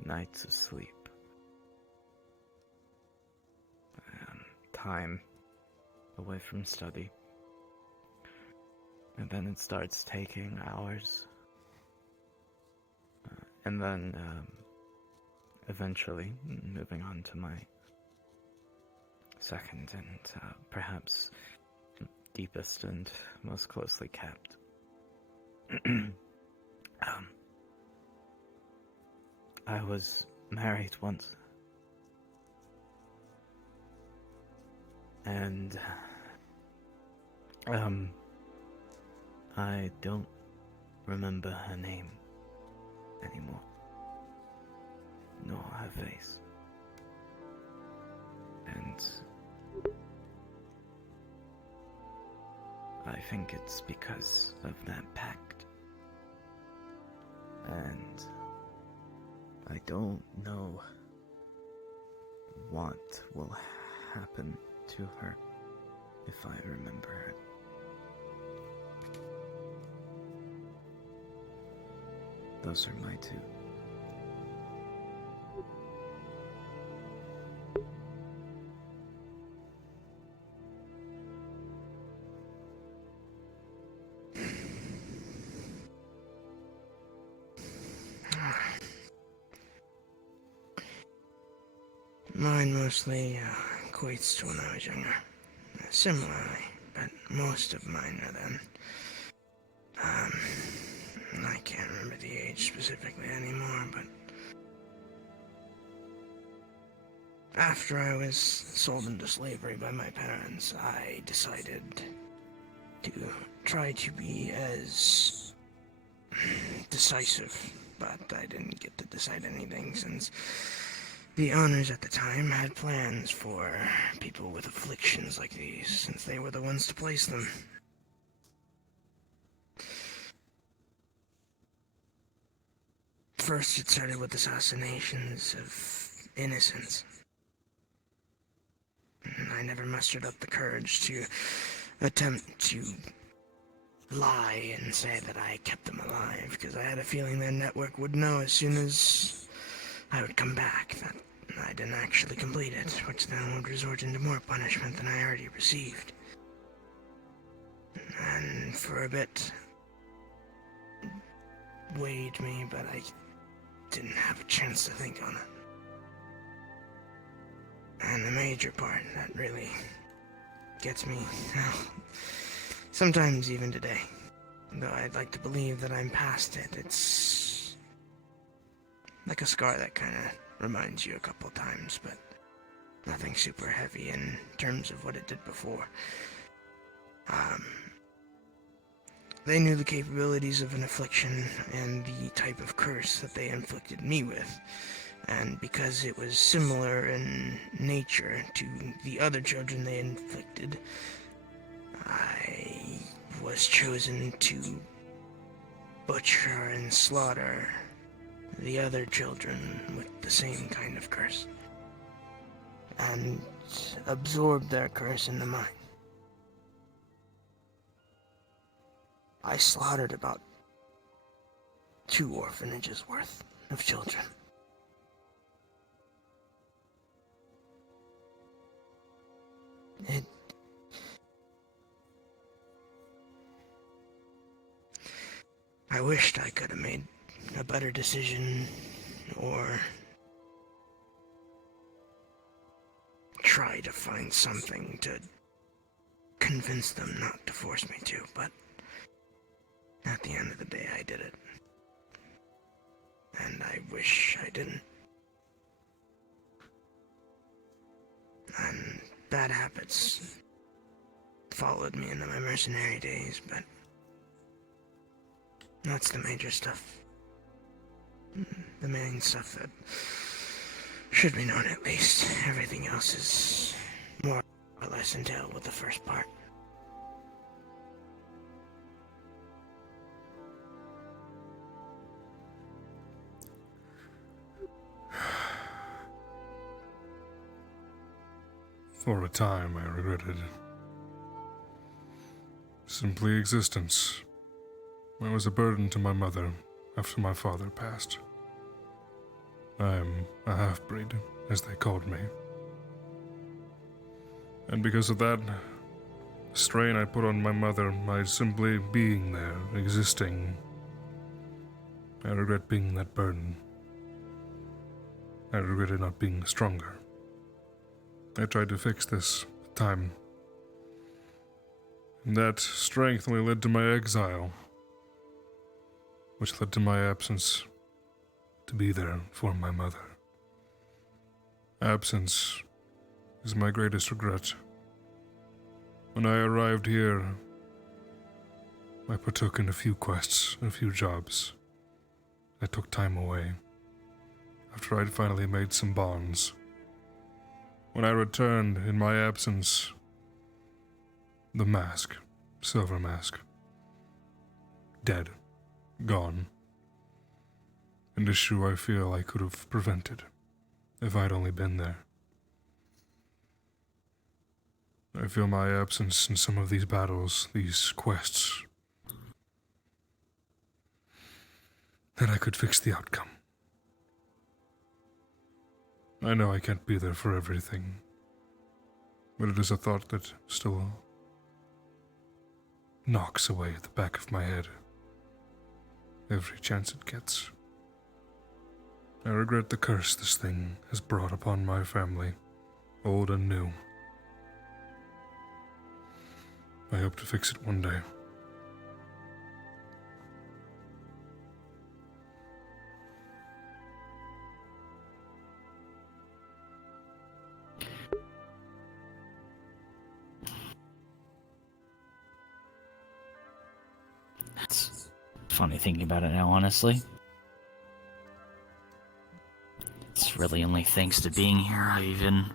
Nights of sleep. Time away from study. And then it starts taking hours. And then, eventually, moving on to my second and perhaps deepest and most closely kept. I was married once. And, I don't remember her name anymore, nor her face. And I think it's because of that pact. And I don't know what will happen to her if I remember her. Those are my two. Mine mostly equates to when I was younger. Similarly, but most of mine are then. I can't remember the age specifically anymore, but after I was sold into slavery by my parents, I decided to try to be as decisive, but I didn't get to decide anything since the owners at the time had plans for people with afflictions like these, since they were the ones to place them. first it started with assassinations of innocents. And I never mustered up the courage to attempt to lie and say that I kept them alive, because I had a feeling their network would know as soon as I would come back that I didn't actually complete it, which then would resort into more punishment than I already received. And for a bit, weighed me, but I didn't have a chance to think on it. And the major part that really gets me, well, sometimes even today, though I'd like to believe that I'm past it, it's like a scar that kind of reminds you a couple times, but nothing super heavy in terms of what it did before. They knew the capabilities of an affliction and the type of curse that they inflicted me with, and because it was similar in nature to the other children they inflicted, I was chosen to butcher and slaughter the other children with the same kind of curse, and absorb their curse into mine. I slaughtered about 2 orphanages worth of children. I wished I could have made a better decision, or try to find something to convince them not to force me to, but at the end of the day, I did it. And I wish I didn't. And bad habits followed me into my mercenary days, but that's the major stuff. The main stuff that should be known, at least. Everything else is more or less entailed with the first part. For a time, I regretted simply existence. I was a burden to my mother after my father passed. I am a half-breed, as they called me. And because of that, the strain I put on my mother by simply being there, existing, I regret being that burden. I regretted not being stronger. I tried to fix this with time. And that strength only led to my exile, which led to my absence to be there for my mother. Absence is my greatest regret. When I arrived here, I partook in a few quests and a few jobs. I took time away, after I'd finally made some bonds. When I returned in my absence, the mask, silver mask, dead, gone. An issue I feel I could have prevented if I'd only been there. I feel my absence in some of these battles, these quests, that I could fix the outcome. I know I can't be there for everything, but it is a thought that still knocks away at the back of my head every chance it gets. I regret the curse this thing has brought upon my family, old and new. I hope to fix it one day. It's funny thinking about it now, honestly. It's really only thanks to being here I even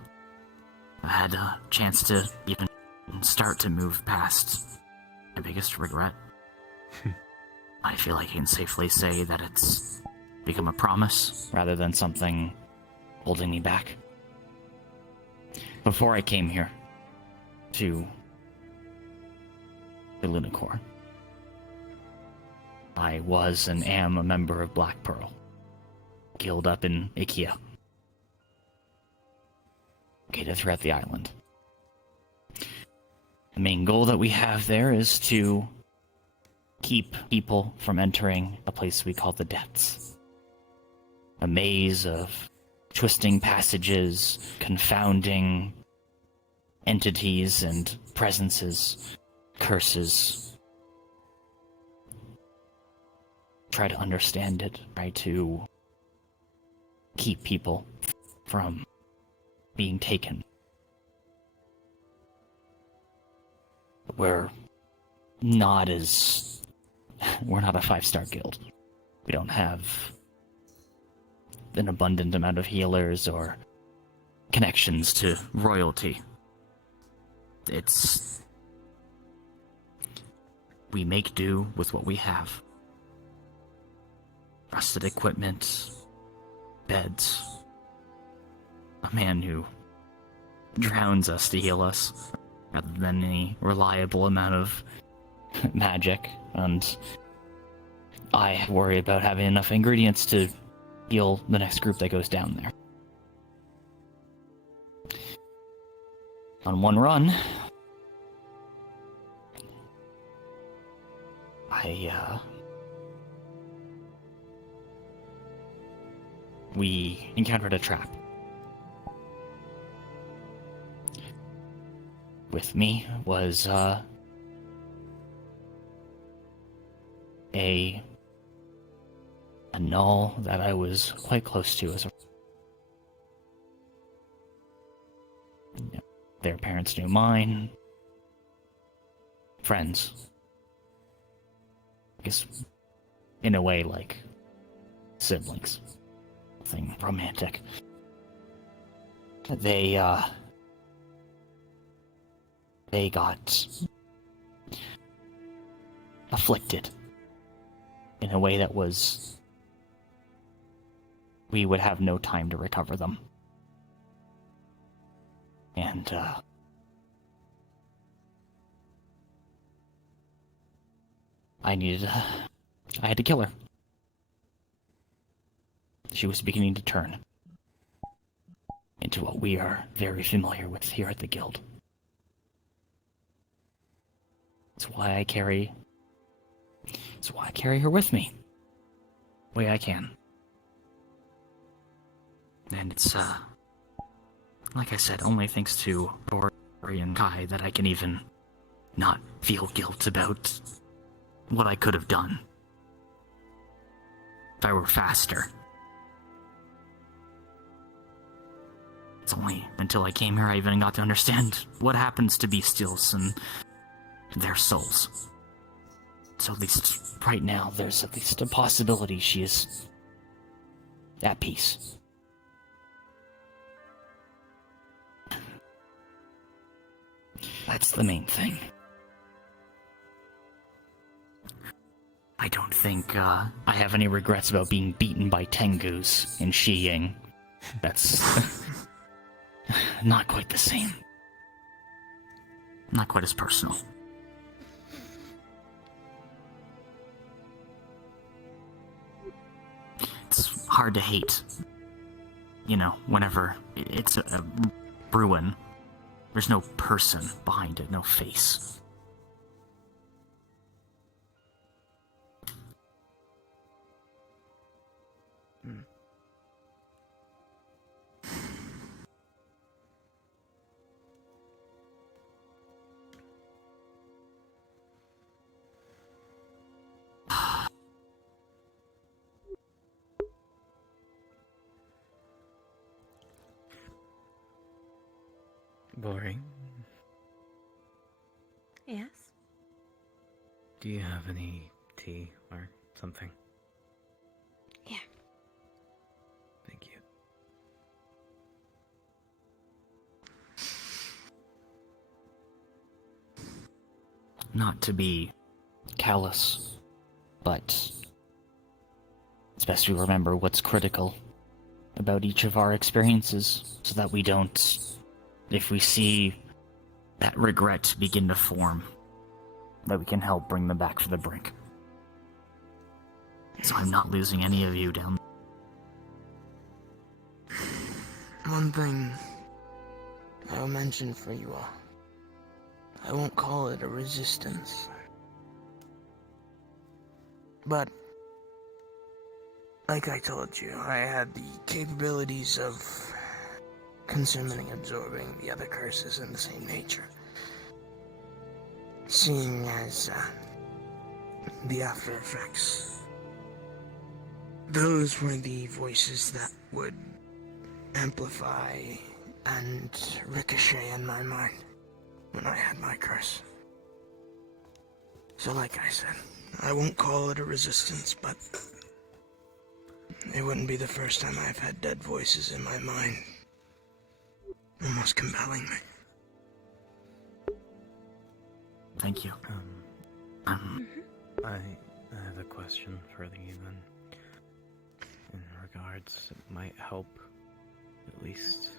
had a chance to even start to move past my biggest regret. I feel like I can safely say that it's become a promise rather than something holding me back. Before I came here to the Lunacore, I was and am a member of Black Pearl, guild up in Ikea, located throughout the island. The main goal that we have there is to keep people from entering a place we call the Depths. A maze of twisting passages, confounding entities and presences, curses. Try to understand it, try to keep people from being taken. We're not a 5-star guild. We don't have an abundant amount of healers or connections to royalty. We make do with what we have. Rusted equipment, beds, a man who drowns us to heal us, rather than any reliable amount of magic, and I worry about having enough ingredients to heal the next group that goes down there. On one run, we encountered a trap. With me was a null that I was quite close to as a... Their parents knew mine. Friends. I guess, in a way, like siblings. Nothing romantic. They got afflicted in a way that was... we would have no time to recover them. And, I had to kill her. She was beginning to turn into what we are very familiar with here at the Guild. That's why I carry her with me. The way I can. And it's, like I said, only thanks to Tori and Kai that I can even not feel guilt about what I could have done. If I were faster. It's only until I came here I even got to understand what happens to bestials and their souls. So at least right now, there's at least a possibility she is at peace. That's the main thing. I don't think I have any regrets about being beaten by Tengus in Shiying. That's not quite the same. Not quite as personal. It's hard to hate. You know, whenever it's a ruin, there's no person behind it, no face. Boring. Yes? Do you have any tea or something? Yeah. Thank you. Not to be callous, but it's best we remember what's critical about each of our experiences, so that we don't, if we see that regret begin to form, that we can help bring them back from the brink. So I'm not losing any of you down. One thing I'll mention for you all. I won't call it a resistance. But, like I told you, I had the capabilities of consuming and absorbing the other curses in the same nature. Seeing as the after effects, those were the voices that would amplify and ricochet in my mind when I had my curse. So like I said, I won't call it a resistance, but it wouldn't be the first time I've had dead voices in my mind, almost compelling me. Thank you. I have a question for the even. In regards, it might help, at least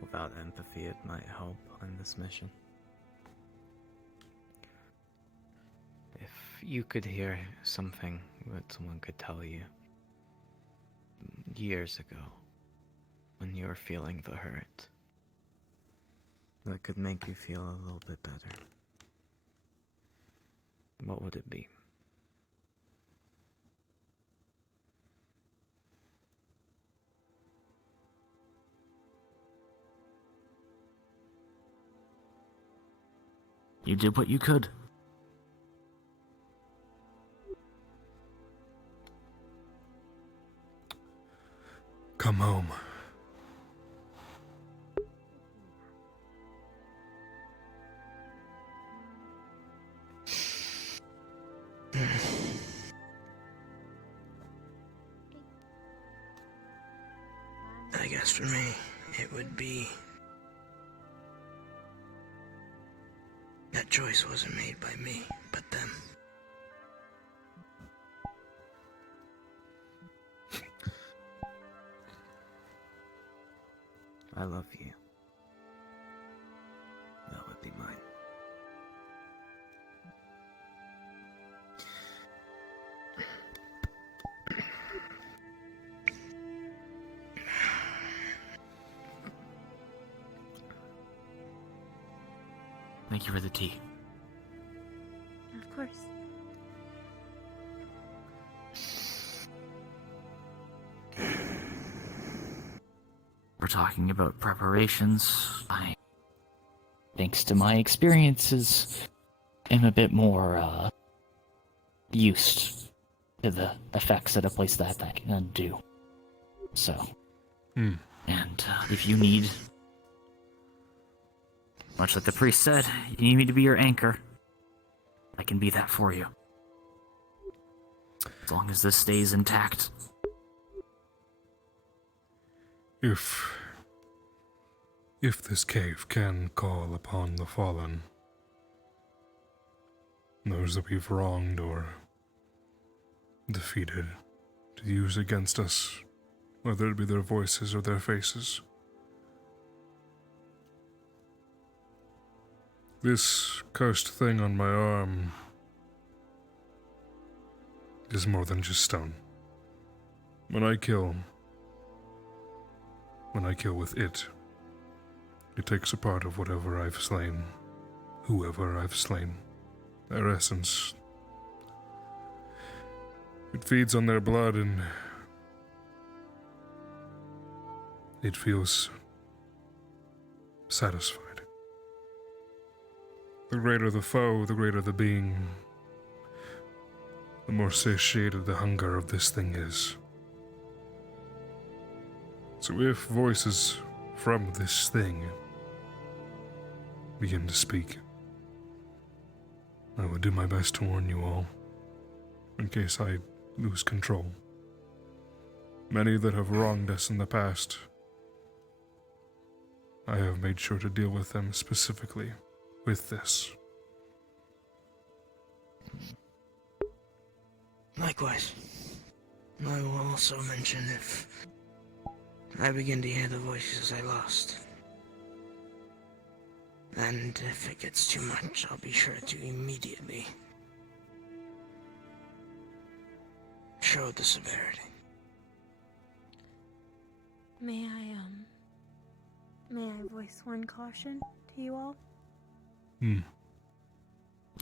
without empathy, it might help on this mission. If you could hear something that someone could tell you years ago, when you were feeling the hurt, that could make you feel a little bit better, what would it be? You did what you could. Come home. I guess for me, it would be that choice wasn't made by me, but them. I love you. That would be mine. Thank you for the tea. Of course. We're talking about preparations. Thanks to my experiences, am a bit more, used to the effects that a place that can do. So, and if you need, much like the priest said, you need me to be your anchor, I can be that for you. As long as this stays intact. If this cave can call upon the fallen, those that we've wronged or defeated, to use against us, whether it be their voices or their faces, this cursed thing on my arm is more than just stone. When I kill with it, it takes a part of whatever I've slain, whoever I've slain, their essence. It feeds on their blood and it feels satisfied. The greater the foe, the greater the being, the more satiated the hunger of this thing is. So if voices from this thing begin to speak, I will do my best to warn you all, in case I lose control. Many that have wronged us in the past, I have made sure to deal with them specifically with this. Likewise. I will also mention if I begin to hear the voices I lost. And if it gets too much, I'll be sure to immediately show the severity. May I voice one caution to you all?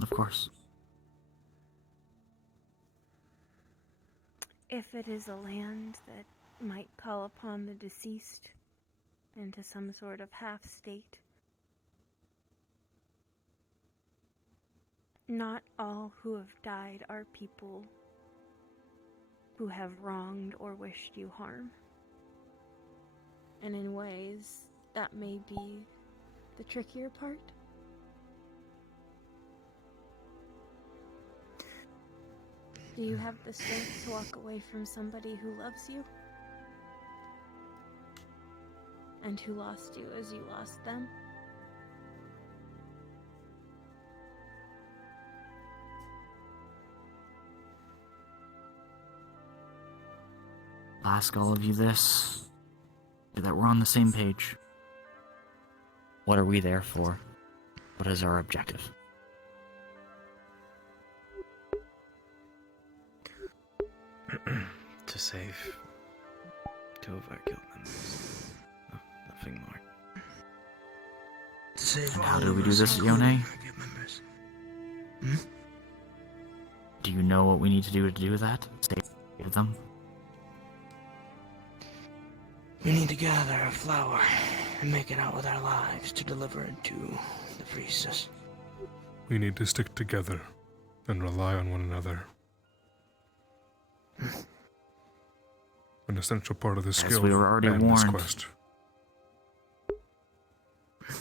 Of course. If it is a land that might call upon the deceased into some sort of half-state, not all who have died are people who have wronged or wished you harm. And in ways, that may be the trickier part. Do you have the strength to walk away from somebody who loves you? And who lost you as you lost them? I'll ask all of you this, so that we're on the same page. What are we there for? What is our objective? To save 2 of our guild members. Oh, nothing more. To save And all how do of we do us, this, including Yone? our guild members. Do you know what we need to do that? Save them? We need to gather a flower and make it out with our lives to deliver it to the priestess. We need to stick together and rely on one another. An essential part of this As skill we were already and this warned. quest.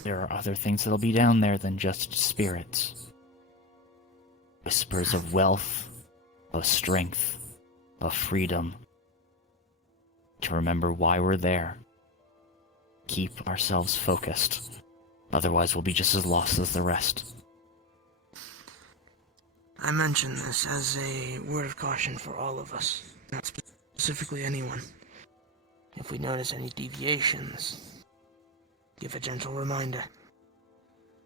There are other things that'll be down there than just spirits. Whispers of wealth, of strength, of freedom. To remember why we're there. Keep ourselves focused. Otherwise we'll be just as lost as the rest. I mention this as a word of caution for all of us, not specifically anyone. If we notice any deviations, give a gentle reminder.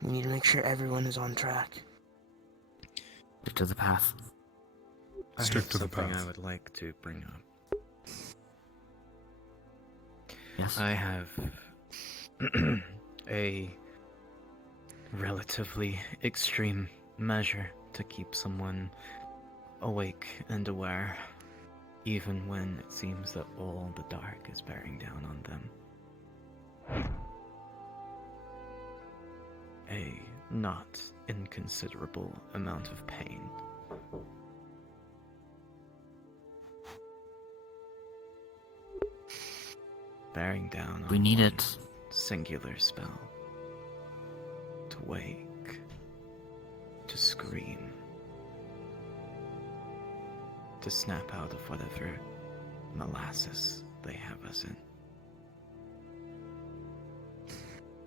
We need to make sure everyone is on track. Stick to the path. I Stick have to the something path. I would like to bring up. Yes? I have a relatively extreme measure to keep someone awake and aware, even when it seems that all the dark is bearing down on them. A not inconsiderable amount of pain. Bearing down on We need one it. singular spell. To wake. To scream. To snap out of whatever molasses they have us in.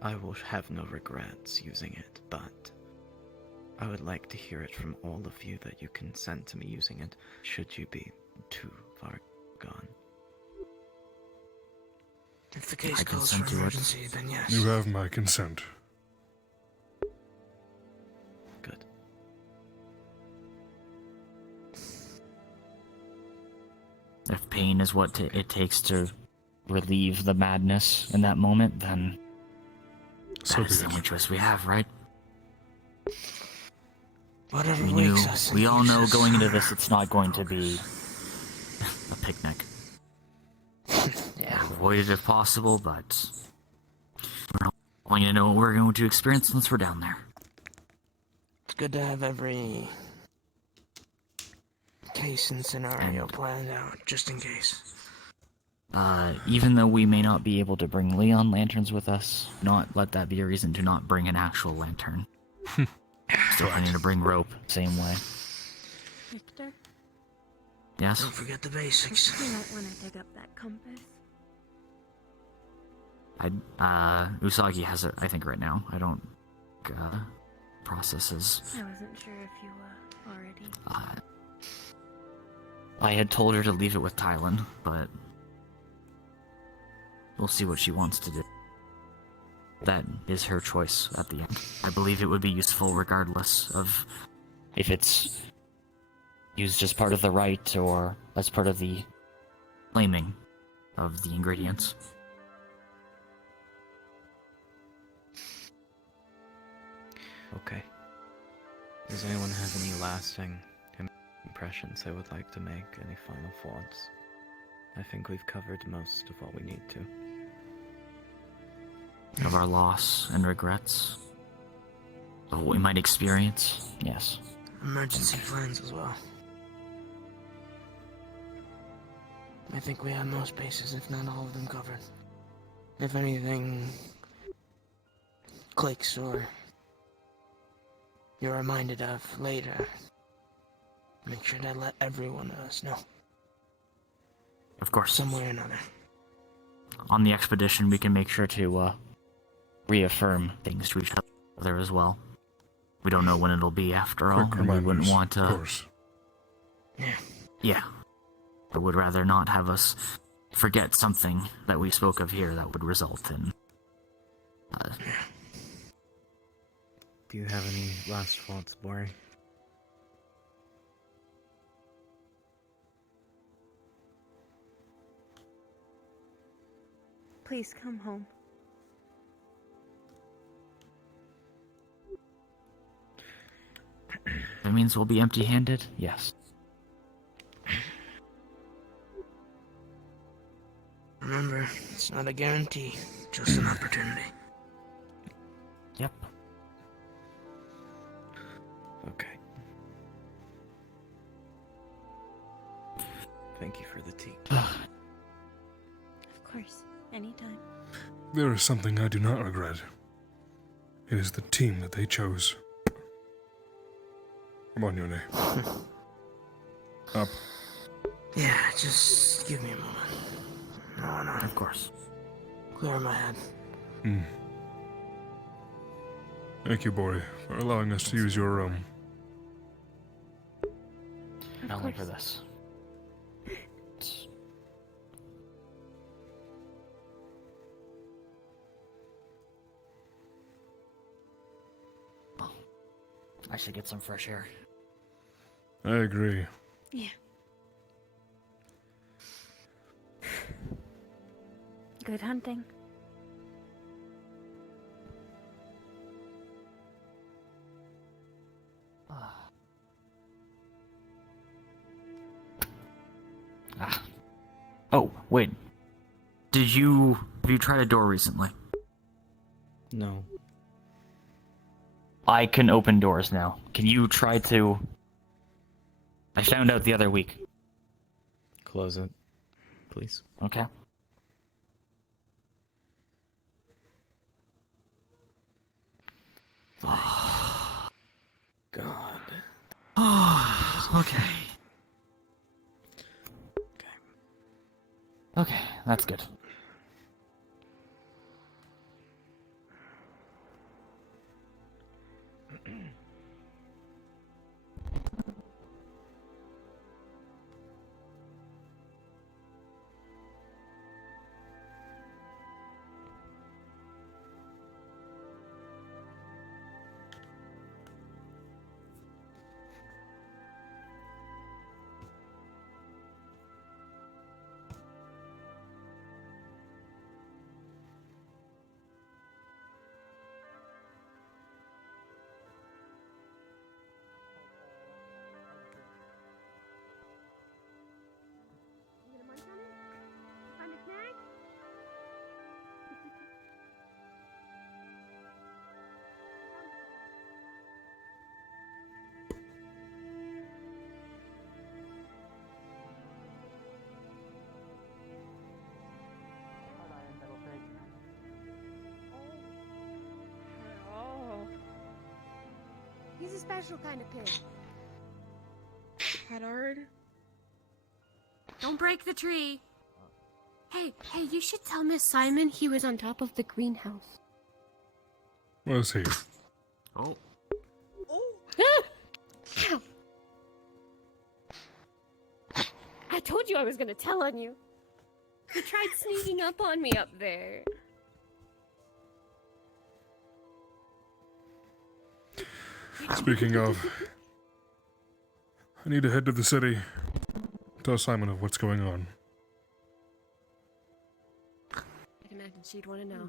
I will have no regrets using it, but I would like to hear it from all of you that you consent to me using it, should you be too far gone. If the case I calls for consent to it. emergency, then yes. You have my consent. Good. If pain is what it takes to relieve the madness in that moment, then So that is be the it. only choice we have, right? Whatever We knew, wakes us and we all keeps know us going into this it's not going to be a picnic. Yeah. Avoid it if possible, but we're not going to know what we're going to experience once we're down there. It's good to have every case and scenario planned out, just in case. Even though we may not be able to bring Leon lanterns with us, not let that be a reason to not bring an actual lantern. Still planning to bring rope, same way. Victor, Yes? Don't forget the basics. you might want to dig up that compass. Usagi has it, I think, right now. I don't, processes. I wasn't sure if you already. I had told her to leave it with Tylen, but we'll see what she wants to do. That is her choice at the end. I believe it would be useful regardless of if it's used as part of the rite or as part of the flaming of the ingredients. Okay. Does anyone have any lasting impressions they would like to make? Any final thoughts? I think we've covered most of what we need to. Of our loss and regrets. Of what we might experience. Yes. Emergency plans as well. I think we have most bases, if not all of them, covered. If anything clicks or you're reminded of later, make sure to let every one of us know. Of course. Some way or another. On the expedition, we can make sure to reaffirm things to each other as well. We don't know when it'll be after all, and we wouldn't want to... Of course. Yeah. I would rather not have us forget something that we spoke of here that would result in... Do you have any last thoughts, Bori? Please come home. That means we'll be empty-handed? Yes. Remember, it's not a guarantee, just an opportunity. Yep. Okay. Thank you for the tea. Of course, anytime. There is something I do not regret. It is the team that they chose. Come on, Yone. Up. Yeah, just give me a moment. No. Of course. Clear my head. Thank you, Bori, for allowing us to use your room. Not only for this. I should get some fresh air. I agree. Yeah. Good hunting. Oh, wait. Have you tried a door recently? No. I can open doors now. Can you try to... I found out the other week. Close it, please. Okay. God. Okay. Okay, that's good. He's a special kind of pig. Edward? Don't break the tree. Hey, you should tell Miss Simon he was on top of the greenhouse. Let's see. Oh. Ow. told you I was gonna tell on you. You tried sneaking up on me up there. Speaking of, I need to head to the city. Tell Simon of what's going on. I can imagine she'd want to know.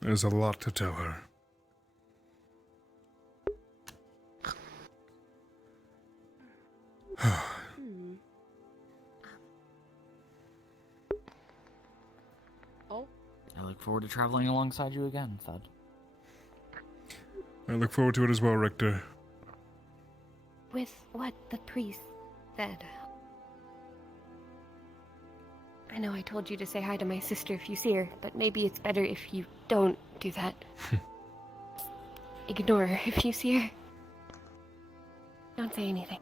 There's a lot to tell her. Oh. I look forward to traveling alongside you again, Thudd. I look forward to it as well, Richter. With what the priest said. I know I told you to say hi to my sister if you see her, but maybe it's better if you don't do that. Ignore her if you see her. Don't say anything.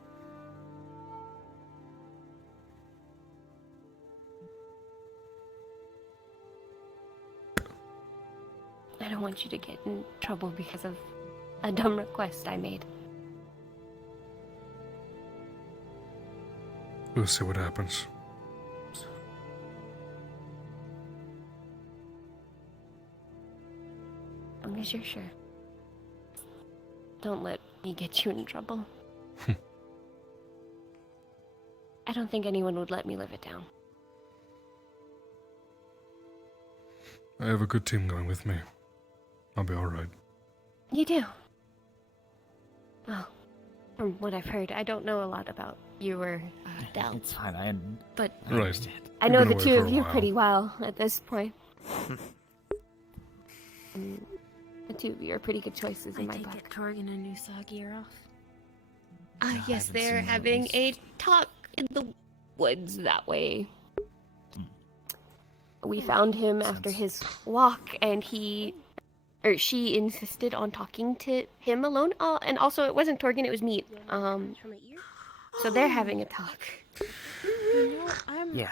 I don't want you to get in trouble because of a dumb request I made. We'll see what happens. As long as you're sure. Don't let me get you in trouble. I don't think anyone would let me live it down. I have a good team going with me. I'll be alright. You do? Well, from what I've heard, I don't know a lot about you or Del. It's fine, But I understand. I know the two of you pretty well at this point. And the two of you are pretty good choices in my book. Get Torgan and Usagi gear off. Yes, they're having a talk in the woods that way. We found him after his walk, and she insisted on talking to him alone. And also, it wasn't Torgan, it was me. So they're having a talk. You know,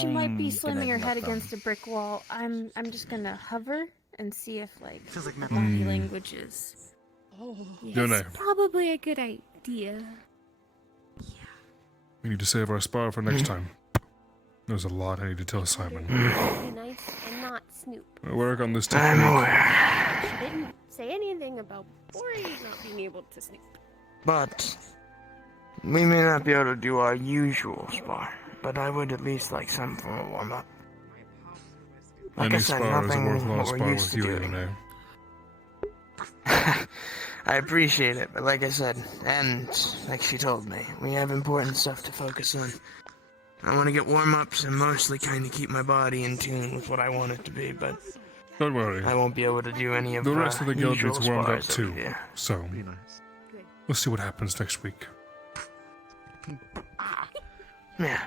she might be slamming her head against a brick wall. I'm just gonna hover and see if body language is. It's probably a good idea. We need to save our spar for next time. There's a lot I need to tell Simon. Be nice and not snoop. I'll work on this technique. She didn't say anything about Bori not being able to snoop. But we may not be able to do our usual spar, but I would at least like some form of warm-up. Like Any I said, spar is a nothing worthwhile what we're spar used with to you, doing. Renee. I appreciate it, but like I said, and like she told me, we have important stuff to focus on. I want to get warm-ups and mostly kind of keep my body in tune with what I want it to be, but don't worry. I won't be able to do any of the rest of the guild usual gets warmed up spars too, over here. so we'll see what happens next week. Yeah.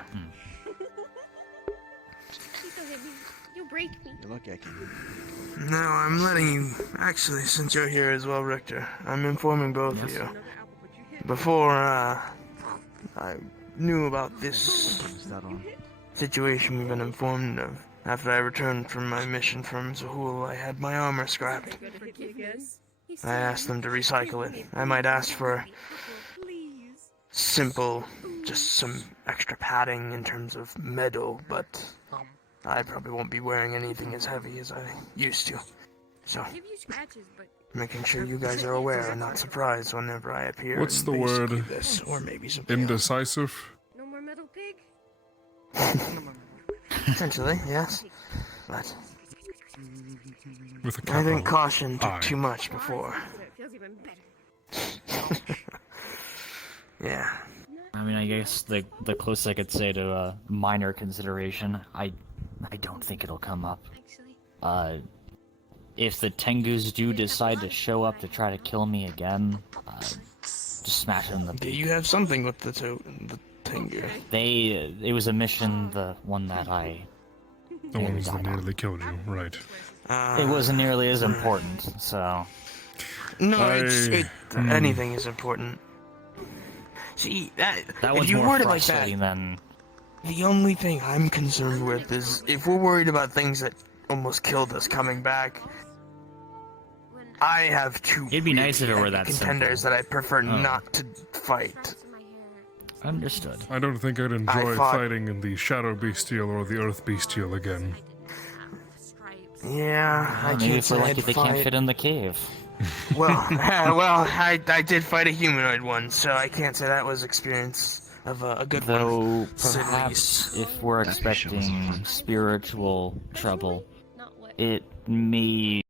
Please don't hit me. You'll break me. You're lucky I can. No, I'm letting you. Actually, since you're here as well, Richter, I'm informing both of you. Before I knew about this situation we've been informed of, after I returned from my mission from Zahul, I had my armor scrapped. I asked them to recycle it. I might ask for simple, just some extra padding in terms of metal, but I probably won't be wearing anything as heavy as I used to. So, making sure you guys are aware and not surprised whenever I appear. What's in the basically word? This, or maybe something Indecisive? No more metal pig? Potentially, yes. But with a I think capital caution took I. too much before. It feels even better. Yeah. I mean, I guess the closest I could say to a minor consideration, I don't think it'll come up. If the Tengus do decide to show up to try to kill me again, just smash them in the beak. You have something with the Tengu. It was a mission, the one that I... The ones that nearly killed you, right. It wasn't nearly as important, so... No, anything is important. See, that if one's you more word it like that, frustrating than... the only thing I'm concerned with is if we're worried about things that almost killed us coming back, I have two It'd be nice if it were that contenders simple. that I prefer not to fight. Understood. I don't think I'd enjoy fighting in the Shadow Bestial or the Earth Bestial again. Yeah, I Maybe can't if we're say lucky I'd they can't fight. fit in the cave. Well, I did fight a humanoid one, so I can't say that was experience of a good Though one. perhaps if we're expecting spiritual trouble, it may.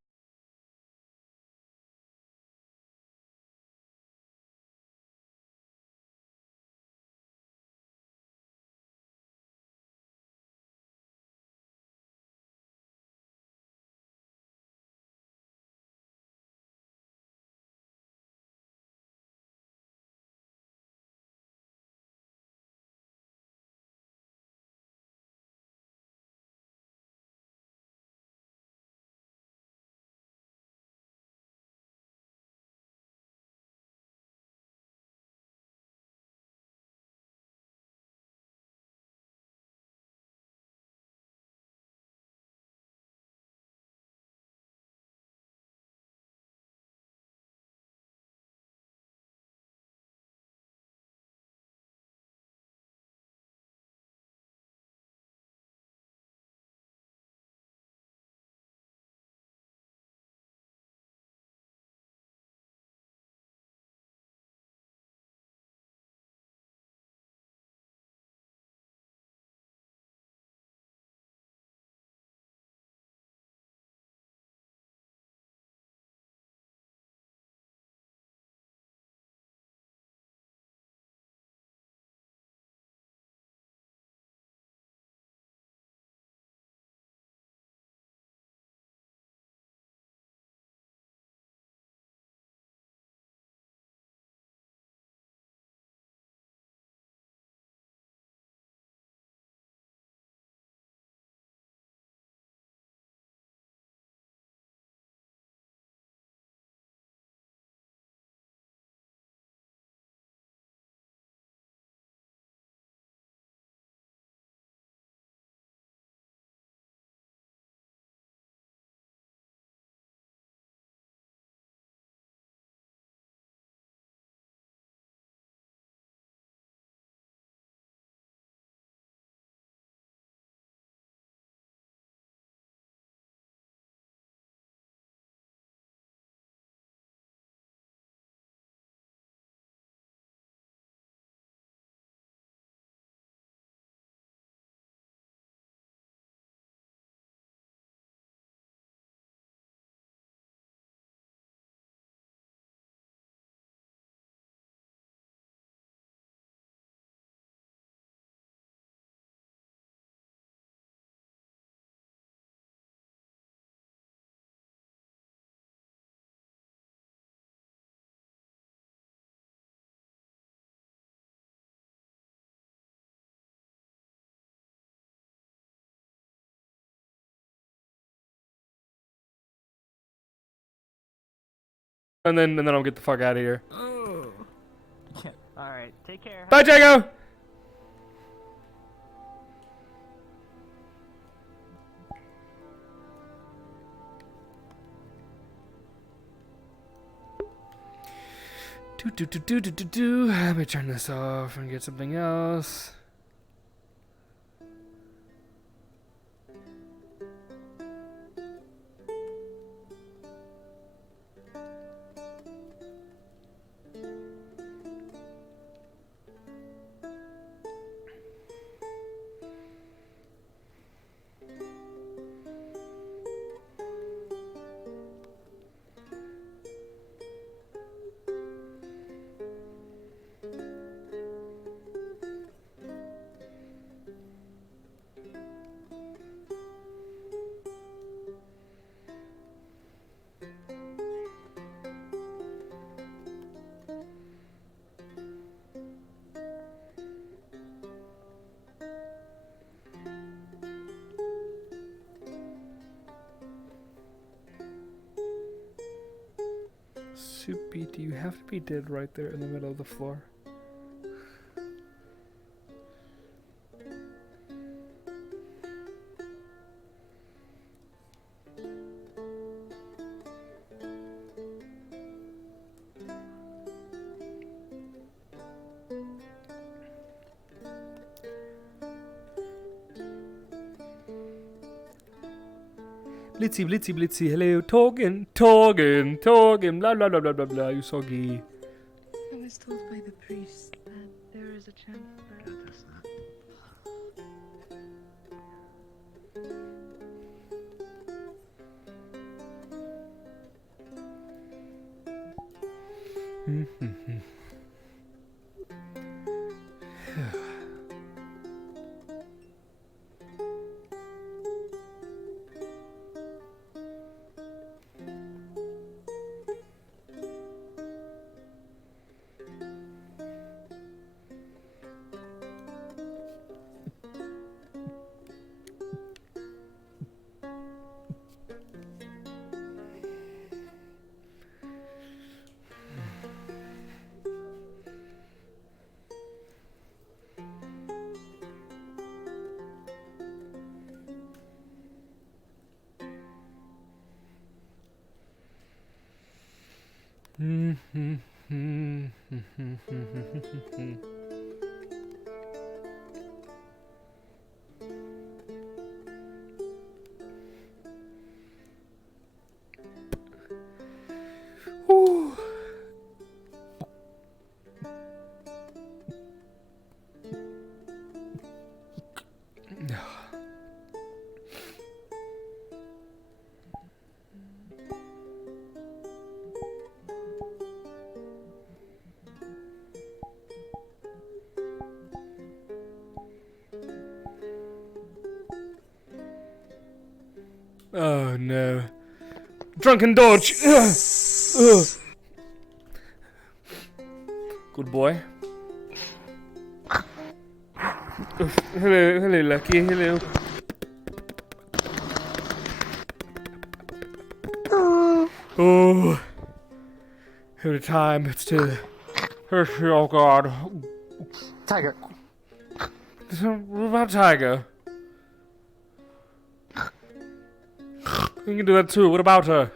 And then I'll get the fuck out of here. Oh. Alright, take care. Bye, Jago! Let me turn this off and get something else. Soupy, do you have to be dead right there in the middle of the floor? Blitzy, blitzy, blitzy. Hello, Torgin, blah, blah, blah, blah, blah, blah. You soggy. I was told by the priest that there is a chance that... Ooh. Oh no. Drunken dodge! Ugh. Ugh. Good boy. Oof. Hello, Lucky, hello. Oh. Every time it's to... Oh god. Tiger. What about Tiger? You can do that too. What about her?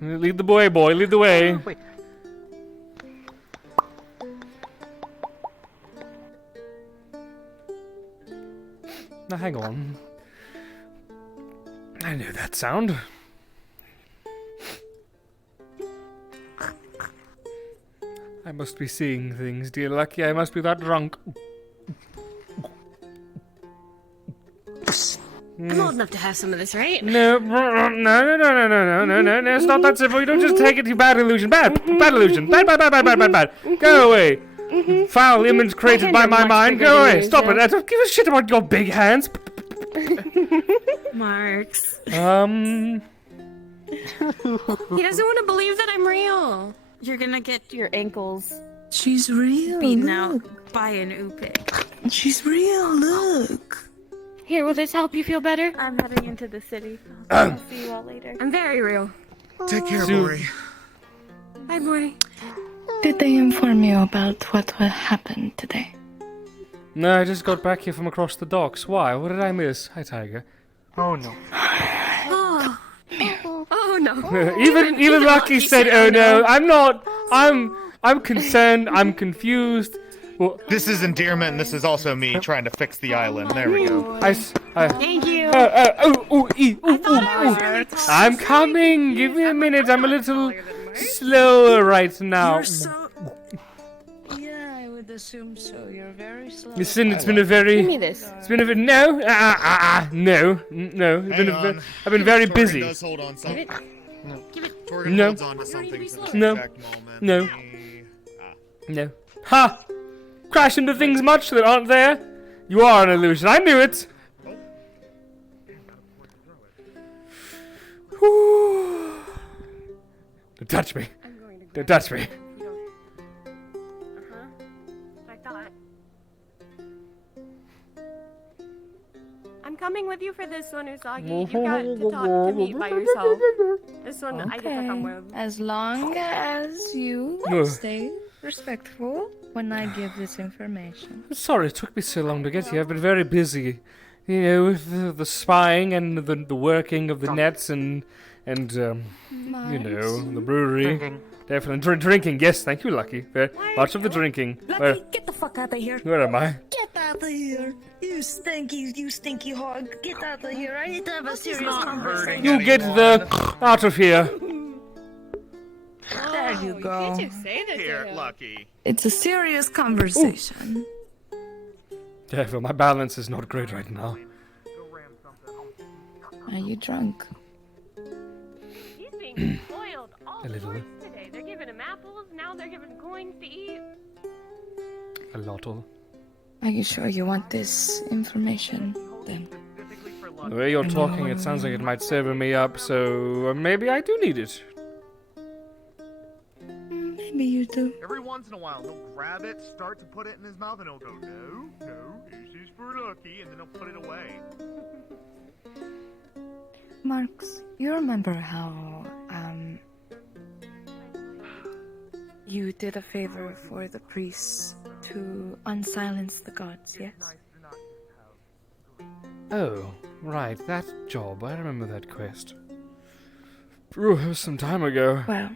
Lead the way, boy. Lead the way. Wait. Now hang on. I know that sound. I must be seeing things, dear Lucky. I must be that drunk. I'm old enough to have some of this, right? No, it's not that simple. You don't just take it, you bad illusion. Bad illusion. Bad. Go away. Foul image created by my mind. Go away. Stop it. I don't give a shit about your big hands. Marx. He doesn't want to believe that I'm real. You're gonna get your ankles. She's real. beaten out by an oopig. She's real, look. Here, will this help you feel better? I'm heading into the city. I'll see you all later. I'm very real. Take care, Sue. Maury. Bye, Morty. Did they inform you about what will happen today? No, I just got back here from across the docks. Why? What did I miss? Hi, Tiger. Oh no. Oh no. even Lucky said, "Oh no." I'm not. I'm concerned. I'm confused. Well, This is endearment, and this is also me trying to fix the island. There we go. Thank you. I'm coming. Give me a minute. I'm a little slower right now. You're so... Yeah, I would assume so. You're very slow. Listen, it's been a very... Give me this. It's been a bit... No. No. It's been I've been very Torgan busy. does hold on something. Torgan No. holds on to something for the No. exact moment. No. No. Ha! Crash into things much that aren't there. You are an illusion. I knew it. Whew. Don't touch me. Don't touch me. Like that. I'm coming with you for this one, Usagi. You got to talk to me by yourself. This one I get to come with. As long as you No. stay respectful when I give this information. Sorry it took me so long to get here. I've been very busy. You know, with the spying and the working of the nets and you know, the brewery. Drinking. Definitely drinking. Yes, thank you, Lucky. Very much of the drinking. Lucky, get the fuck out of here. Where am I? Get the out of here. You stinky hog. Get out of here. I need to have a serious conversation. You get the out of here. There you go. Say that Here, Lucky. It's a serious conversation. Devil, my balance is not great right now. Are you drunk? He's being spoiled all A little. sorts today. They're giving him apples, now they're giving him coins to eat. A lottle. Are you sure you want this information, then? The way you're talking, it sounds like it might sober me up, so maybe I do need it. Maybe you do. Every once in a while, he'll grab it, start to put it in his mouth, and he'll go, no, this is for Lucky, and then he'll put it away. Marx, you remember how, you did a favor for the priests to unsilence the gods, yes? Oh, right, that job. I remember that quest. Ooh, it was some time ago. Well,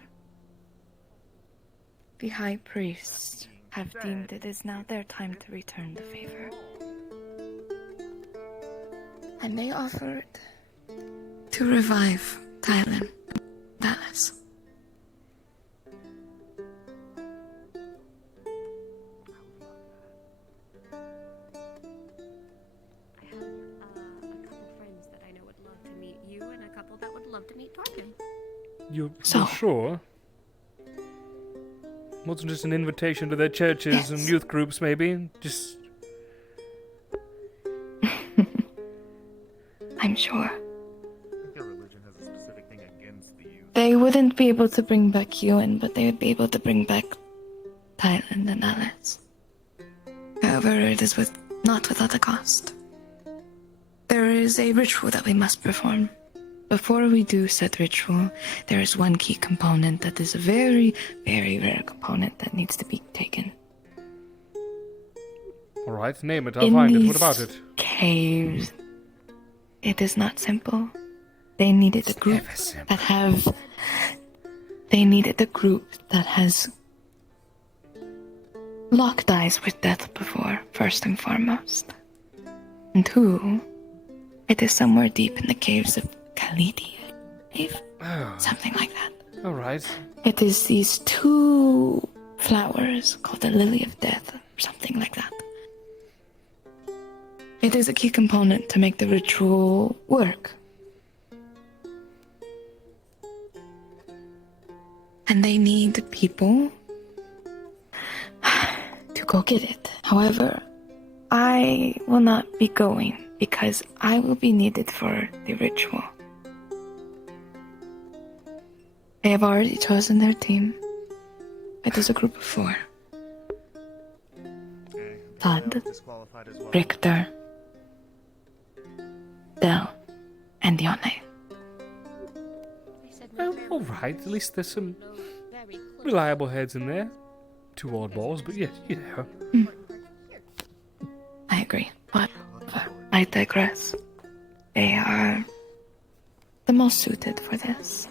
the high priests have deemed it is now their time to return the favor. And they offered to revive Thailand, Dallas. You're sure? Wasn't just an invitation to their churches and youth groups, maybe? Just... I'm sure. Their religion has a specific thing against the youth. They wouldn't be able to bring back Ewan, but they would be able to bring back Thailand and Alice. However, it is not without a cost. There is a ritual that we must perform. Before we do said ritual, there is one key component that is a very, very rare component that needs to be taken. Alright, name it, I'll find it. What about it? Caves. It is not simple. They needed a group that have... They needed a group that has locked eyes with death before, first and foremost. And two, it is somewhere deep in the caves of Khalidi, something like that. Alright. It is these two flowers called the Lily of Death, or something like that. It is a key component to make the ritual work. And they need people to go get it. However, I will not be going because I will be needed for the ritual. They have already chosen their team. It is a group of 4. Thudd, Richter, Del, and Yone. Oh, alright, at least there's some reliable heads in there. 2 oddballs, but yeah, you know. I agree. But I digress. They are the most suited for this.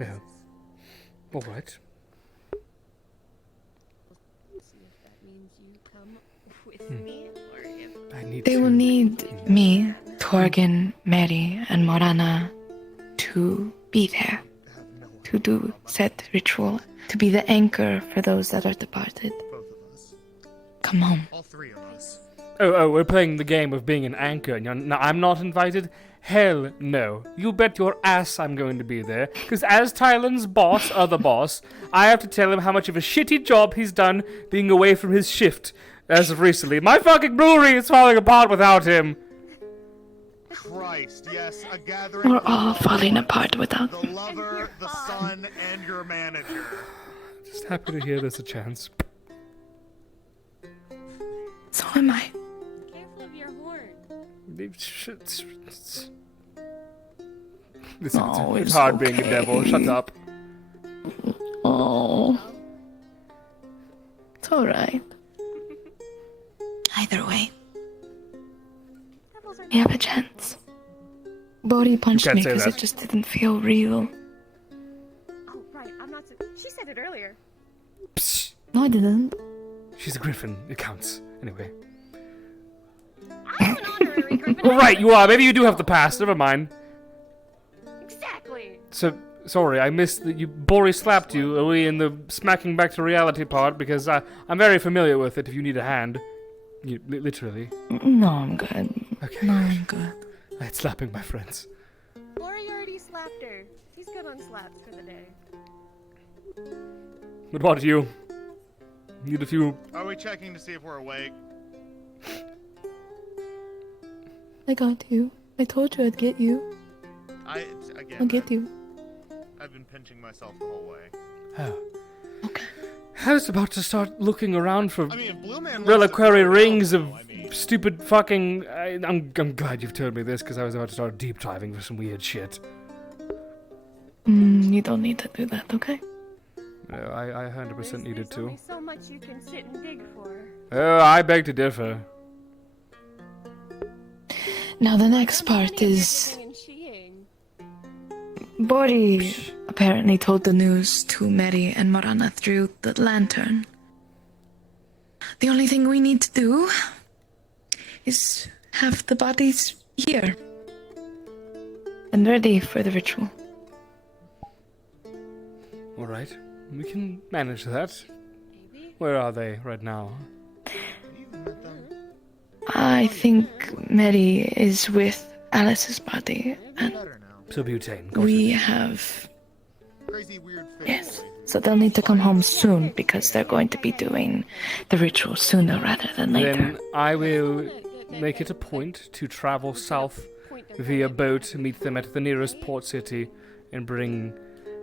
Yeah. Alright. They will need me, Torgen, Mary, and Morana to be there. To do said ritual. To be the anchor for those that are departed. Come home. All 3 of us. Oh, we're playing the game of being an anchor, and I'm not invited? Hell no. You bet your ass I'm going to be there, because as Thailand's other boss, I have to tell him how much of a shitty job he's done being away from his shift as of recently. My fucking brewery is falling apart without him. Christ, yes, a gathering. We're all falling apart without the lover, the son, and your manager. Just happy to hear there's a chance. So am I. Careful of your horn. It's hard being a devil. Shut up. Oh. It's alright. Either way, we have a chance. Bodhi punched me because it just didn't feel real. Oh, right, I'm not so... She said it earlier. Psst. No, I didn't. She's a griffin. It counts. Anyway. I'm an honorary griffin. Well, right, you are. Maybe you do have the past. Never mind. Exactly. So, sorry, I missed that you. Bori slapped you away in the smacking back to reality part because I'm very familiar with it if you need a hand. Literally. No, I'm good. Okay. No, I'm good. I had slapping my friends. Lori already slapped her. He's good on slaps for the day. What about you? Need a few. Are we checking to see if we're awake? I got you. I told you I'd get you. I'll get you. I've been pinching myself the whole way. Oh. Okay. I was about to start looking around for if Blue Man reliquary rings of stupid fucking. I'm glad you've told me this because I was about to start deep diving for some weird shit. You don't need to do that, okay? No, I 100% needed to. Only so much you can sit and dig for. Oh, I beg to differ. Now the next part is... Bori apparently told the news to Mary and Marana through the lantern. The only thing we need to do is have the bodies here and ready for the ritual. Alright, we can manage that. Where are they right now? I think Mary is with Alice's body, and So butane. we have... Yes, so they'll need to come home soon because they're going to be doing the ritual sooner rather than later. Then I will make it a point to travel south via boat to meet them at the nearest port city and bring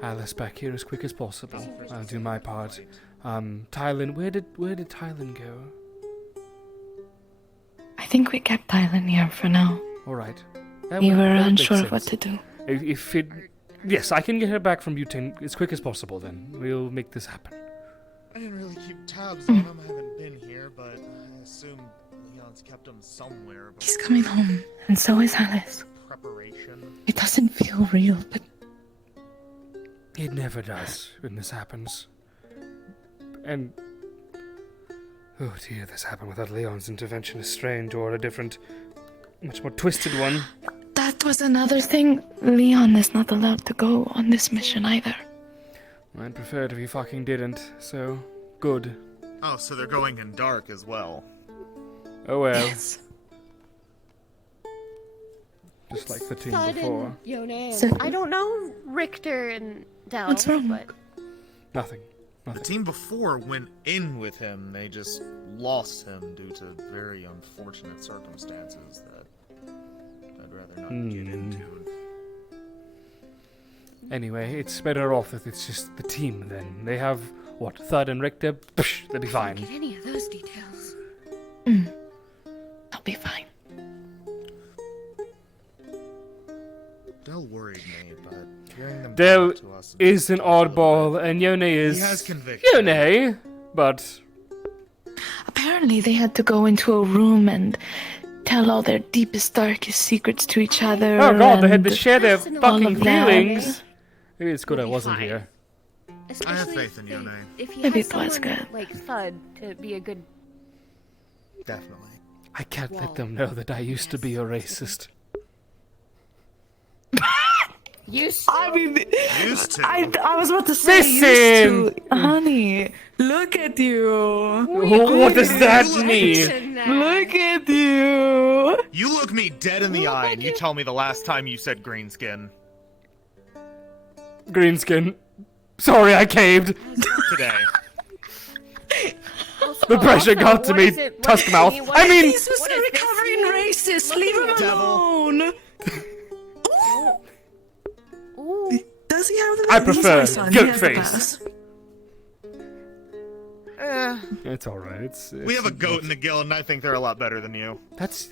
Alice back here as quick as possible. I'll do my part. Tylen, where did Tylen go? I think we kept Tylen here for now. Alright. We were unsure of what to do. If it... Yes, I can get her back from butane as quick as possible then. We'll make this happen. I didn't really keep tabs on him. I haven't been here, but I assume Leon's kept him somewhere. He's coming home, and so is Alice. Preparation. It doesn't feel real, but... It never does when this happens. And... Oh dear, this happened without Leon's intervention. A strange or a different, much more twisted one. That was another thing. Leon is not allowed to go on this mission either. I'd prefer it if he fucking didn't, so good. Oh, so they're going in dark as well. Oh well. Yes. Just like the team Thudd before. and Yone. So- I don't know Richter and Del. What's wrong? But Nothing. The team before went in with him. They just lost him due to very unfortunate circumstances that I'd rather not get into. Anyway, it's better off if it's just the team then. They have, what, Thudd and Richter? Psh, they'll be fine. Get any of those details. I'll be fine. Del worried me, but hearing them Del talk to us is an oddball, and Yone is... He has conviction. Yone, but... Apparently they had to go into a room and tell all their deepest, darkest secrets to each other. Oh god, they had and to share their all fucking of that. feelings. Maybe it's good I wasn't here. I have faith in Yone. if he Maybe has it was someone good. like Thudd to be a good... Definitely. I can't let them know that I used to be a racist. Used to. I mean, Used to. I was about to say Listen! used to. Honey, look at you. What does that mean? Look at you. You look me dead in the eye and you tell me the last time you said greenskin. Greenskin. Sorry, I caved. Today. The pressure got to me, tusk mouth. I mean... This was a recovering racist. Leave him alone. Does he have the I he's prefer our son. goat He has the face. pass. It's alright. It's We have a goat in the guild and I think they're a lot better than you. That's...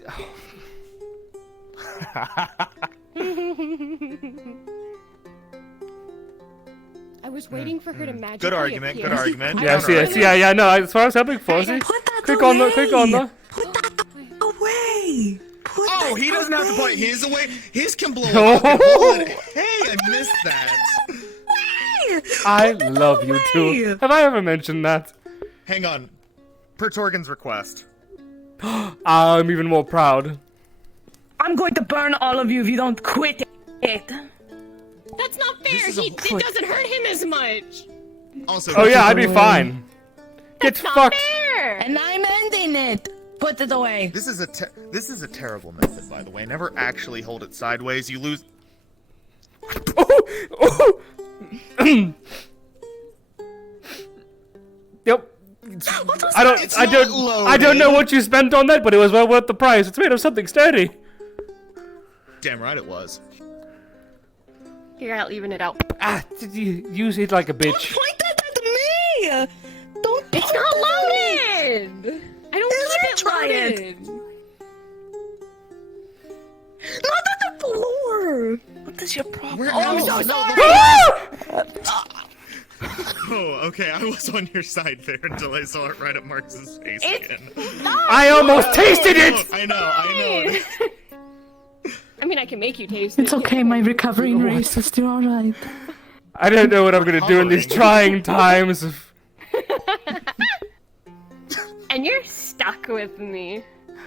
I was waiting for her to magically Good argument, appear. good argument. Yes, yeah, no, that's what I was hoping for, see? Quick on the... Away. Oh, he doesn't have to put his away. His can blow a fucking hole in it. Hey, I missed that. I love you too. Have I ever mentioned that? Hang on. Per Torgan's request. I'm even more proud. I'm going to burn all of you if you don't quit it. That's not fair. It doesn't hurt him as much. Also, Oh yeah, I'd be fine. Get fucked. Fair. And I'm ending it. Put it away. This is a terrible method, by the way. Never actually hold it sideways. You lose. Yep. I don't know what you spent on that, but it was well worth the price. It's made of something sturdy. Damn right it was. Here, I'll even it out. Use it like a bitch. Point that at me! Don't. It's not loaded. I don't keep it try loaded. Not on the floor. What is your problem? Oh, I'm so sorry. Oh, okay. I was on your side there until I saw it right at Marx's face again. I almost tasted it. I know. I mean, I can make you taste it. It's okay, my recovering racist. You're alright. I don't know what I'm gonna do in these trying times. And you're stuck with me.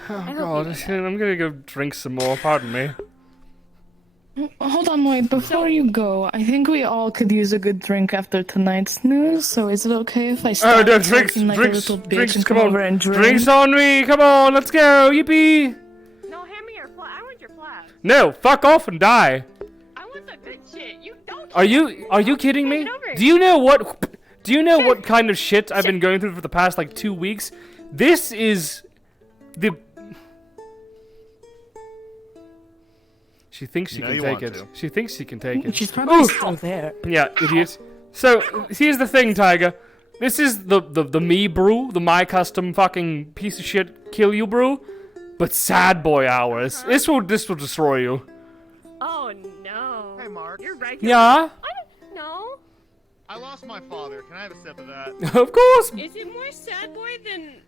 Oh god, I'm gonna go drink some more. Pardon me. Hold on, wait. Before you go, I think we all could use a good drink after tonight's news. So is it okay if I start no, drinks, talking like a little bitch and come on. over and drink? Drinks on me. Come on, let's go. Yippee. No, hand me your flask. I want your flask. No, fuck off and die. I want the good shit. You don't. Are you kidding me? Do you know what kind of shit I've been going through for the past like 2 weeks? This is the. She thinks she can take it. She thinks she can take it. She's probably still there. Yeah, idiot. So here's the thing, Tiger. This is the me brew, the my custom fucking piece of shit kill you brew, but sad boy hours. This will destroy you. Oh no. Hey, Mark. You're right. Yeah. I don't know. I lost my father. Can I have a sip of that? Of course. Is it more sad boy than?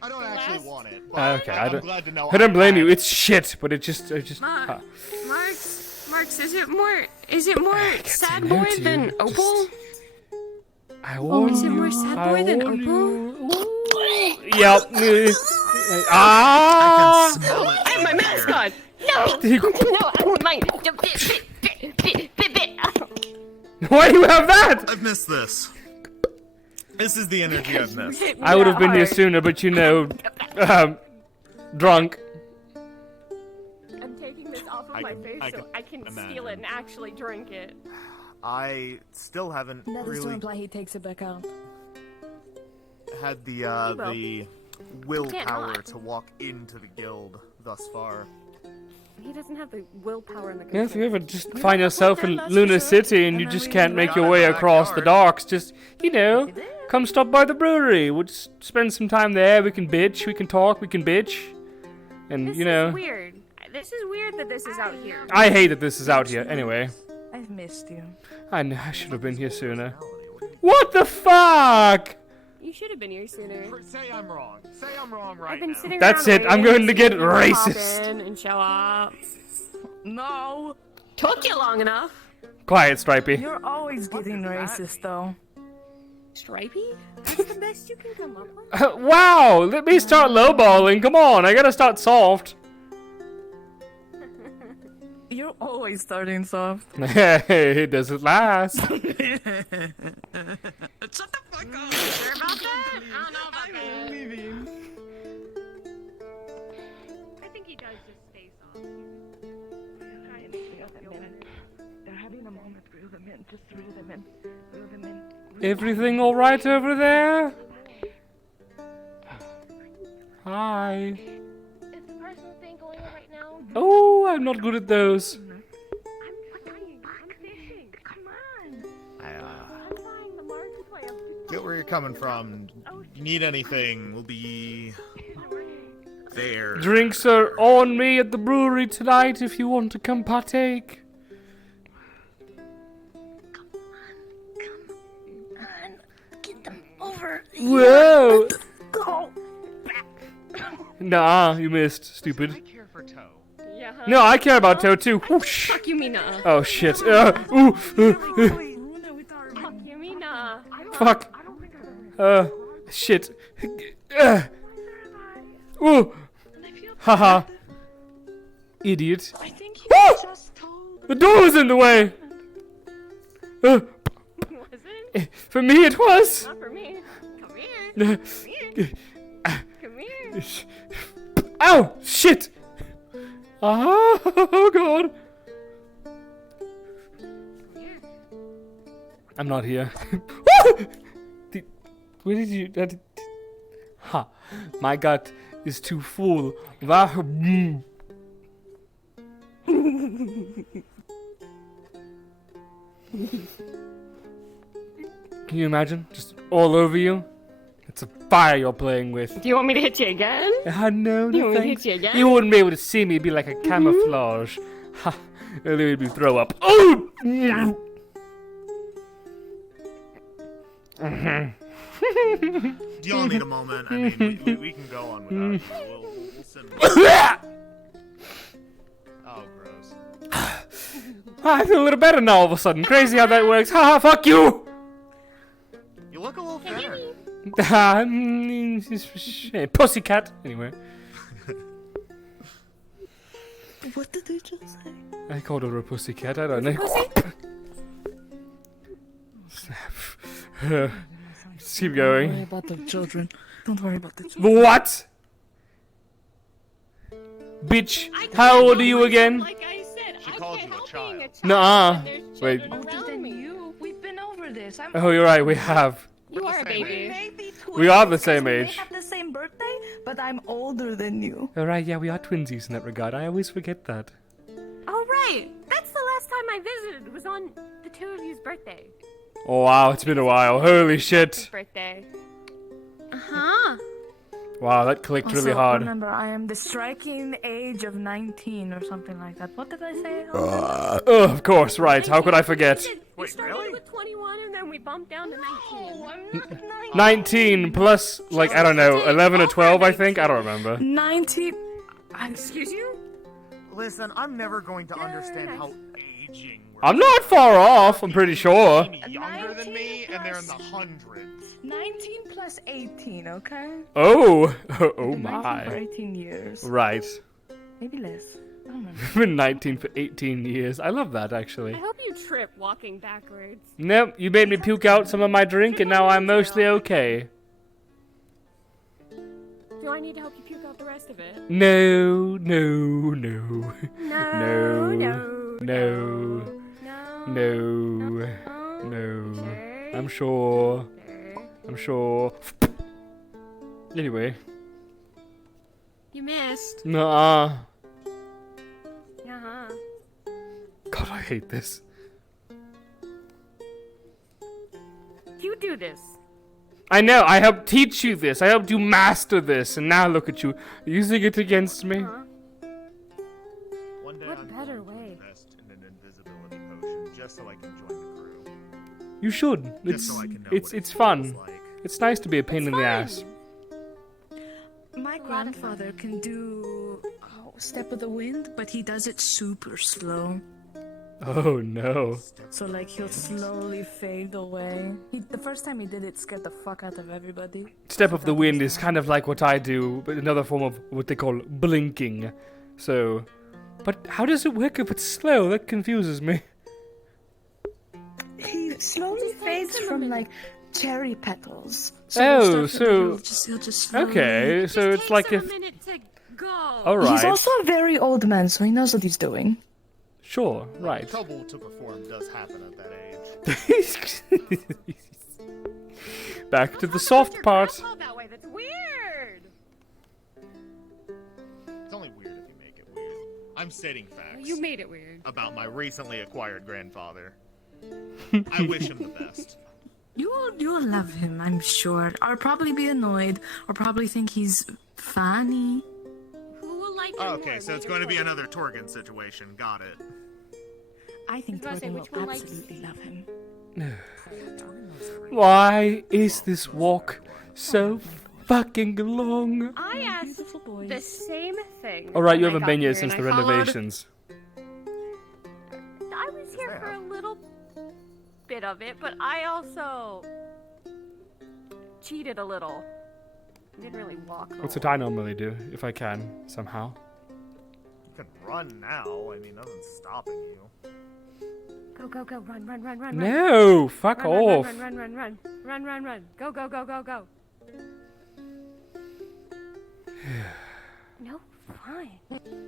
I don't actually want it. But Okay, I'm glad to know. I don't blame you. It's shit, but it just. Marx, is it more sad boy than Opal? Is it more sad boy than Opal? Yep. I can smell it. I have my mask on. No, I want mine. Why do you have that? I've missed this. This is the energy I've missed. I would have been here sooner, but drunk. I'm taking this off of my face so I can steal it and actually drink it. I still haven't That is to really imply he takes it back out. had the willpower to walk into the guild thus far. He doesn't have the willpower in the Yeah, if you ever just find yourself in Luna City and you just can't make your way across the docks, just, come stop by the brewery. We'll just spend some time there. We can bitch, we can talk, we can bitch. And, This is weird. This is weird that this is out here. I hate that this is out here. Anyway. I've missed you. I know, I should have been here sooner. What the fuck? You should have been here sooner. Say I'm wrong. Say I'm wrong right I've been now. sitting That's around it. I'm waiting going to get see you pop racist. in and show up. No. Took you long enough. Quiet, Stripey. You're always getting racist, though. Stripey? That's the best you can come up with? Wow, let me start lowballing. Come on, I gotta start soft. You're always starting soft. Hey, it doesn't last. Shut the fuck up. Sure about that? I don't know about that. I'm leaving. I think he does just stay soft. They're having a moment. Reel them in. Just reel them in. Reel them in. Everything all right over there? Hi. Is the personal thing going on right now? Oh, I'm not good at those. I'm fishing. Come on. I'm flying the Marx way. Get where you're coming from. You need anything, we'll be there. Drinks are on me at the brewery tonight if you want to come partake. Get them over. Whoa! Go. Nah, you missed, stupid. I care for Toe. Yeah. No, I care about Toe too. Whoosh. Fuck you, Mina. Oh shit. Fuck you, Mina. Fuck. Shit. Ooh. Haha. Idiot. I think you Ah! just told. The door was in the way. Was it? For me, it was. Not for me. Come here. Come here. Ow! Shit! Oh god. I'm not here. Where did you? Ha! My gut is too full. Can you imagine? Just all over you. It's a fire you're playing with. Do you want me to hit you again? No, You no want me to thanks. hit you again? You wouldn't be able to see me. It'd be like a camouflage. Ha! It would be throw up. Oh! Do y'all need a moment? I mean, we can go on without you. We'll send. Oh, gross. I feel a little better now all of a sudden. Crazy how that works. Haha, fuck you! You look a little thinner. Pussycat. Anyway. What did they just say? I called her a pussycat. I don't know. Just keep Don't worry going. about the children. Don't worry about the children. What? Bitch, how old are you again? Like I said, She called you a child. Nuh-uh. Wait. Older than you. We've been over this. I'm Oh, you're right. We have. You are a baby. We are the same We age. have the same birthday, but I'm older than you. All right. Yeah, we are twinsies in that regard. I always forget that. Oh right, that's the last time I visited. Was on the two of you's birthday. Oh wow, it's been a while. Holy shit. Birthday. Wow, that clicked really Also, hard. remember, I am the striking age of 19 or something like that. What did I say? Oh, of course, right. How could I forget? We started with 21 and then we bumped down to 19. I'm not 19 plus, like, I don't know, 11 or 12, I think? I don't remember. 19. Excuse you? Listen, I'm never going to understand how aging works. I'm not far off, I'm pretty sure. Younger than me, and they're in the hundreds. 19 plus 18, okay? Oh, oh 19 for my. 18 years. Right. Maybe less. I don't remember. Been 19 for 18 years. I love that, actually. I hope you trip walking backwards. Nope, you made me puke out some of my drink, and now I'm mostly okay. Do I need to help you puke out the rest of it? No, no, no. No, No. No. No. I'm sure. I'm sure. Anyway. You missed. Nuh-uh. Uh-huh. God, I hate this. You do this. I know, I helped teach you this. I helped you master this, and now look at you, using it against me. One day What I'm better going to way? invest in an invisibility potion just so I can join the crew. You should. Just It's so I can know it's what it it's fun. feels like. It's nice to be a pain in the ass. My grandfather can do Step of the Wind, but he does it super slow. Oh no. So like he'll slowly fade away. The first time he did it scared the fuck out of everybody. Step of the Wind is kind of like what I do, but another form of what they call blinking. So, but how does it work if it's slow? That confuses me. He slowly fades from like cherry petals. Oh, he'll start to- so he'll just slowly- okay, so it's like if. All right. He's also a very old man, so he knows what he's doing. Sure, right. Trouble to perform does happen at that age. Back to the soft part. Oh, that way. That's weird. It's only weird if you make it weird. I'm stating facts. You made it weird. About my recently acquired grandfather. I wish him the best. You'll love him, I'm sure. Or probably be annoyed, or probably think he's funny. Who will like Oh, okay, so it's going to be another Torgan situation. Got it. I think I was about to say, Torgan which will one likes- absolutely love him. Why is this walk so fucking long? I asked the same thing. Alright, you when I haven't got been here here, since and the I followed- renovations. I was here for a little bit of it, but I also cheated a little. Didn't really walk. That's what I normally do, if I can, somehow. You can run now. I mean, nothing's stopping you. Go, go, go. Run, run, run, run, run. No, fuck run, off. Run, run, run, run, run. Run, run, run. Go, go, go, go, go. No, fine.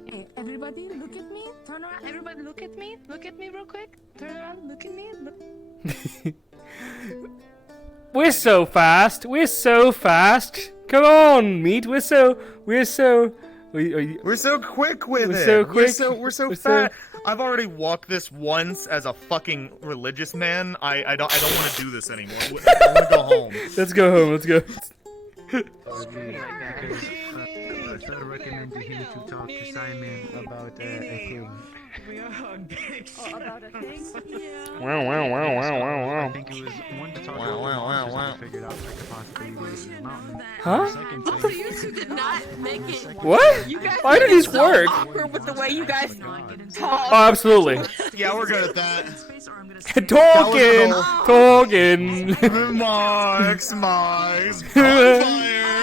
Hey, everybody, look at me. Turn around. Everybody, look at me. Look at me real quick. Turn around. Look at me. Look. We're so fast. We're so fast. Come on, meat. We're so We're so quick with We're it. so quick. We're so We're fast. I've already walked this once as a fucking religious man. I don't want to do this anymore. I want to go home. Let's go home. Let's go. I recommended him to talk to Simon about a thing. About a thing? Yeah. Wow, wow, wow, wow, wow, wow. I think it was one to talk about the monsters that figured out like the possibilities in the mountain. Huh? Second Also, you two did not make it. What? You guys Why did made it these so work? awkward with the way you guys talk. Oh, absolutely. Yeah, we're good at that. Talking. Marx.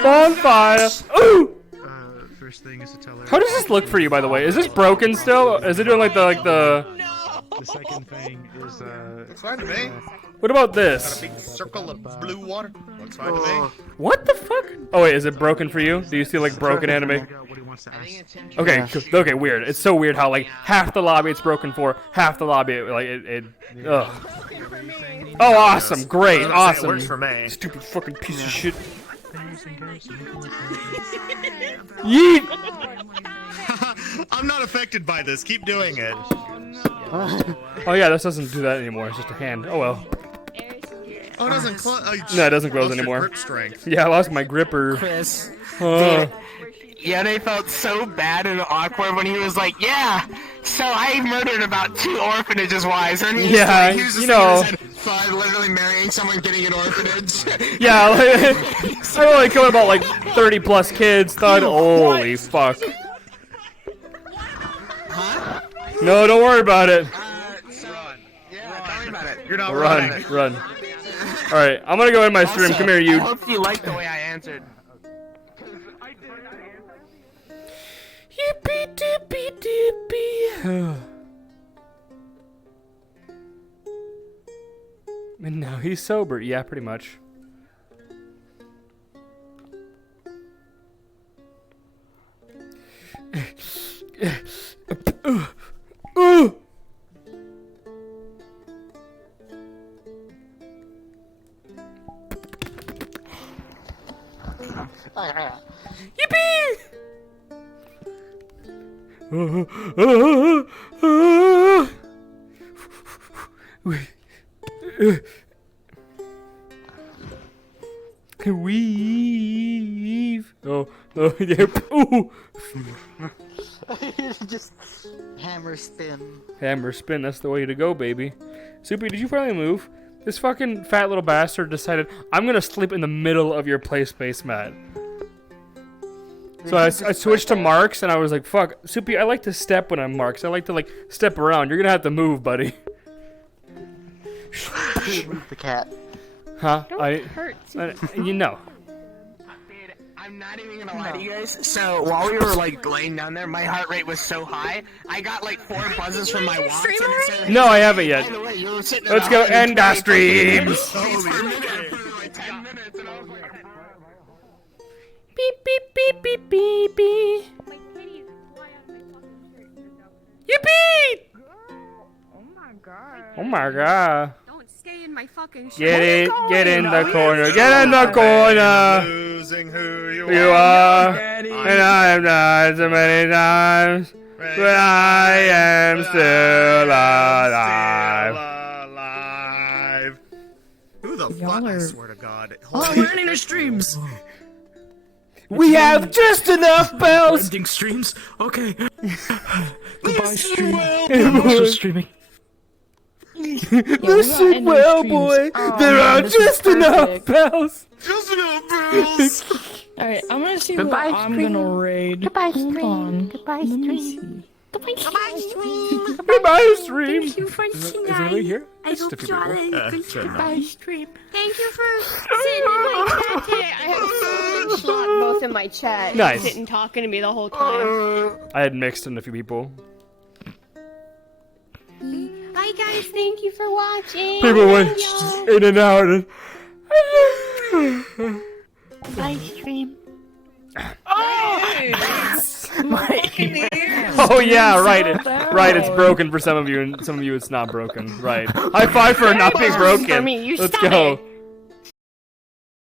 Bonfire. Ooh. First thing is to tell her. How does this look for you, by the way? Is this broken still? Is it doing like the? The second thing is Looks fine to me. What about Got a this? big circle of blue water. Looks fine to me. What the fuck? Oh wait, is it broken for you? Do you see like broken anime? Okay, okay, weird. It's so weird how like half the lobby it's broken for, half the lobby like it ugh. Oh, awesome, great, awesome. It works for me. Stupid fucking piece of shit. Yeet! I'm not affected by this. Keep doing it. Oh yeah, this doesn't do that anymore. It's just a hand. Oh well. Oh, it doesn't close. No, it doesn't close Lost your anymore. grip strength. Yeah, I lost my gripper. Chris. Uh, Yone felt so bad and awkward when he was like, yeah, so I murdered about 2 orphanages wives. And he Yeah, was just you know. Five, literally marrying someone, getting an orphanage. yeah, like, I only killed about like 30 plus kids. Thought, holy fuck. Huh? No, don't worry about it. Yeah, don't worry about it. You're not Run, run. All right, I'm gonna go in my stream. Come here, I you. hope you liked the way I answered. Yippee dippy dippy. And now he's sober. Yeah, pretty much. Yippee! Weave. Oh, oh, yeah. Ooh. Just hammer spin. Hammer spin, that's the way to go, baby. Soupy, did you finally move? This fucking fat little bastard decided, I'm gonna sleep in the middle of your play space, Matt. So I switched to Marx, and I was like, fuck, Soupy, I like to step when I'm Marx. I like to, like, step around. You're gonna have to move, buddy. Move the cat. Huh? Don't hurt, you know. I'm not even gonna lie to you guys. So while we were like laying down there, my heart rate was so high. I got like 4 buzzes from my watch. And it said, No, I haven't yet. By the way, you were sitting at Let's go end our 120 streams. Beep beep beep beep beep beep. Yippee! Oh my god. Don't stay in my fucking shit. Get in the corner. Get in the corner. Losing who You are, and I have died so many times, but I am still alive. Who the fuck? I swear to God. Oh, we're ending our streams. We have just enough bells. Ending streams? Okay. Goodbye, stream. I'm also streaming. Listen well, boy. There are just enough bells. Just enough bells. Alright, I'm gonna see Goodbye, who I'm stream. gonna raid. Goodbye, Hold stream. on. Goodbye, stream. Goodbye, stream. Goodbye, stream. Thank you for Is it really here? I Just a hope few you all people. had a good time. Goodbye, stream. Thank you for sitting in my chat today. I had so Slot both in my chat. Nice. Sitting talking to me the whole time. I had mixed in a few people. Hi guys, thank you for watching. People went in and out. And... Live stream. Oh yeah, right. It's broken for some of you, and some of you it's not broken. Right. High five for it not being broken. For me, you Let's stop go. it.